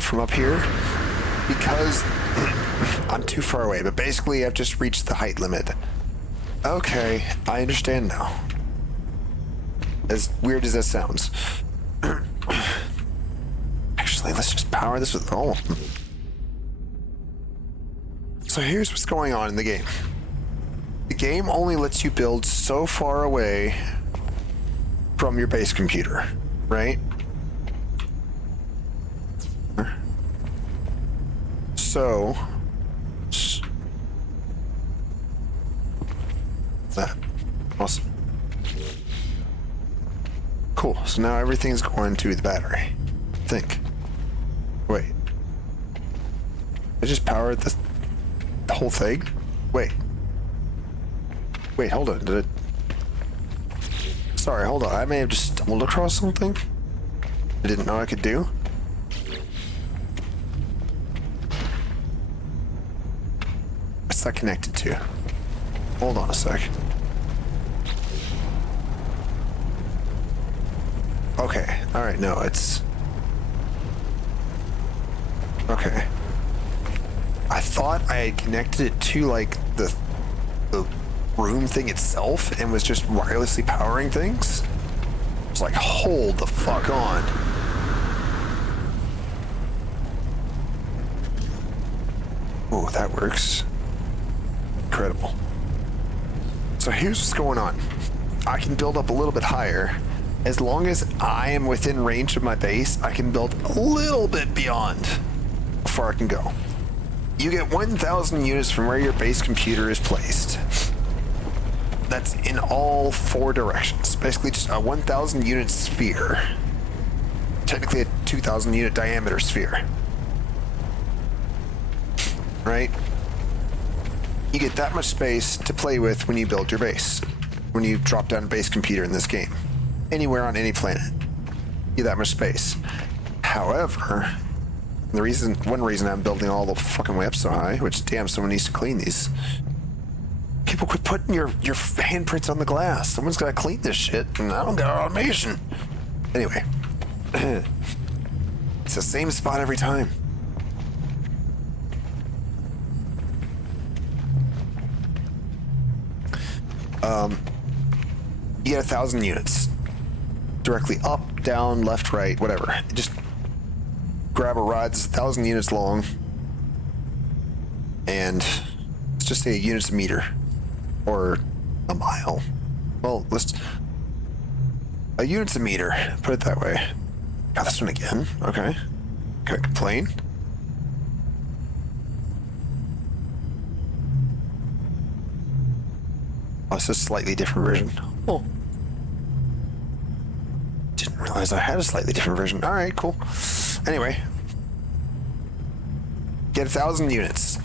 From up here. Because I'm too far away, but basically I've just reached the height limit. Okay, I understand now. As weird as that sounds. Actually, let's just power this with all of them. So here's what's going on in the game. The game only lets you build so far away from your base computer, right? So... that. Awesome. Cool. So now everything's going to the battery. I think. Wait. I just powered the whole thing? Wait. Wait, hold on. Did it... Sorry, hold on. I may have just stumbled across something I didn't know I could do. What's that connected to? Hold on a sec. Okay, alright, no, it's... Okay. I thought I had connected it to, like, the room thing itself and was just wirelessly powering things. I was like, hold the fuck on. Ooh, that works. Incredible. So here's what's going on. I can build up a little bit higher. As long as I am within range of my base, I can build a little bit beyond how far I can go. You get 1,000 units from where your base computer is placed. That's in all four directions. Basically just a 1,000 unit sphere. Technically a 2,000 unit diameter sphere. Right? you get that much space to play with when you build your base. When you drop down a base computer in this game. Anywhere on any planet. You get that much space. However, one reason I'm building all the fucking way up so high, which damn, someone needs to clean these. People quit putting your handprints on the glass. Someone's gotta clean this shit, and I don't got automation. Anyway. It's the same spot every time. You get 1,000 units. Directly up, down, left, right, whatever. Just grab a rod that's 1,000 units long. And let's just say units a meter. Or a mile. Well, a unit's a meter. Put it that way. Got this one again. Okay. Can I complain? Oh, it's a slightly different version. Oh. Didn't realize I had a slightly different version. Alright, cool. Anyway. Get 1,000 units.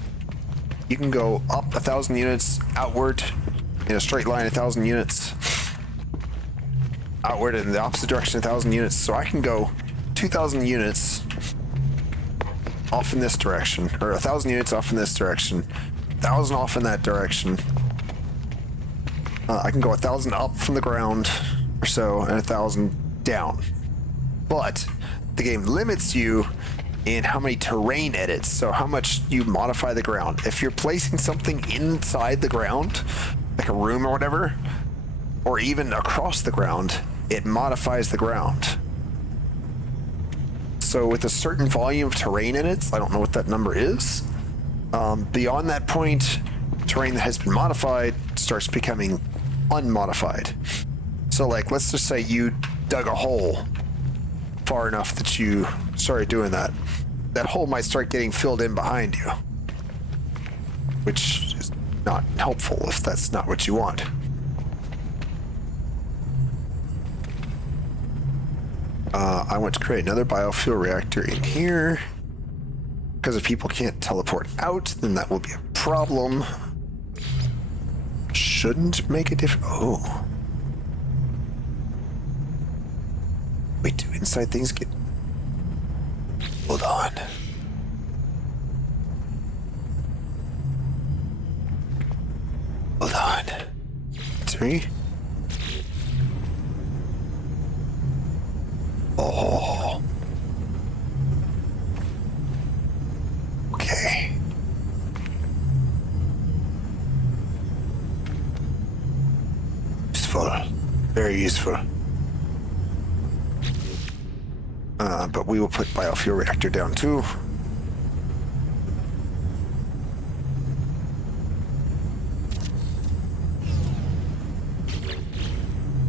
You can go up 1,000 units, outward in a straight line 1,000 units. Outward in the opposite direction 1,000 units. So I can go 2,000 units off in this direction. Or 1,000 units off in this direction. 1,000 off in that direction. I can go 1,000 up from the ground or so and 1,000 down. But the game limits you in how many terrain edits, so how much you modify the ground. If you're placing something inside the ground, like a room or whatever, or even across the ground, it modifies the ground. So with a certain volume of terrain edits, I don't know what that number is, beyond that point, terrain that has been modified starts becoming unmodified. So like, let's just say you dug a hole far enough that you started doing that. That hole might start getting filled in behind you, which is not helpful if that's not what you want. I want to create another biofuel reactor in here, because if people can't teleport out, then that will be a problem. Shouldn't make a difference. Oh. Wait, do inside things get... Hold on. Hold on. 3. Oh. Okay. Useful. Very useful. But we will put biofuel reactor down too.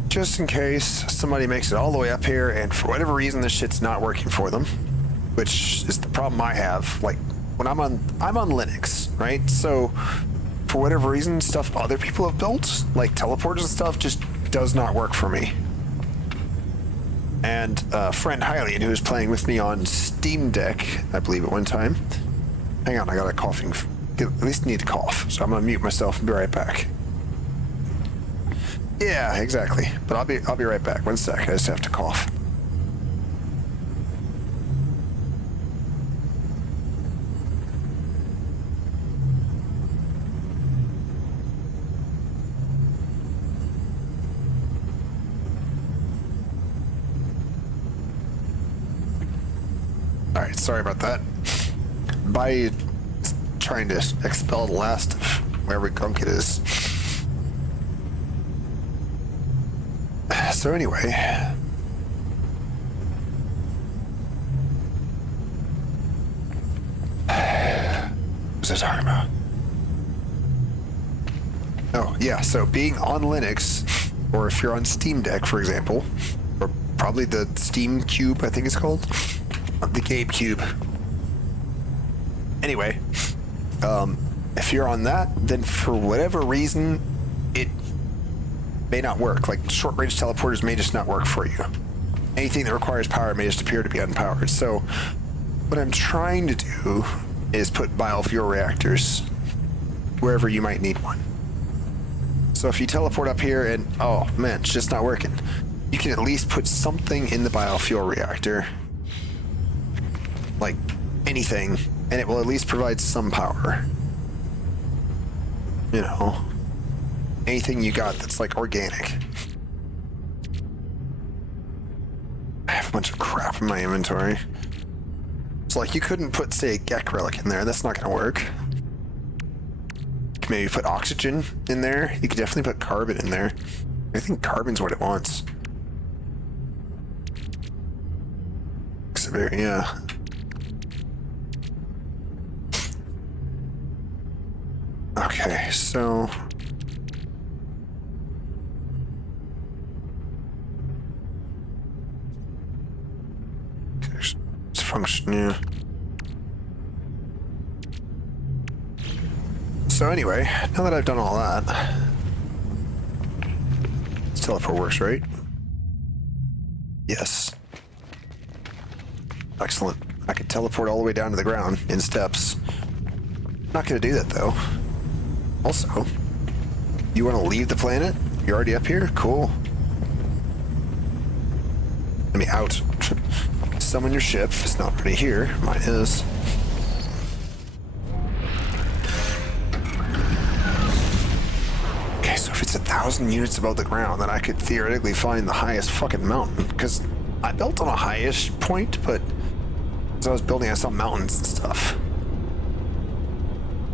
Just in case somebody makes it all the way up here and for whatever reason this shit's not working for them, which is the problem I have. Like when I'm on Linux, right? So for whatever reason, stuff other people have built, like teleporters and stuff, just does not work for me. And friend Hylian, who was playing with me on Steam Deck, I believe at one time. Hang on, I got a coughing. At least need to cough, so I'm gonna mute myself and be right back. Yeah, exactly. But I'll be right back. 1 sec. I just have to cough. Alright, sorry about that. By trying to expel the last of wherever gunk it is. So anyway. What's I talking about? Oh, yeah, so being on Linux, or if you're on Steam Deck, for example, or probably the Steam Cube, I think it's called. The GameCube. Anyway, if you're on that, then for whatever reason, it may not work. Like short-range teleporters may just not work for you. Anything that requires power may just appear to be unpowered. So what I'm trying to do is put biofuel reactors wherever you might need one. So if you teleport up here and, oh man, it's just not working, you can at least put something in the biofuel reactor. Like anything, and it will at least provide some power. You know, anything you got that's like organic. I have a bunch of crap in my inventory. So like you couldn't put, say, a Gek relic in there. That's not going to work. Maybe put oxygen in there. You could definitely put carbon in there. I think carbon's what it wants. Yeah. Okay, so it's function, yeah. So anyway, now that I've done all that, this teleport works, right? Yes. Excellent. I can teleport all the way down to the ground in steps. Not gonna do that though. Also, you want to leave the planet? You're already up here? Cool. Let me out. Summon your ship. It's not already here. Mine is. Okay, so if it's 1,000 units above the ground, then I could theoretically find the highest fucking mountain. Because I built on a high-ish point, but as I was building, I saw mountains and stuff.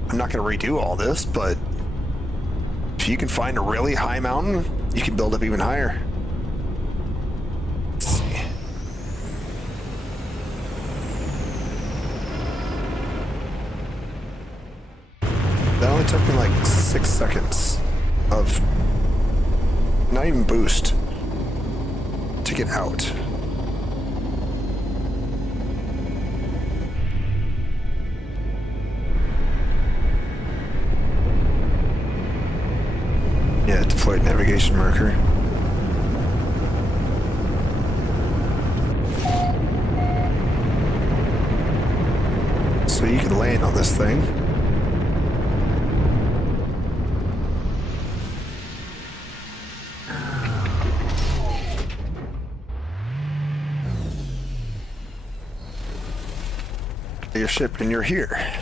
I'm not going to redo all this, but if you can find a really high mountain, you can build up even higher. Let's see. That only took me like 6 seconds of not even boost to get out. Yeah, deployed navigation marker. So you can land on this thing. Your ship and you're here.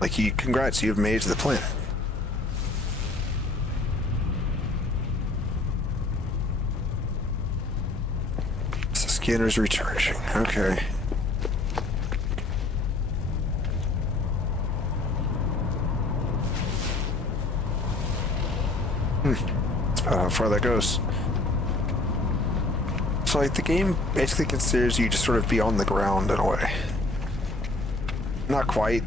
Like, congrats, you've made it to the planet. So scanner's recharging. Okay. That's about how far that goes. So, like, the game basically considers you to sort of be on the ground in a way. Not quite.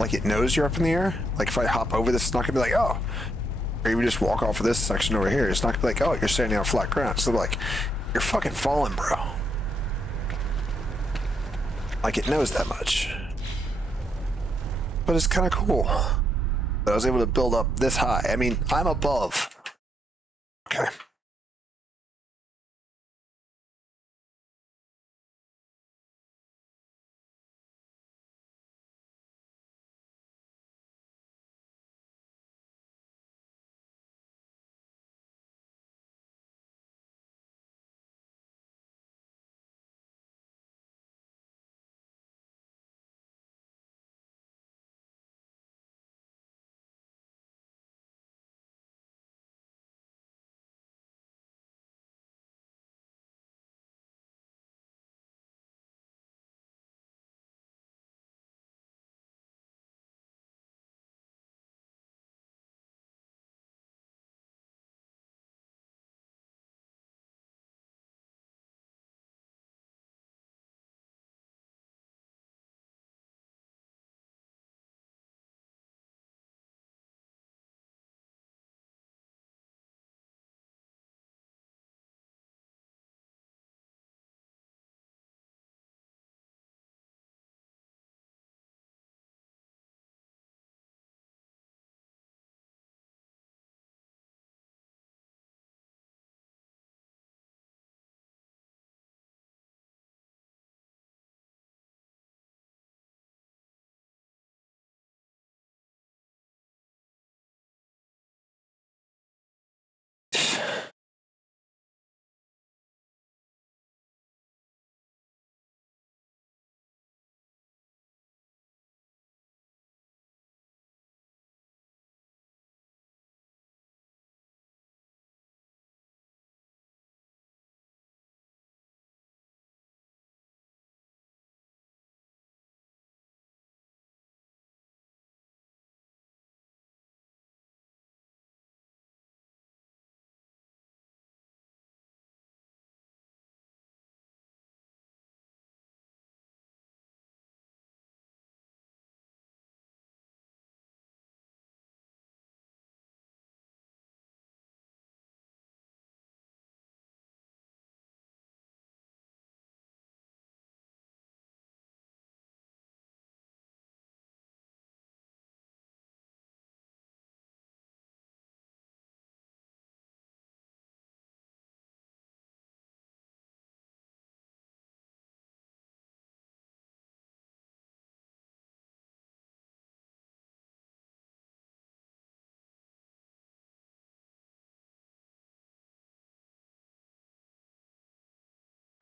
Like, it knows you're up in the air. Like, if I hop over this, it's not gonna be like, oh. Or even just walk off of this section over here. It's not gonna be like, oh, you're standing on flat ground. So, like, you're fucking falling, bro. Like, it knows that much. But it's kind of cool that I was able to build up this high. I mean, I'm above. Okay.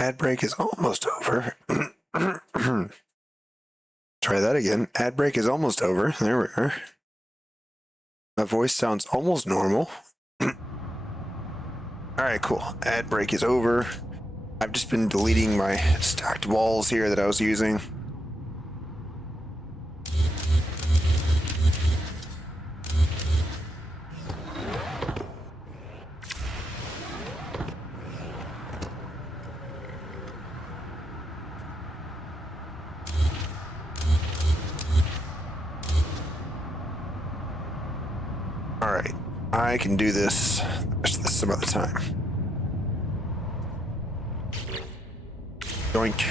Ad break is almost over. Try that again. Ad break is almost over. There we are. My voice sounds almost normal. All right, cool. Ad break is over. I've just been deleting my stacked walls here that I was using. All right, I can do this some other time. Doink.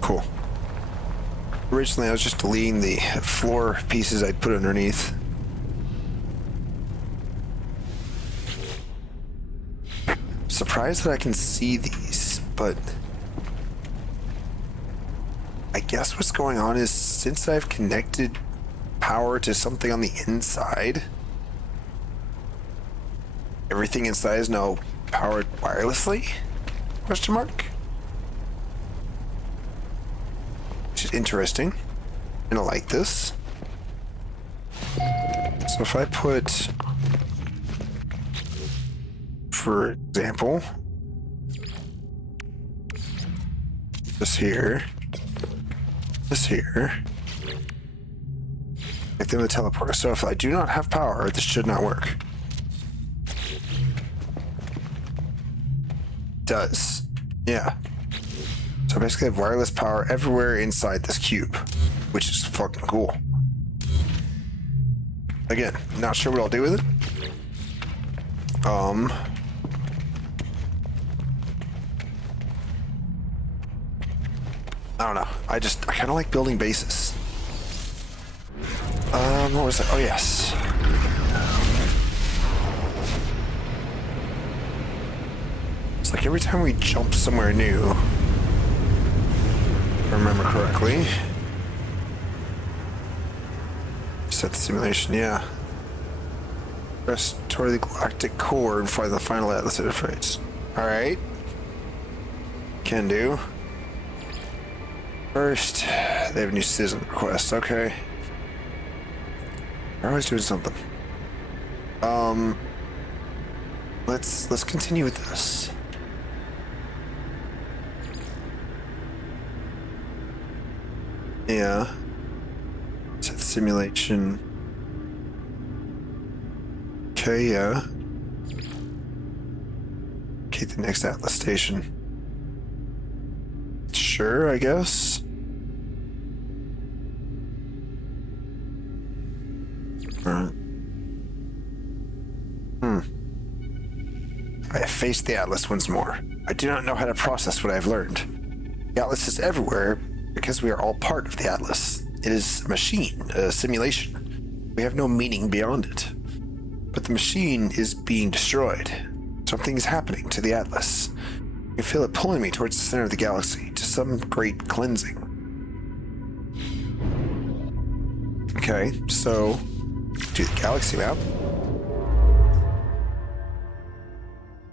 Cool. Originally, I was just deleting the floor pieces I'd put underneath. Surprised that I can see these, but I guess what's going on is since I've connected power to something on the inside, everything inside is now powered wirelessly? Question mark? Which is interesting. And I like this. So if I put, for example, this here, get them to teleporter. So if I do not have power, this should not work. Does. Yeah. So basically I have wireless power everywhere inside this cube, which is fucking cool. Again, not sure what I'll do with it. I don't know. I kind of like building bases. What was that? Oh, yes. It's like every time we jump somewhere new, if I remember correctly. Set the simulation, yeah. Press toward the galactic core and find the final Atlas interface. Alright. Can do. First, they have a new citizen request. Okay. They're always doing something. Let's continue with this. Yeah. Set simulation. Okay, yeah. Okay, the next Atlas station. Sure, I guess. Alright. I have faced the Atlas once more. I do not know how to process what I have learned. The Atlas is everywhere because we are all part of the Atlas. It is a machine, a simulation. We have no meaning beyond it. But the machine is being destroyed. Something is happening to the Atlas. I feel it pulling me towards the center of the galaxy, to some great cleansing. Okay, so do the galaxy map.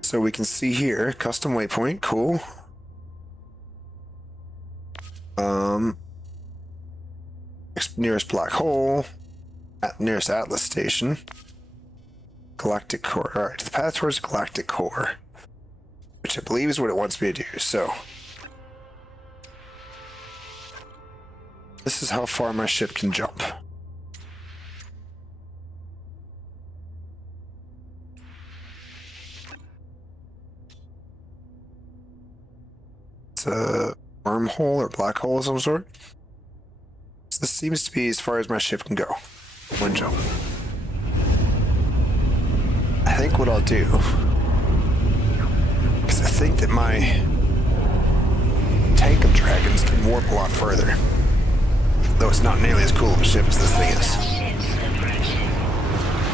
So we can see here, custom waypoint, cool. Nearest black hole, nearest Atlas station, galactic core. All right, the path towards the galactic core, which I believe is what it wants me to do. So this is how far my ship can jump. It's a wormhole or black hole of some sort. So this seems to be as far as my ship can go. One jump. I think what I'll do, because I think that my tank of dragons can warp a lot further. Though it's not nearly as cool of a ship as this thing is.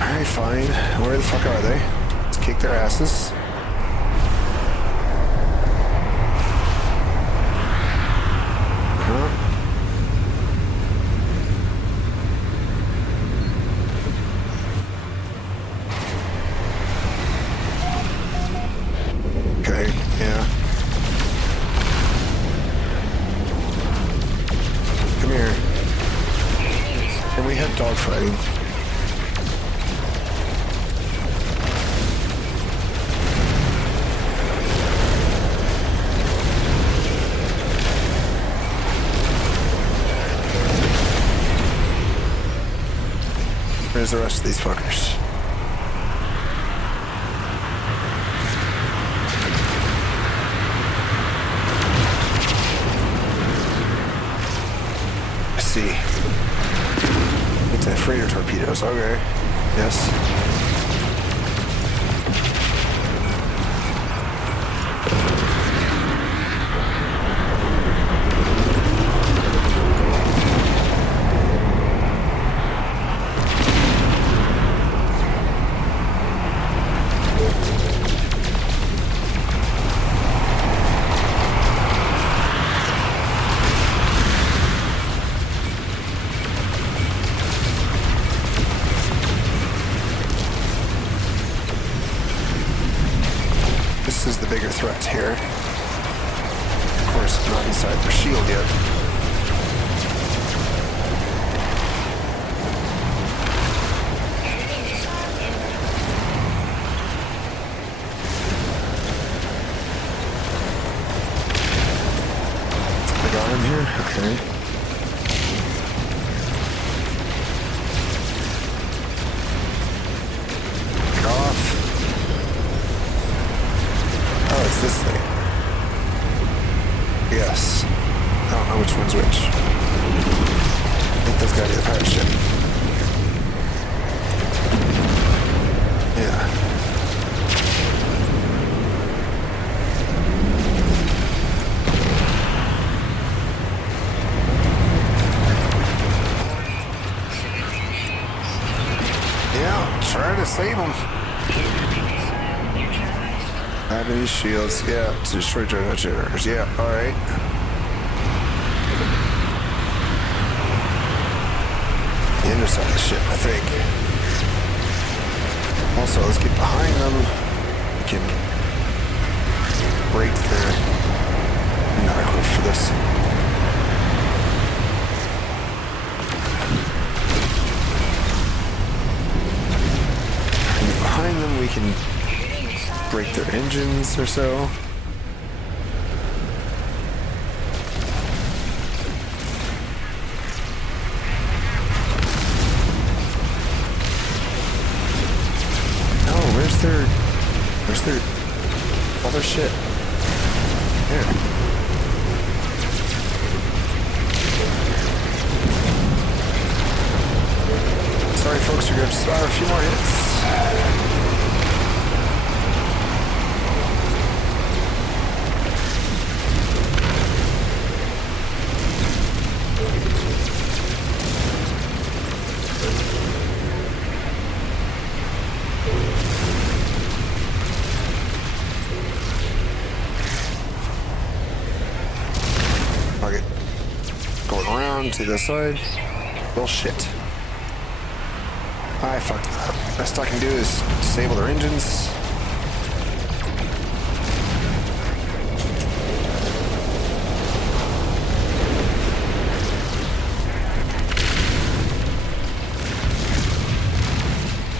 Alright, fine. Where the fuck are they? Let's kick their asses. Huh? Okay, yeah. we had dogfighting. Where's the rest of these fuckers? I see. It's a freighter torpedoes. Okay. Yes. This is the bigger threat here. Of course, I'm not inside their shield yet. I got him here? Okay. Get off. Oh, it's this thing. Yes. I don't know which one's which. I think that's gotta be the pirate ship. Yeah. Yeah, try to save them. Have any shields? Yeah, to destroy generators. Yeah, alright. The underside of the ship, I think. Also, let's get behind them. We can break their... I'm not equipped for this. And behind them, we can break their engines or so. Oh, where's their all their shit? Here. Sorry folks, you're gonna start a few more hits. Okay. Going around to the side. Bullshit. I fucked that up. Best I can do is disable their engines.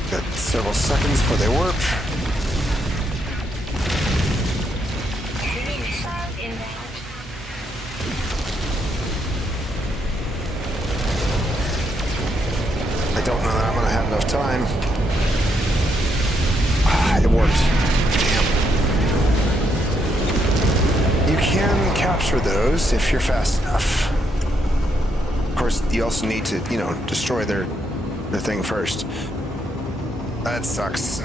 Got several seconds before they warp. I don't know that I'm gonna have enough time. It worked. Damn. You can capture those if you're fast enough. Of course, you also need to, you know, destroy their thing first. That sucks.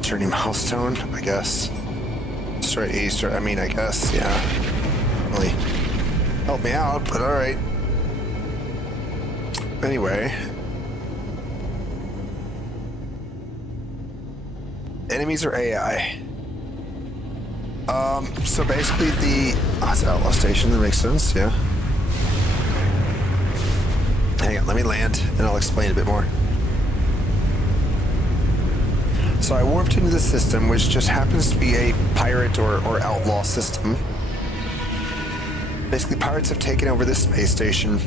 Journey milestone, I guess. Straight east, I mean, I guess, yeah. Really help me out, but alright. Anyway. Enemies are AI. So basically it's Outlaw Station, that makes sense, yeah. Hang on, let me land and I'll explain a bit more. So I warped into the system, which just happens to be a pirate or outlaw system. basically pirates have taken over this space station,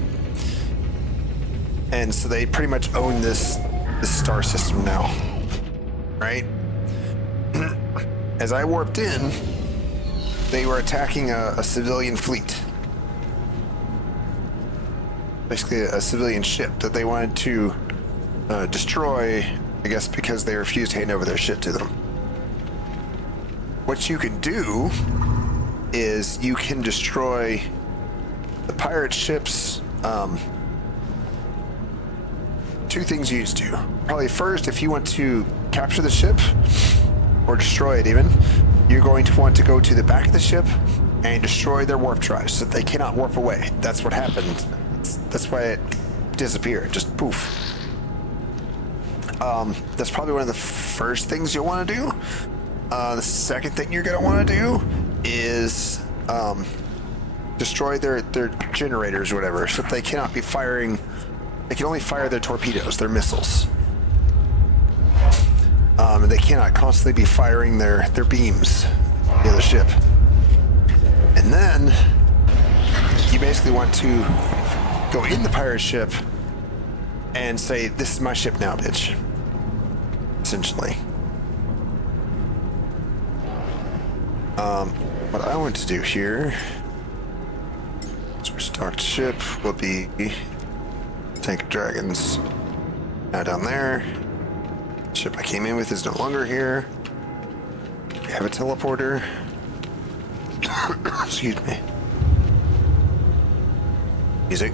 and so they pretty much own this star system now, right? As I warped in, they were attacking a civilian fleet, basically a civilian ship that they wanted to destroy, I guess because they refused to hand over their shit to them. What you can do is you can destroy the pirate ships. Two things you used to. Probably first, if you want to capture the ship or destroy it even, you're going to want to go to the back of the ship and destroy their warp drives so that they cannot warp away. That's what happened. That's why it disappeared. Just poof. That's probably one of the first things you'll want to do. The second thing you're going to want to do is destroy their generators or whatever, so that they cannot be firing. They can only fire their torpedoes, their missiles. They cannot constantly be firing their beams, the other ship. And then you basically want to go in the pirate ship and say, "This is my ship now, bitch." Essentially. What I want to do here is our stocked ship will be Tank of Dragons. Now down there. The ship I came in with is no longer here. We have a teleporter. Excuse me. Music.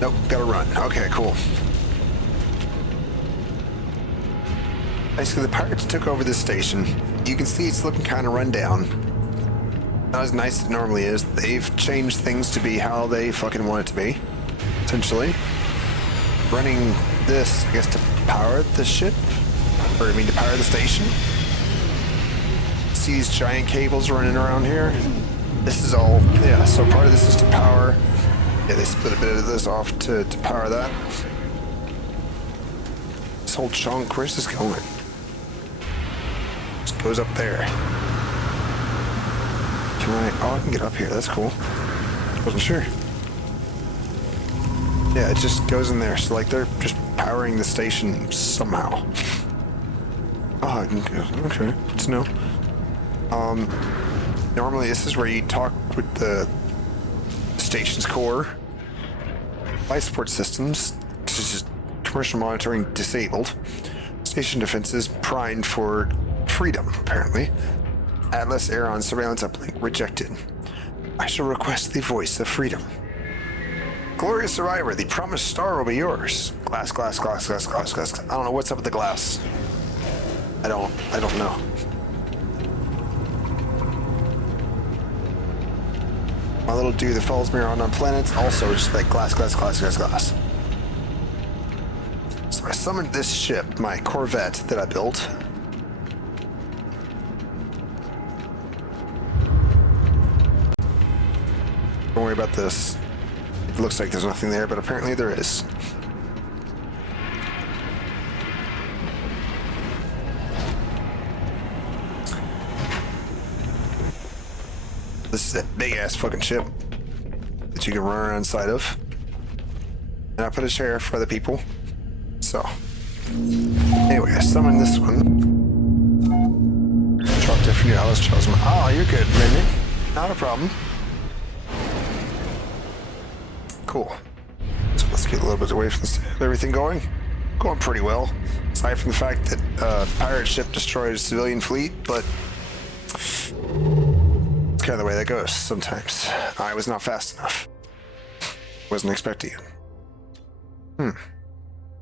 Nope, gotta run. Okay, cool. Basically, the pirates took over this station. You can see it's looking kind of run down. Not as nice as it normally is. They've changed things to be how they fucking want it to be, essentially. Running this, I guess, to power the ship, or I mean to power the station. See these giant cables running around here? This is all, yeah, so part of this is to power. Yeah, they split a bit of this off to power that. This whole chunk, where's this going? Just goes up there. Can I can get up here, that's cool. Wasn't sure. Yeah, it just goes in there, so like they're just powering the station somehow. Oh, I can go, okay, good to know. Normally this is where you talk with the station's core. Life support systems, this is just commercial monitoring disabled. Station defenses primed for freedom, apparently. Atlas Aeron surveillance uplink rejected. I shall request the voice of freedom. Glorious survivor, the promised star will be yours. Glass, glass, glass, glass, glass, glass. I don't know what's up with the glass. I don't know. My little dude that follows me around on planets also just like glass, glass, glass, glass, glass. So I summoned this ship, my Corvette that I built. Don't worry about this. It looks like there's nothing there, but apparently there is. This is a big ass fucking ship that you can run around inside of. And I put a chair for other people. So, anyway, I summoned this one. Drop different new Alice Charles. Oh, you're good, Minion. Not a problem. Cool. So let's get a little bit away from this. Everything going pretty well. Aside from the fact that pirate ship destroyed a civilian fleet, but it's kind of the way that goes sometimes. I was not fast enough. Wasn't expecting it.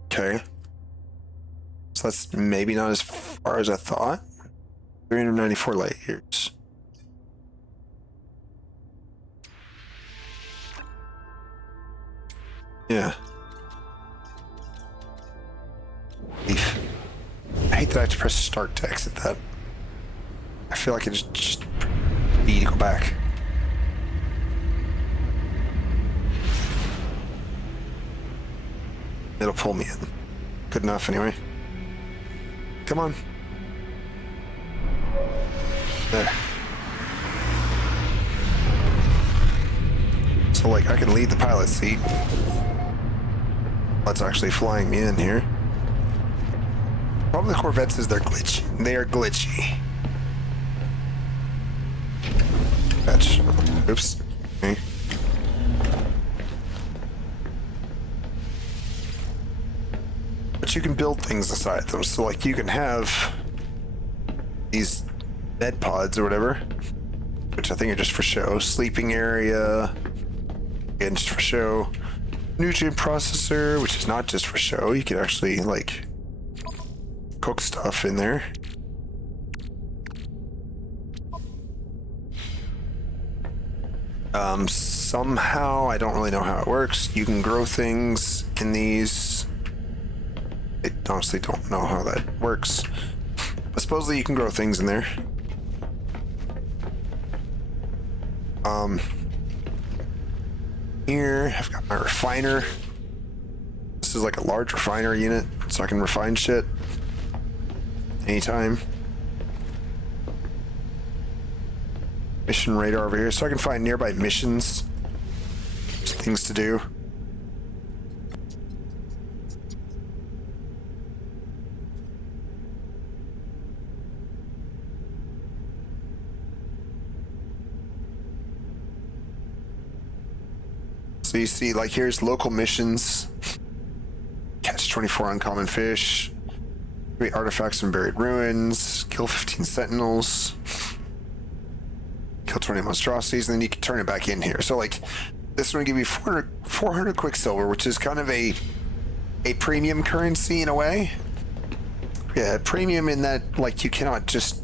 Okay. So that's maybe not as far as I thought. 394 light years. Yeah. Leaf. I hate that I have to press start to exit that. I feel like it's just B to go back. It'll pull me in. Good enough anyway. Come on. There. So like I can leave the pilot seat. That's actually flying me in here. Probably the Corvettes is they're glitchy. They are glitchy. Fetch. Oops. Okay. But you can build things inside them. So like you can have these bed pods or whatever, which I think are just for show. Sleeping area, again, just for show. Nutrient processor, which is not just for show. You can actually like cook stuff in there. Somehow, I don't really know how it works. You can grow things in these. I honestly don't know how that works. But supposedly you can grow things in there. Here, I've got my refiner. This is like a large refiner unit, so I can refine shit anytime. Mission radar over here, so I can find nearby missions. Just things to do. So you see, like, here's local missions. Catch 24 uncommon fish. Create artifacts from buried ruins. Kill 15 sentinels. Kill 20 monstrosities, and then you can turn it back in here. So, like, this one will give you 400 quicksilver, which is kind of a premium currency in a way. Yeah, premium in that, like, you cannot just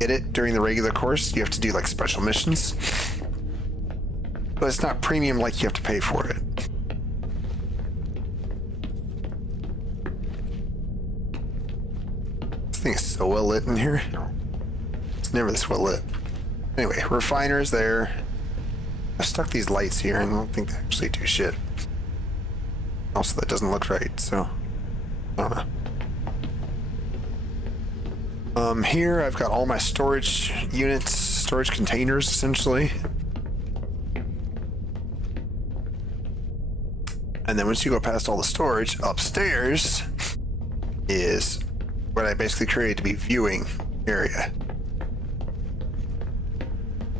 get it during the regular course. You have to do, like, special missions. But it's not premium like you have to pay for it. This thing is so well lit in here. It's never this well lit. Anyway, refiner's there. I've stuck these lights here and I don't think they actually do shit. Also, that doesn't look right, so I don't know. Here I've got all my storage units, storage containers essentially. And then once you go past all the storage, upstairs is what I basically created to be viewing area.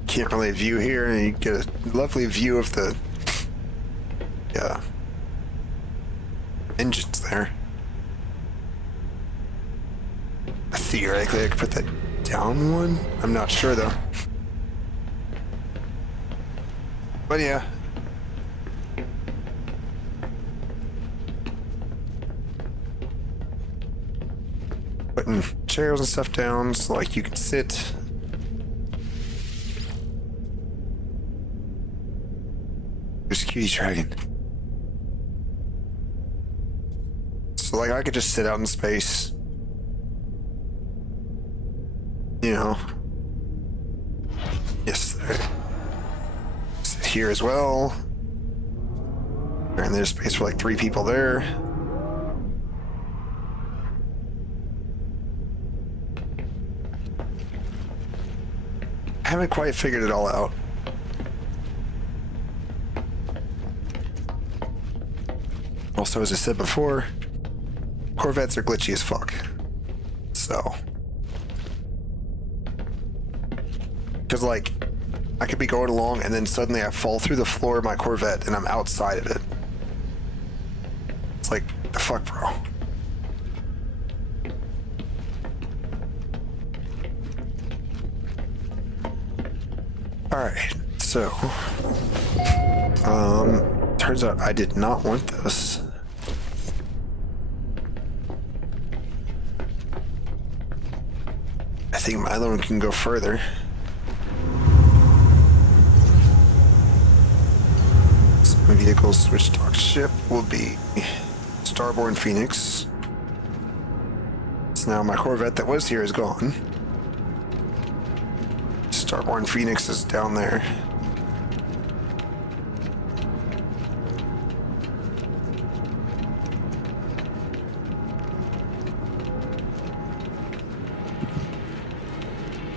Can't really view here, and you get a lovely view of the engines there. Theoretically, I could put that down one. I'm not sure though. But yeah. Putting chairs and stuff down so like you can sit. There's a cutie dragon. So like I could just sit out in space. You know. Yes, there. Sit here as well. And there's space for like 3 people there. I haven't quite figured it all out. Also, as I said before, Corvettes are glitchy as fuck. So. Because, like, I could be going along and then suddenly I fall through the floor of my Corvette and I'm outside of it. It's like, the fuck, bro? Alright, so turns out I did not want this. I think my other one can go further. So my vehicle's switch dock ship will be Starborn Phoenix. So now my Corvette that was here is gone. Starborn Phoenix is down there.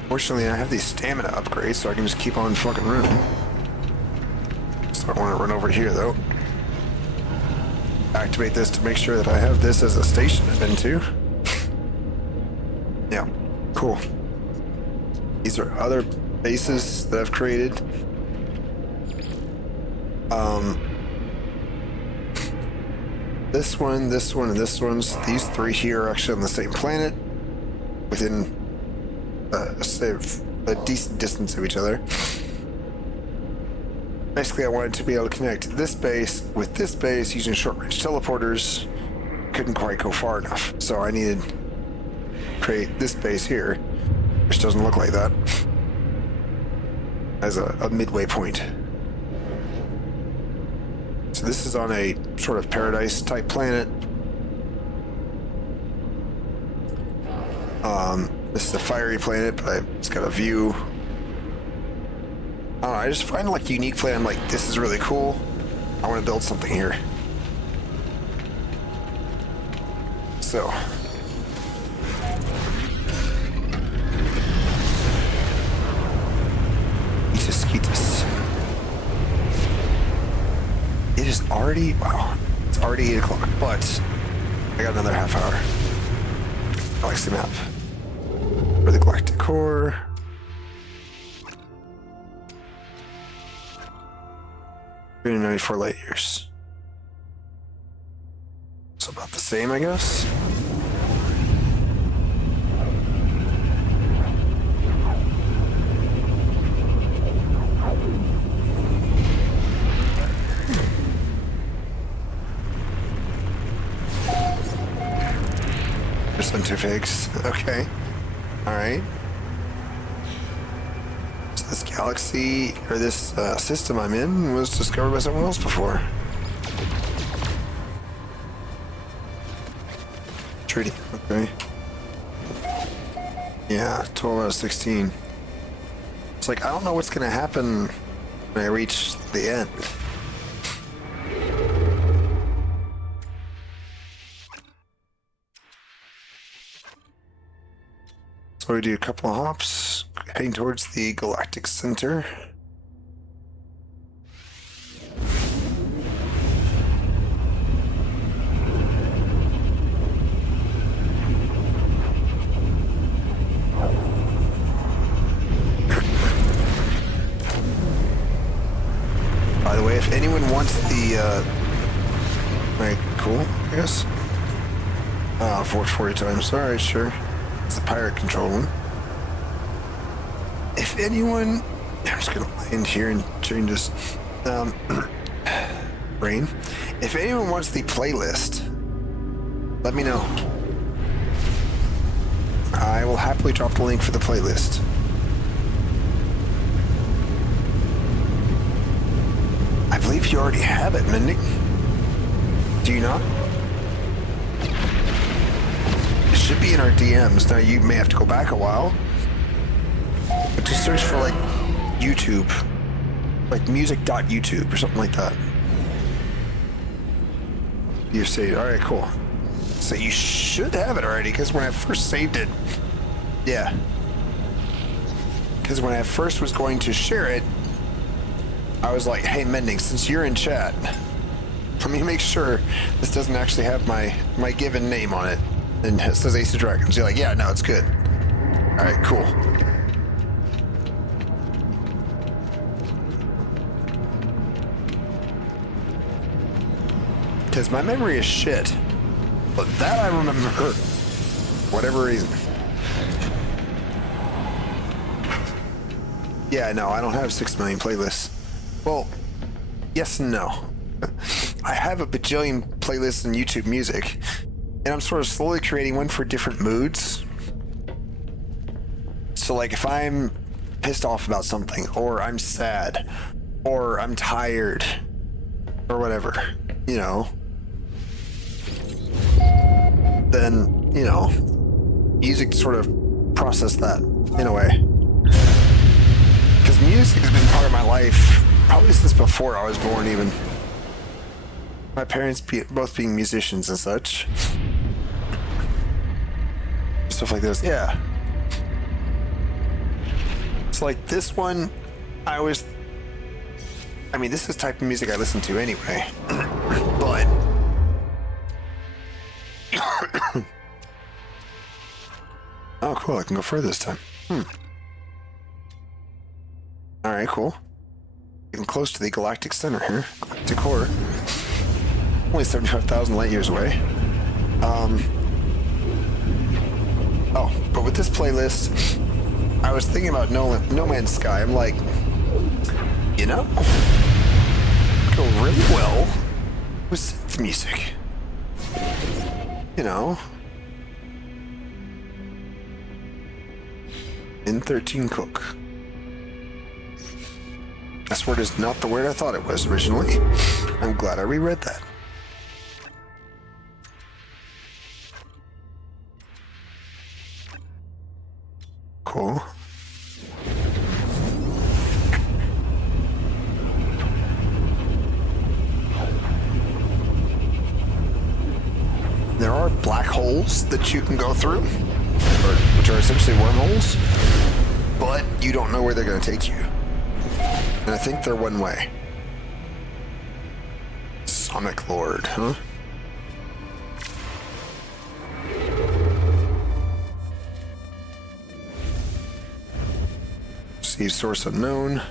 Fortunately, I have these stamina upgrades, so I can just keep on fucking running. So so I want to run over here though. Activate this to make sure that I have this as a station I've been to. Yeah, cool. These are other bases that I've created. This one, and this one's. These three here are actually on the same planet, within a decent distance of each other. Basically, I wanted to be able to connect this base with this base using short-range teleporters. Couldn't quite go far enough, so I needed to create this base here, which doesn't look like that, as a midway point. So this is on a sort of paradise-type planet. This is a fiery planet, but it's got a view. I don't know, I just find like unique planet. I'm like, this is really cool. I want to build something here. So. Ketis. It is already, wow, it's already 8 o'clock, but I got another half hour. Galaxy map. For the galactic core. $394 light years. So about the same, I guess. Just interface. Okay. Alright. So this galaxy, or this system I'm in, was discovered by someone else before. Treaty. Okay. Yeah, 12 out of 16. It's like, I don't know what's gonna happen when I reach the end. So we do a couple of hops, heading towards the galactic center. By the way, if anyone wants the, right, cool, I guess. 440 times, alright, sure. It's the pirate control one. If anyone, I'm just gonna land here and change this. Brain. If anyone wants the playlist, let me know. I will happily drop the link for the playlist. I believe you already have it, Mending. Do you not? It should be in our DMs. Now you may have to go back a while. But just search for like YouTube. Like music.youtube or something like that. You say, alright, cool. So you should have it already, because when I first saved it, yeah. Because when I first was going to share it, I was like, hey Mending, since you're in chat, let me make sure this doesn't actually have my given name on it. And it says Ace of Dragons. You're like, yeah, no, it's good. Alright, cool. Because my memory is shit. But that I remember. Whatever reason. Yeah, no, I don't have 6 million playlists. Well, yes and no. I have a bajillion playlists in YouTube Music. And I'm sort of slowly creating one for different moods. So like if I'm pissed off about something, or I'm sad, or I'm tired, or whatever, you know, then, you know, music sort of process that in a way. Because music has been part of my life probably since before I was born even. My parents both being musicians and such. Stuff like this, yeah. It's like this one, I always I mean, this is the type of music I listen to anyway. But oh, cool! I can go further this time. All right, cool. Getting close to the galactic center here, galactic core. Only 75,000 light years away. Oh, but with this playlist, I was thinking about No Man's Sky. I'm like, you know, go really well with synth music. You know, N13 Cook. This word is not the word I thought it was originally. I'm glad I reread that. Cool. There are black holes that you can go through, which are essentially wormholes, but you don't know where they're going to take you. And I think they're one way. Sonic Lord, huh? See source unknown.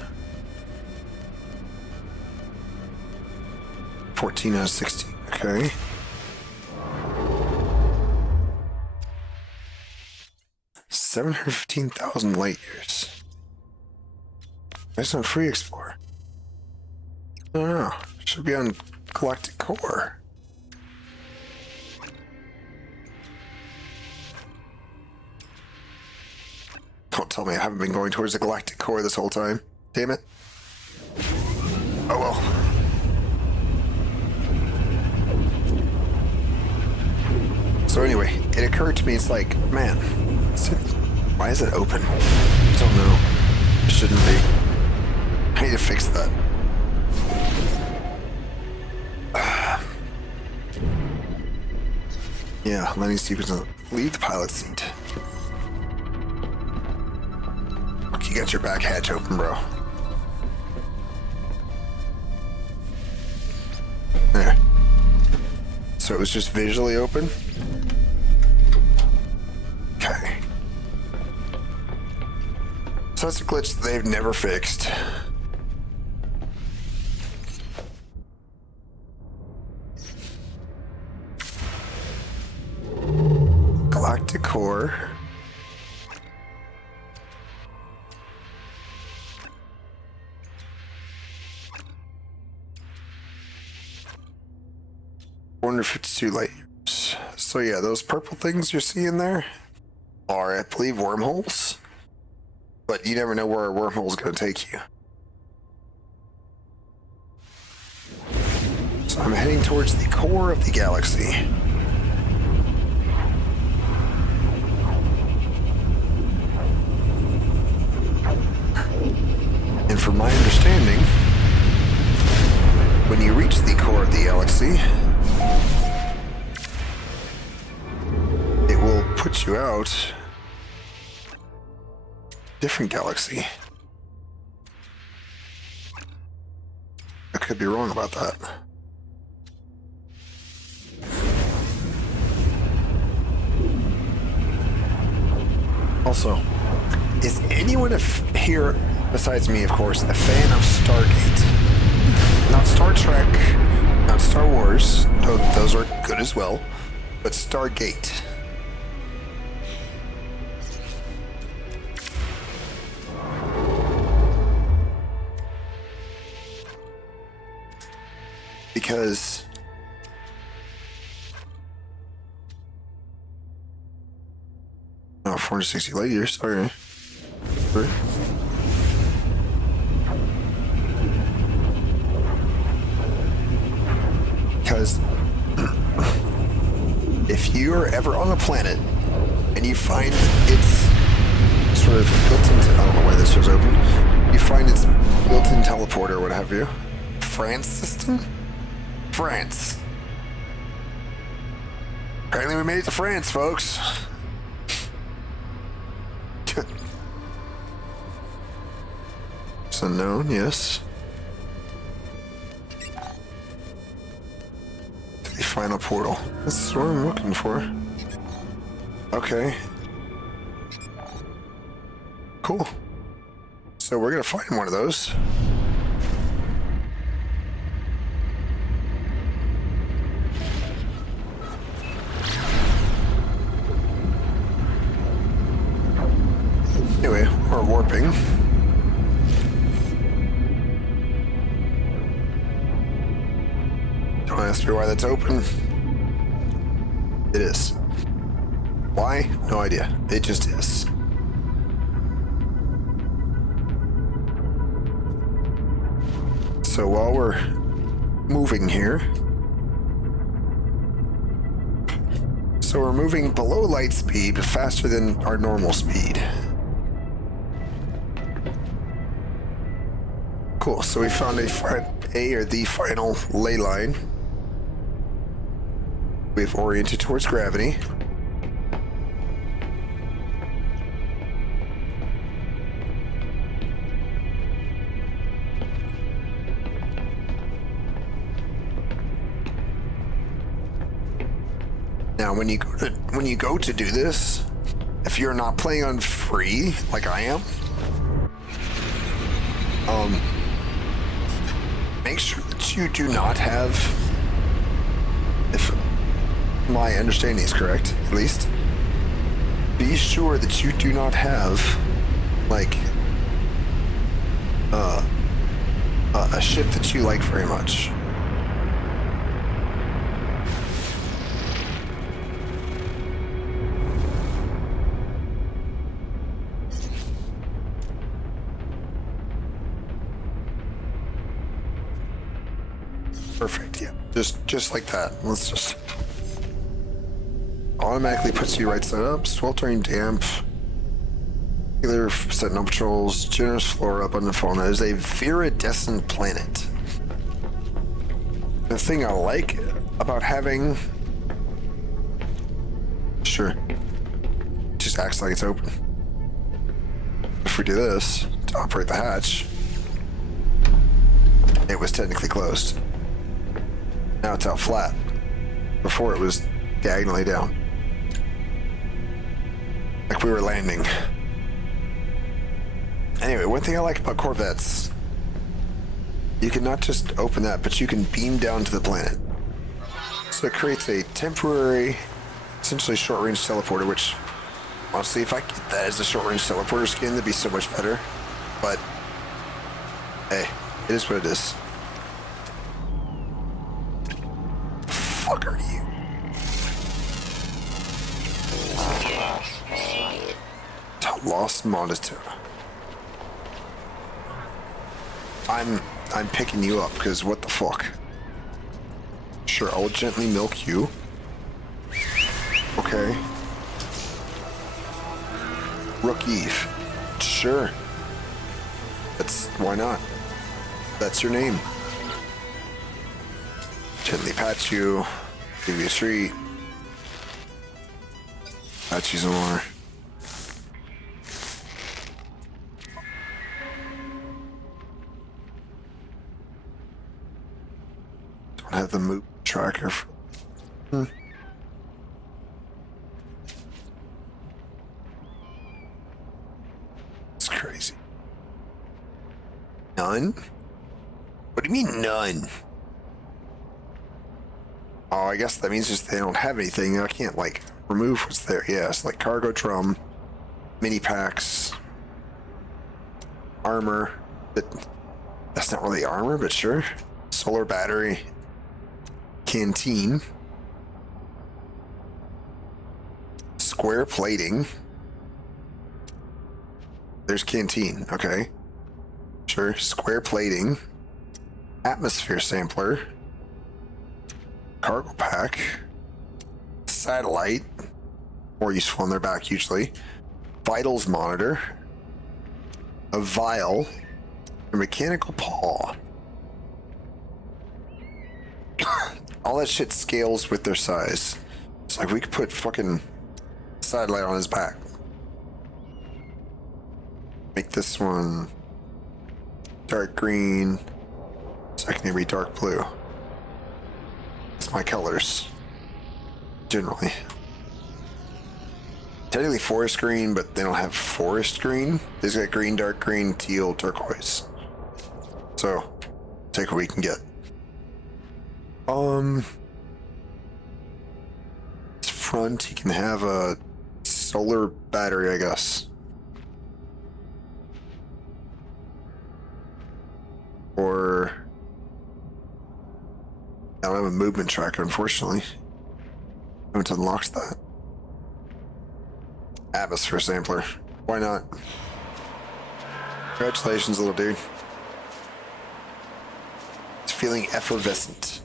14 out of 16. Okay. $715,000 light years. That's on Free Explorer. I don't know. Should be on Galactic Core. Don't tell me I haven't been going towards the Galactic Core this whole time. Damn it. Oh well. So anyway, it occurred to me, it's like, man, why is it open? I don't know. It shouldn't be. I need to fix that. Yeah, Lenny Stevens, leave the pilot seat. You got your back hatch open, bro. There. So it was just visually open? Okay. So that's a glitch that they've never fixed. Galactic Core. $452 light years. So yeah, those purple things you're seeing there are, I believe, wormholes. But you never know where a wormhole is going to take you. So I'm heading towards the core of the galaxy. And from my understanding, when you reach the core of the galaxy, it will put you out different galaxy. I could be wrong about that. Also, is anyone here, besides me of course, a fan of Stargate? Not Star Trek, not Star Wars, those are good as well, but Stargate. Because oh, 460 light years, sorry. Because if you're ever on a planet and you find it's sort of built-in, I don't know why this was open, you find it's built-in teleporter or what have you, France system? France. Apparently we made it to France, folks. It's unknown, yes. final portal. This is what I'm looking for. Okay. Cool. So we're gonna find one of those. Anyway, we're warping. Don't ask me why that's open. It is. Why? No idea. It just is. So while we're moving here, so we're moving below light speed, but faster than our normal speed. Cool. So we found the final ley line. We've oriented towards gravity. Now, when you go to do this, if you're not playing on free like I am, make sure that you do not have, if my understanding is correct, at least, be sure that you do not have, like, a ship that you like very much. Perfect, yeah. Just like that. Let's just automatically puts you right side up, sweltering damp, regular sentinel patrols, generous flora up on the fauna. It is a viridescent planet. The thing I like about having, sure, it just acts like it's open. If we do this to operate the hatch, it was technically closed. Now it's out flat. Before it was diagonally down. Like we were landing. Anyway, one thing I like about Corvettes, you can not just open that, but you can beam down to the planet. So it creates a temporary, essentially short-range teleporter, which, honestly, if I get that as a short-range teleporter skin, that'd be so much better. But, hey, it is what it is. Fuck are you? Lost Monotone. I'm picking you up because what the fuck? Sure, I'll gently milk you. Okay. Rook Eve. Sure. Why not? That's your name. Gently pat you, give you a treat. Pat you some more. Don't have the move tracker. It's crazy. None? What do you mean none? Oh, I guess that means just they don't have anything. I can't, like, remove what's there. Yeah, it's like cargo drum, mini packs, armor. That's not really armor, but sure. Solar battery, canteen, square plating. There's canteen, okay. Sure, square plating, atmosphere sampler, cargo pack, satellite, more useful on their back usually, vitals monitor, a vial, a mechanical paw. All that shit scales with their size. It's like we could put fucking satellite on his back. Make this one dark green, secondary dark blue. just my colors. Generally. Technically forest green, but they don't have forest green. They've got green, dark green, teal, turquoise. So, take what we can get. This front, you can have a solar battery, I guess. Or I don't have a movement tracker, unfortunately. I haven't unlocked that. Atmosphere sampler. Why not? Congratulations, little dude. It's feeling effervescent.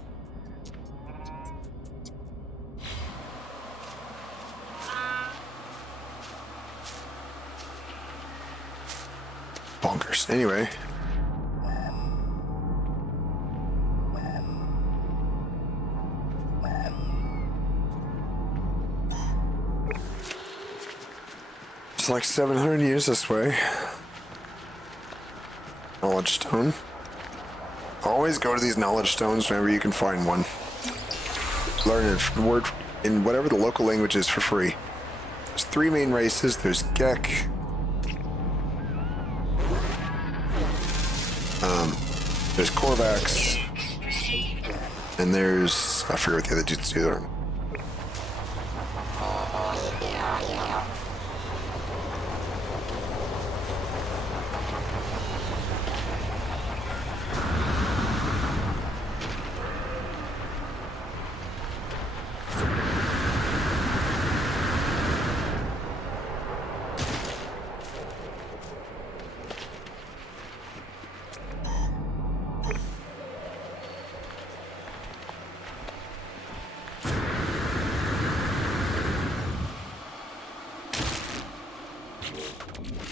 Bonkers. Anyway. It's like 700 years this way. Knowledge stone. Always go to these knowledge stones whenever you can find one. Learn a word in whatever the local language is for free. There's 3 main races. There's Gek. There's Korvax. And there's... I forget what the other dudes do.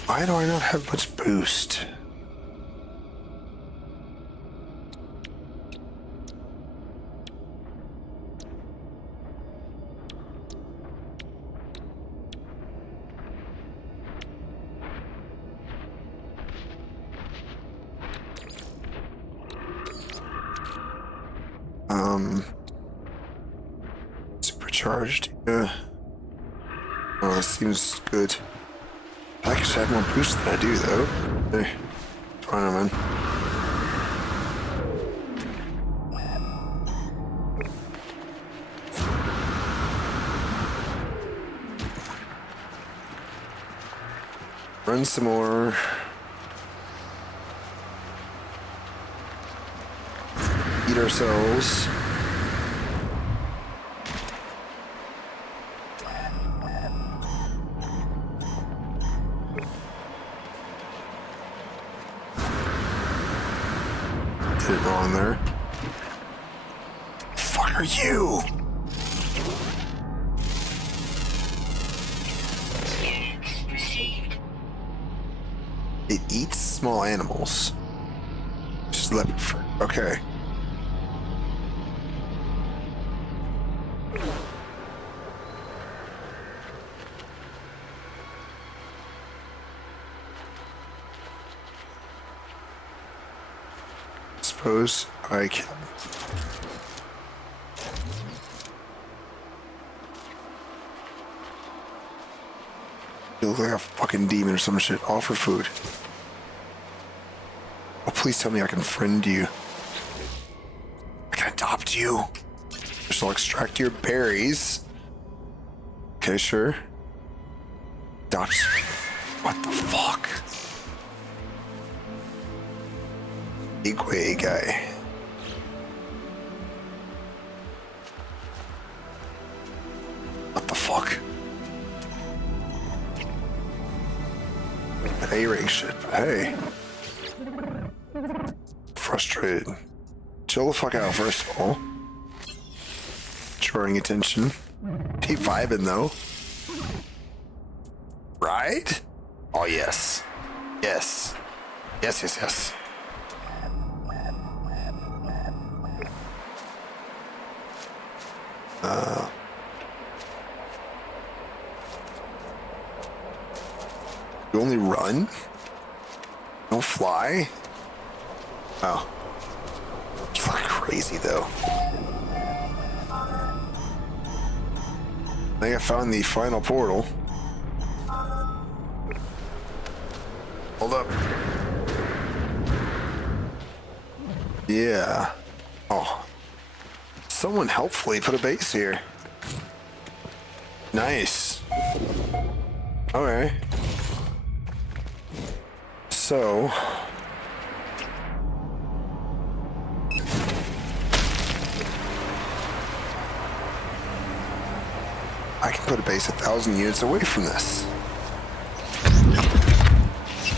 Why do I not have much boost? Supercharged. Yeah. Oh, that seems good. I actually have more boost than I do, though. Hey, fine, man. Run some more. Eat ourselves. Did it wrong there. Fuck are you? It eats small animals. Just let me for okay. Suppose I can. You look like a fucking demon or some shit. Offer food. Oh, please tell me I can friend you. I can adopt you. Just I'll extract your berries. Okay, sure. Adopt. What the fuck? Igwe guy. What the fuck? A-ring shit, but hey. Frustrated. Chill the fuck out, first of all. Drawing attention. He vibing though. Right? Oh yes. Yes. Yes, yes, yes. You only run? Don't fly? Oh. You look crazy though. I think I found the final portal. Hold up. Yeah. Oh. Someone helpfully put a base here. Nice. Okay. So... I can put a base 1,000 units away from this.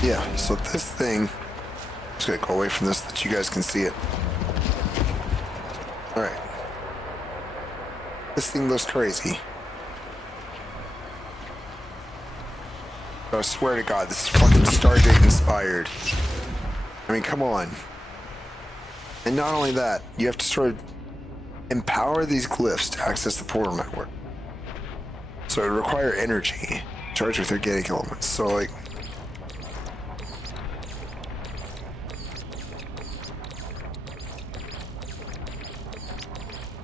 Yeah, so this thing... I'm just gonna go away from this so that you guys can see it. Alright. This thing looks crazy. I swear to God, this is fucking Stargate inspired. I mean, come on. And not only that, you have to sort of empower these glyphs to access the portal network. So it would require energy, charged with organic elements. So like...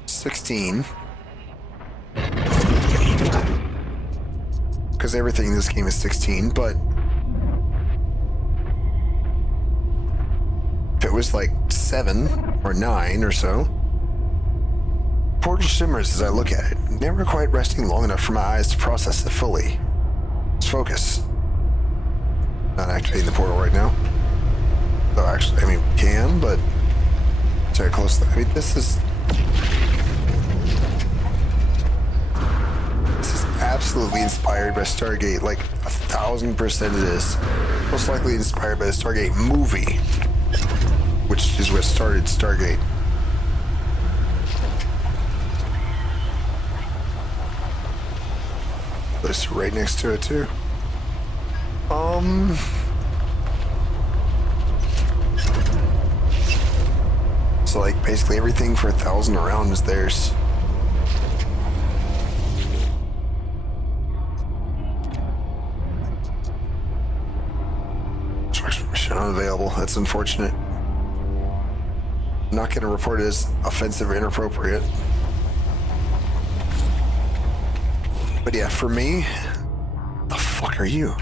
$16. Because everything in this game is 16, but... if it was like 7 or 9 or so... Portal shimmers as I look at it, never quite resting long enough for my eyes to process it fully. Let's focus. Not activating the portal right now. Though actually, I mean, can, but... very close. I mean, this is absolutely inspired by Stargate, like 1,000% it is. Most likely inspired by the Stargate movie, which is what started Stargate. This right next to it too. So like basically everything for 1,000 around is theirs. Mission unavailable. That's unfortunate. I'm not going to report it as offensive or inappropriate. But yeah, for me, the fuck are you?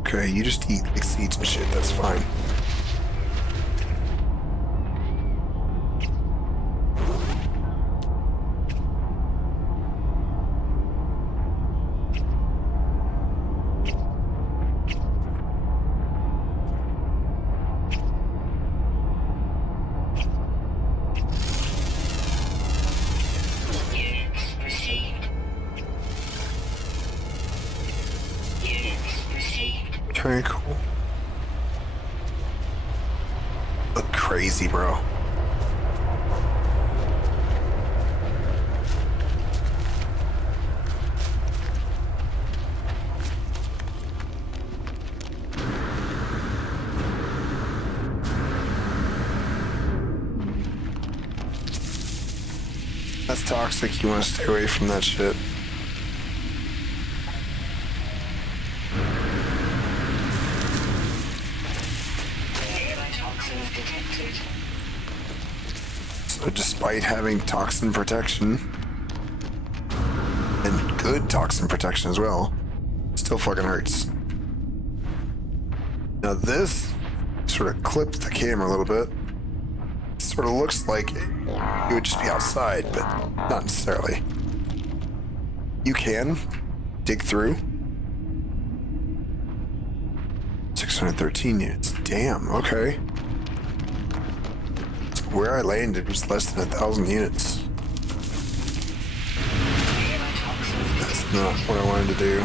Okay, you just eat like seeds and shit, that's fine. Very cool. Look crazy, bro. That's toxic. You want to stay away from that shit. So despite having toxin protection, and good toxin protection as well, still fucking hurts. Now this sort of clipped the camera a little bit. It sort of looks like it would just be outside, but not necessarily. You can dig through. 613 units. Damn, okay. So where I landed was less than 1,000 units. That's not what I wanted to do.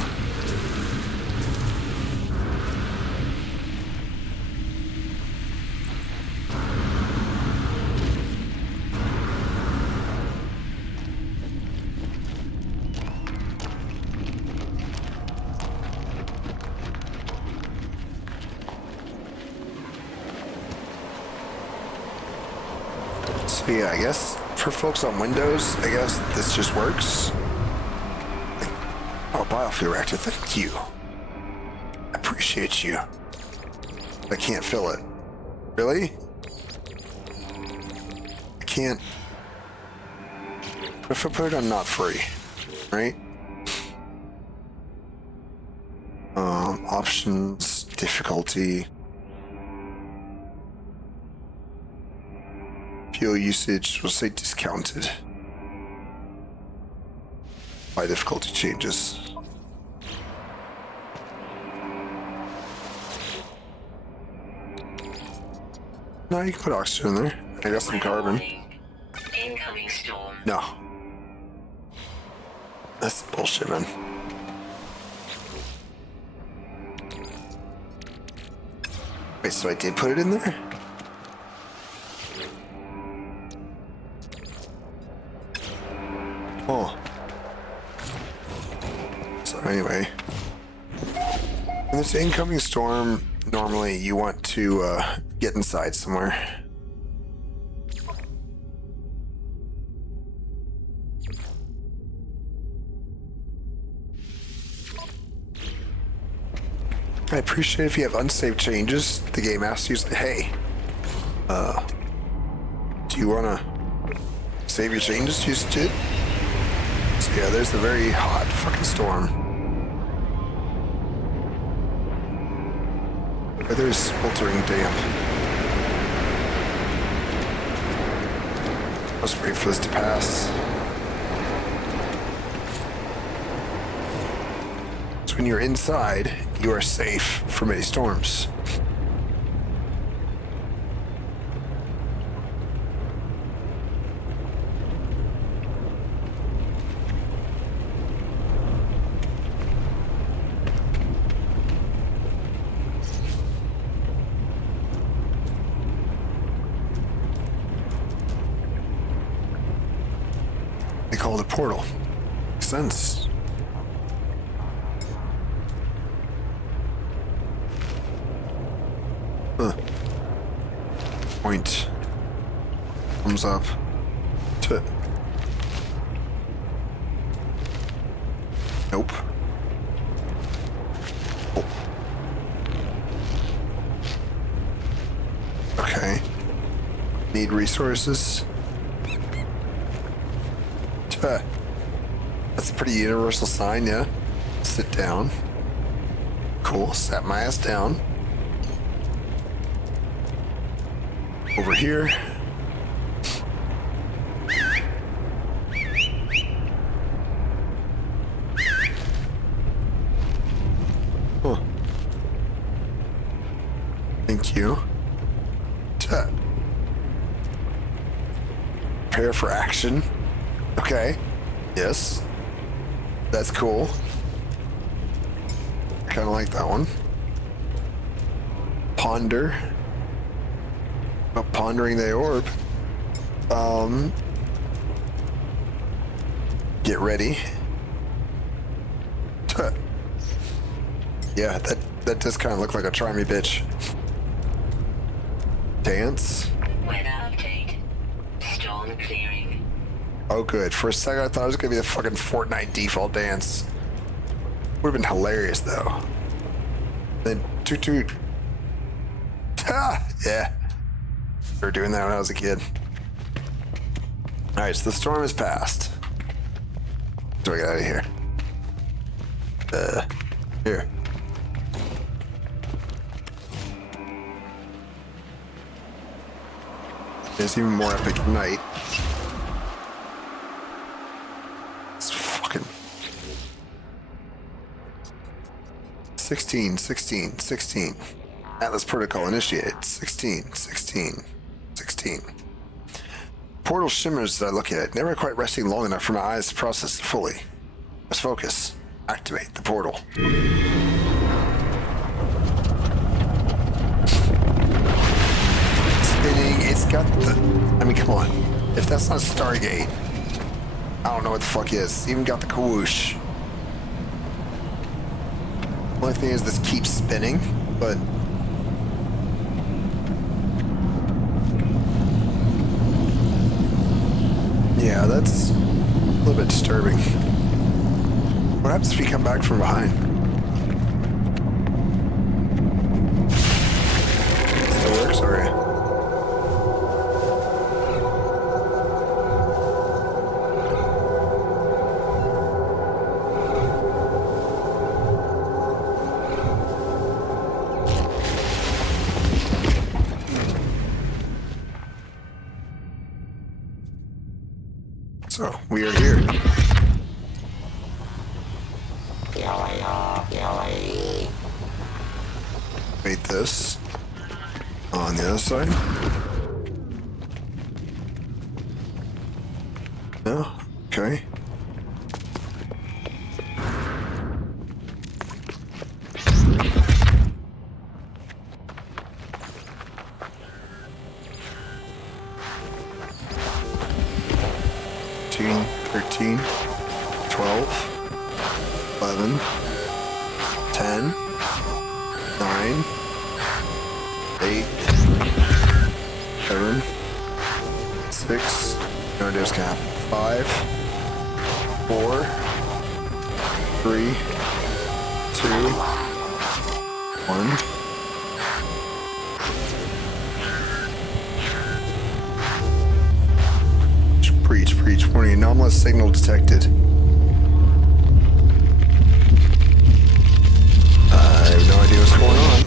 So yeah, I guess for folks on Windows, I guess this just works. Oh, biofuel reactor, thank you. I appreciate you. I can't fill it. Really? I can't. What if I put it on not free? Right? Options, difficulty. Fuel usage, we'll say discounted. My difficulty changes. No, you can put oxygen in there. I got some carbon. Incoming storm. No. That's bullshit, man. Wait, so I did put it in there? Oh. So anyway. In this incoming storm, normally you want to get inside somewhere. I appreciate if you have unsaved changes, the game asks you, like, hey, do you want to save your changes you just did? So yeah, there's the very hot fucking storm. Weather is sweltering damp. Let's wait for this to pass. So when you're inside, you are safe from any storms. They call it a portal. Makes sense. Huh. Point. Thumbs up. To. Nope. Oh. Okay. Need resources. That's a pretty universal sign, yeah. Sit down. Cool, sat my ass down. Over here. Huh. Thank you. Prepare for action. Okay. Yes. That's cool. I kind of like that one. Ponder. About pondering the orb. Get ready. Yeah, that does kind of look like a try me bitch. Dance. Weather update. Storm clearing. Oh, good. For a second, I thought it was gonna be the fucking Fortnite default dance. Would have been hilarious, though. Then toot toot. Ha! Yeah. We were doing that when I was a kid. All right, so the storm has passed. So I get out of here. Here. It's even more epic at night. It's fucking 16. Atlas Protocol initiated. 16. Portal shimmers that I look at, never quite resting long enough for my eyes to process it fully. Let's focus. Activate the portal. Spinning, it's got the... I mean, come on. If that's not Stargate, I don't know what the fuck is. Even got the kawoosh. Only thing is this keeps spinning, but... yeah, that's a little bit disturbing. What happens if you come back from behind? works. Okay. So we are here. Wait, this on the other side. No. Okay. Thirteen, 13, 12, 11, 10, 9, 8, 7, 6, no idea what's gonna happen. 5, 4, 3, 2, 1. Breach, warning, anomalous signal detected. I have no idea what's going on.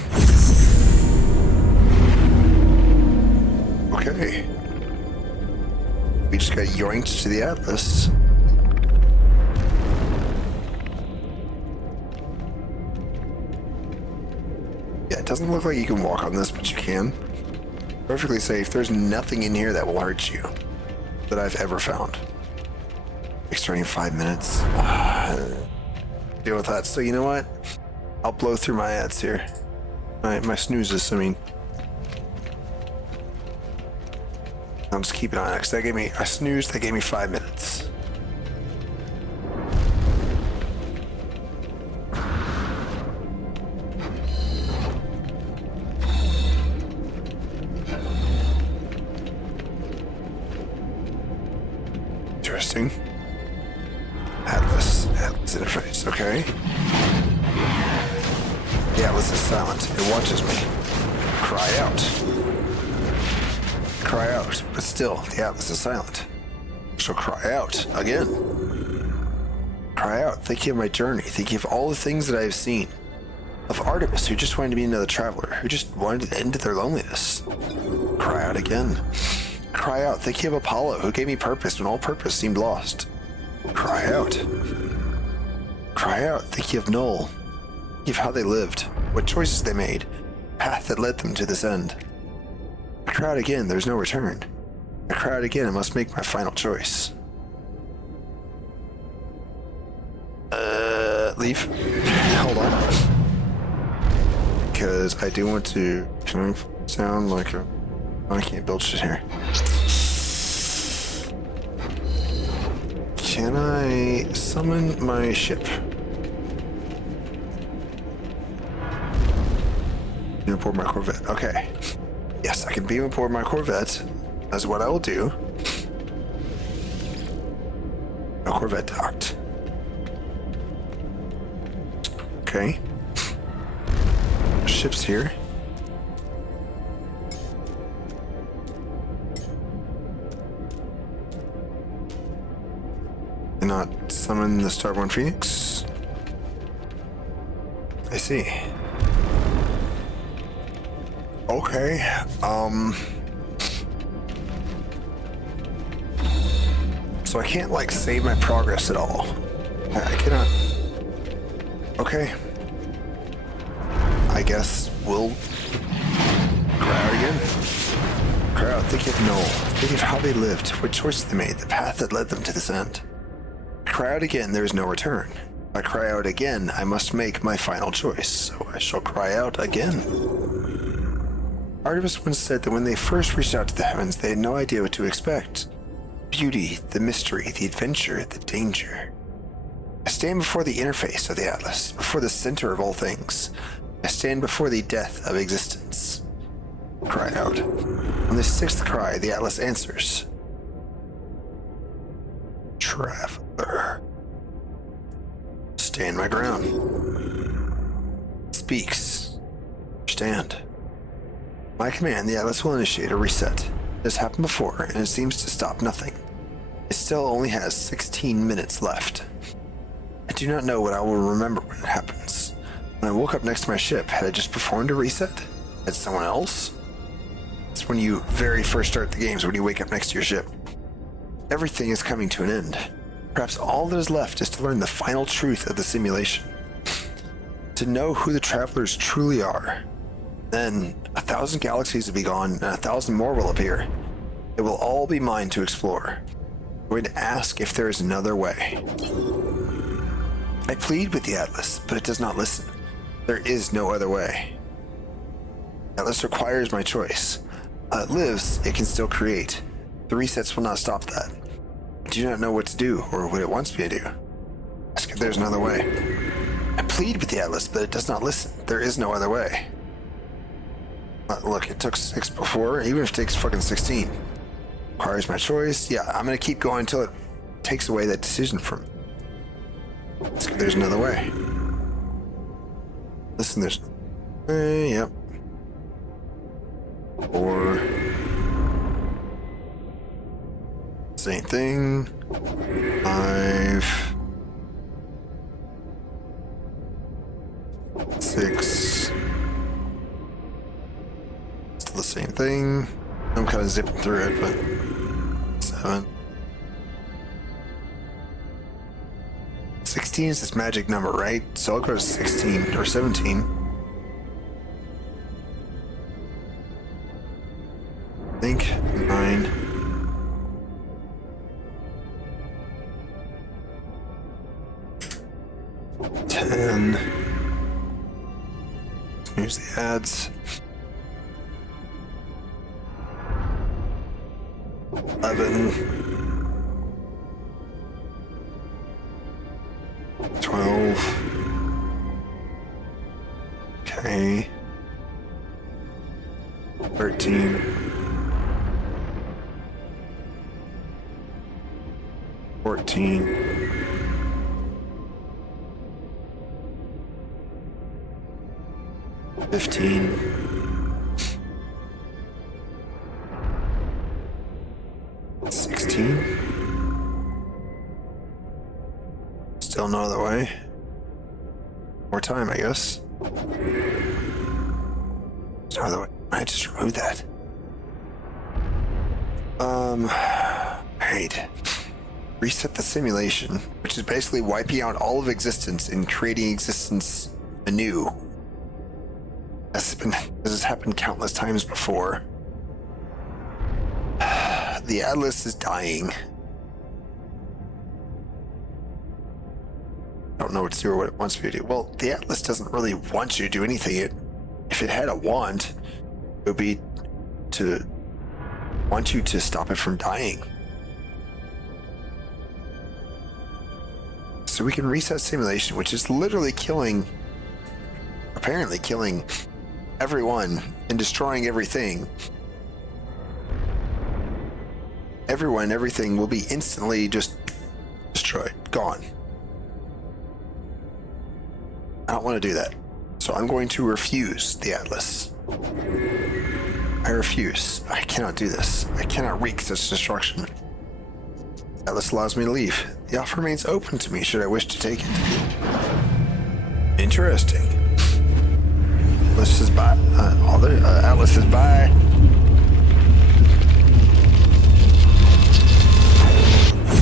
Okay. We just got yoinked to the Atlas. Yeah, it doesn't look like you can walk on this, but you can. Perfectly safe. There's nothing in here that will hurt you that I've ever found. Starting in 5 minutes. Deal with that. So you know what? I'll blow through my ads here. My snoozes, I mean. I'll just keep it on it, because that gave me, I snoozed, that gave me 5 minutes. Interesting. Atlas interface, okay. The Atlas is silent. It watches me. Cry out. Cry out, but still, the Atlas is silent. So cry out again. Cry out, thinking of my journey, thinking of all the things that I have seen. Of Artemis, who just wanted to be another traveler, who just wanted to end their loneliness. Cry out again. Cry out, thinking of Apollo, who gave me purpose when all purpose seemed lost. Cry out. Cry out, thinking of Null, thinking of how they lived, what choices they made, path that led them to this end. I cry out again, there's no return. I cry out again, I must make my final choice. Leave. Hold on. Because I do want to, can I sound like a, I can't build shit here. Can I summon my ship? Beam aboard my Corvette. Okay. Yes, I can beam aboard my Corvette. That's what I will do. No Corvette docked. Okay. Ship's here. Cannot summon the Starborn Phoenix. I see. Okay. So I can't like save my progress at all. I cannot. Okay. I guess we'll cry out again. Cry out, think of Null. Think of how they lived, what choices they made, the path that led them to this end. Cry out again, there is no return. If I cry out again, I must make my final choice, so I shall cry out again. Artemis once said that when they first reached out to the heavens, they had no idea what to expect. Beauty, the mystery, the adventure, the danger. I stand before the interface of the Atlas, before the center of all things. I stand before the death of existence. Cry out. On the sixth cry, the Atlas answers. Traveler. Stand my ground. Speaks. Stand. My command, the Atlas will initiate a reset. It has happened before, and it seems to stop nothing. It still only has 16 minutes left. I do not know what I will remember when it happens. When I woke up next to my ship, had I just performed a reset? Had someone else? It's when you very first start the games, when you wake up next to your ship. Everything is coming to an end. Perhaps all that is left is to learn the final truth of the simulation. To know who the travelers truly are. Then 1,000 galaxies will be gone and 1,000 more will appear. It will all be mine to explore. I'm going to ask if there is another way. I plead with the Atlas, but it does not listen. There is no other way. Atlas requires my choice. While it lives, it can still create. The resets will not stop that. I do not know what to do or what it wants me to do. Ask if there's another way. I plead with the Atlas, but it does not listen. There is no other way. Look, it took 6 before, even if it takes fucking 16. Requires my choice. Yeah, I'm gonna keep going until it takes away that decision from me. Ask if there's another way. Listen, there's... yep. 4... Same thing. 5... 6... Still the same thing. I'm kind of zipping through it, but... 7... 16 is this magic number, right? So I'll go to 16 or 17. I think 9. Here's the ads. 11. 12. Okay. 13. 14. 15. 16. Still no other way. More time, I guess. There's no other way. I just removed that. Right. Reset the simulation, which is basically wiping out all of existence and creating existence anew. This has happened countless times before. The Atlas is dying. I don't know what to do or what it wants me to do. Well, the Atlas doesn't really want you to do anything. If it had a want, it would be to want you to stop it from dying. So we can reset simulation, which is literally apparently killing everyone and destroying everything. Everything will be instantly just destroyed, gone. I don't want to do that. So I'm going to refuse the Atlas. I refuse. I cannot do this. I cannot wreak such destruction. Atlas allows me to leave. The offer remains open to me should I wish to take it. Interesting. Atlas is by. Atlas is by.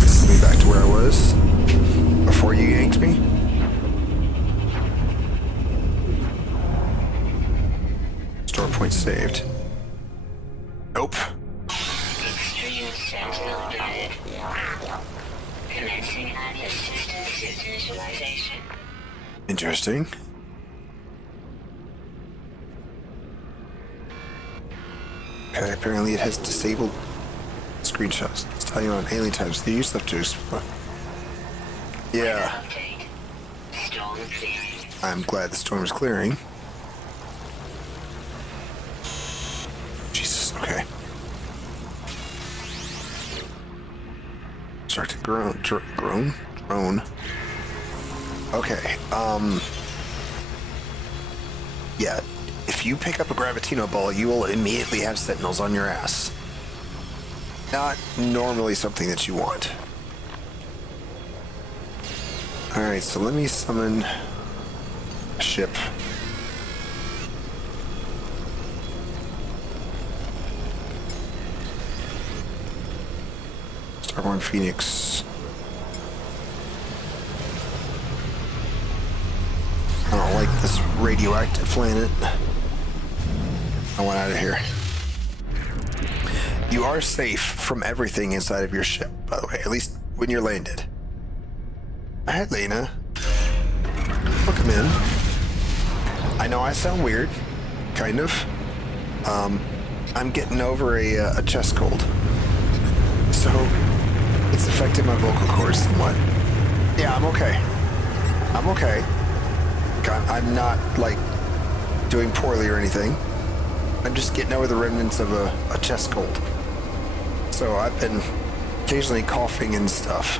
Send me back to where I was before you yanked me. Store point saved. Nope. Extreme sentinel planet. Commencing Atlas system visualization. Interesting. Okay, apparently it has disabled screenshots. It's telling you on alien types. They use stuff to explore. Yeah. Update. Storm clearing. I'm glad the storm is clearing. Jesus, okay. Start to groan. Okay, yeah. if you pick up a Gravitino ball, you will immediately have sentinels on your ass. Not normally something that you want. Alright, so let me summon a ship. Starborn Phoenix. I don't like this radioactive planet. I want out of here. You are safe from everything inside of your ship, by the way, at least when you're landed. Hi, Lena. Welcome in. I know I sound weird, kind of. I'm getting over a chest cold, so it's affecting my vocal cords somewhat. Yeah, I'm okay. I'm okay. I'm not, like, doing poorly or anything. I'm just getting over the remnants of a chest cold. So I've been occasionally coughing and stuff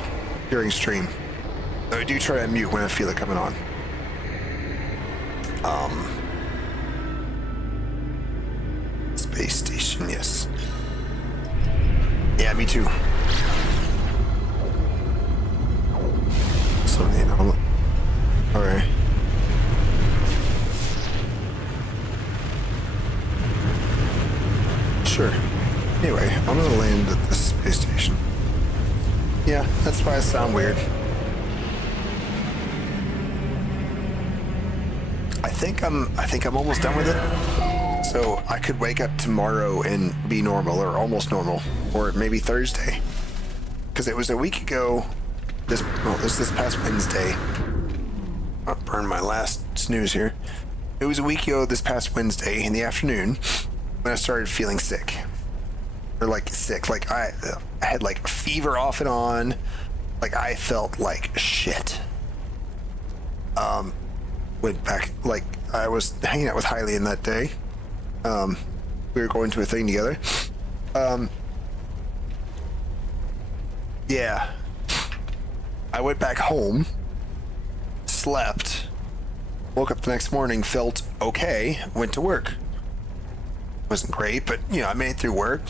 during stream. I do try to mute when I feel it coming on. Space station, yes. Yeah, me too. So, you know, all right. Sure. Anyway, I'm gonna land at this space station. Yeah, that's why I sound weird. I think I'm almost done with it. So I could wake up tomorrow and be normal, or almost normal, or maybe Thursday. Because it was a week ago. This past Wednesday. I'll burn my last snooze here. It was a week ago this past Wednesday in the afternoon when I started feeling sick. Or like sick. Like I had like a fever off and on. Like I felt like shit. Went back, like I was hanging out with Hylian that day. We were going to a thing together. Yeah. I went back home, slept, woke up the next morning, felt okay, went to work. Wasn't great, but you know, I made it through work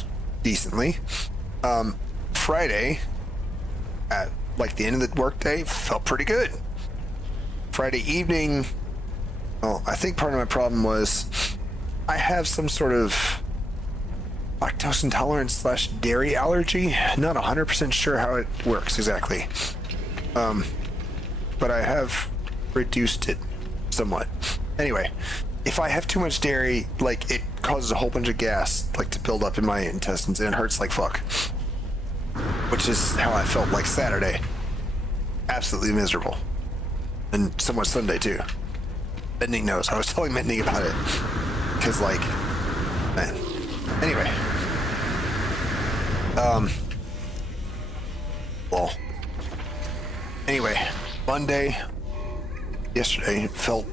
decently. Friday, at like the end of the workday, felt pretty good. Friday evening, well, I think part of my problem was I have some sort of lactose intolerance / dairy allergy. Not 100% sure how it works exactly. But I have reduced it somewhat. Anyway, if I have too much dairy, like it causes a whole bunch of gas like to build up in my intestines and it hurts like fuck. Which is how I felt like Saturday. Absolutely miserable. And somewhat Sunday too. Mending knows. I was telling Mending about it. Cause like, man. Anyway. Well. Anyway, Monday, yesterday felt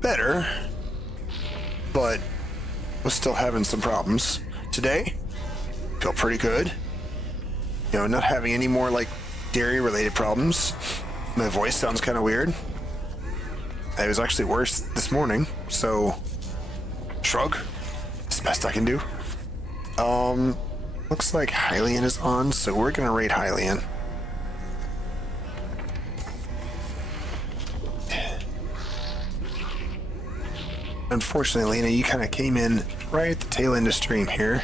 better, but was still having some problems. Today, felt pretty good. You know, not having any more like dairy related problems. My voice sounds kind of weird. It was actually worse this morning, so shrug. It's the best I can do. Looks like Hylian is on, so we're gonna raid Hylian. Unfortunately, Lena, you kind of came in right at the tail end of stream here.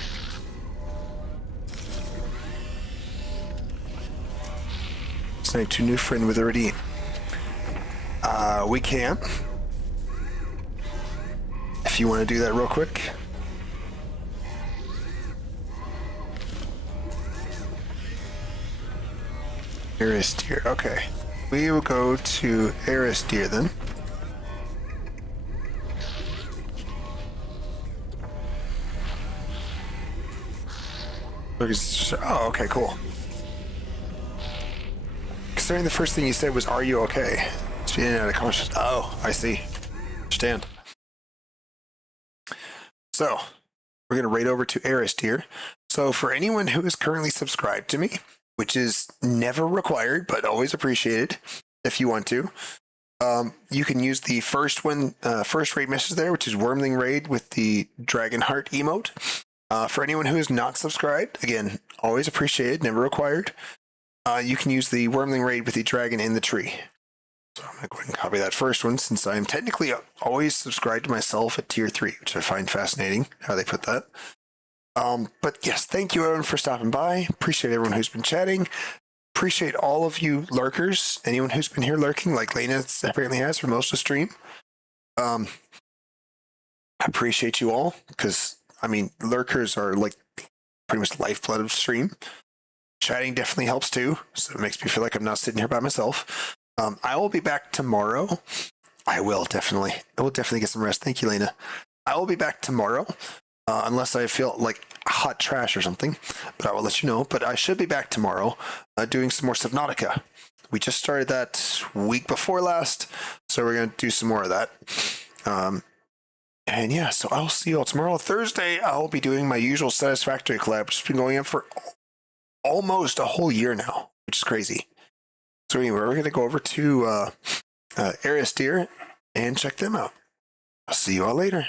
Snake to new friend with already. We can. If you want to do that real quick. Aristeer. Okay. We will go to Aristeer then. Oh, okay, cool. Considering the first thing you said was, "Are you okay?" It's being out of conscious. Oh, I see. Understand. So, we're going to raid over to Aristeer. So, for anyone who is currently subscribed to me, which is never required, but always appreciated if you want to, You can use the first one, first raid message there, which is Wormling Raid with the Dragon Heart emote. For anyone who is not subscribed, again, always appreciated, never required. You can use the Wormling Raid with the Dragon in the Tree. So I'm going to go ahead and copy that first one, since I'm technically always subscribed to myself at tier 3, which I find fascinating how they put that. But yes, thank you everyone for stopping by. Appreciate everyone who's been chatting. Appreciate all of you lurkers. Anyone who's been here lurking, like Lena apparently has for most of the stream. I appreciate you all, because I mean, lurkers are like pretty much the lifeblood of the stream. Chatting definitely helps too, so it makes me feel like I'm not sitting here by myself. I will be back tomorrow. I will definitely get some rest. Thank you, Lena. I will be back tomorrow, unless I feel like hot trash or something, but I will let you know. But I should be back tomorrow doing some more Subnautica. We just started that week before last, so we're going to do some more of that. And yeah, so I'll see you all tomorrow. Thursday, I'll be doing my usual Satisfactory collab, which has been going on for almost a whole year now, which is crazy. So anyway, we're going to go over to Aristeer and check them out. I'll see you all later.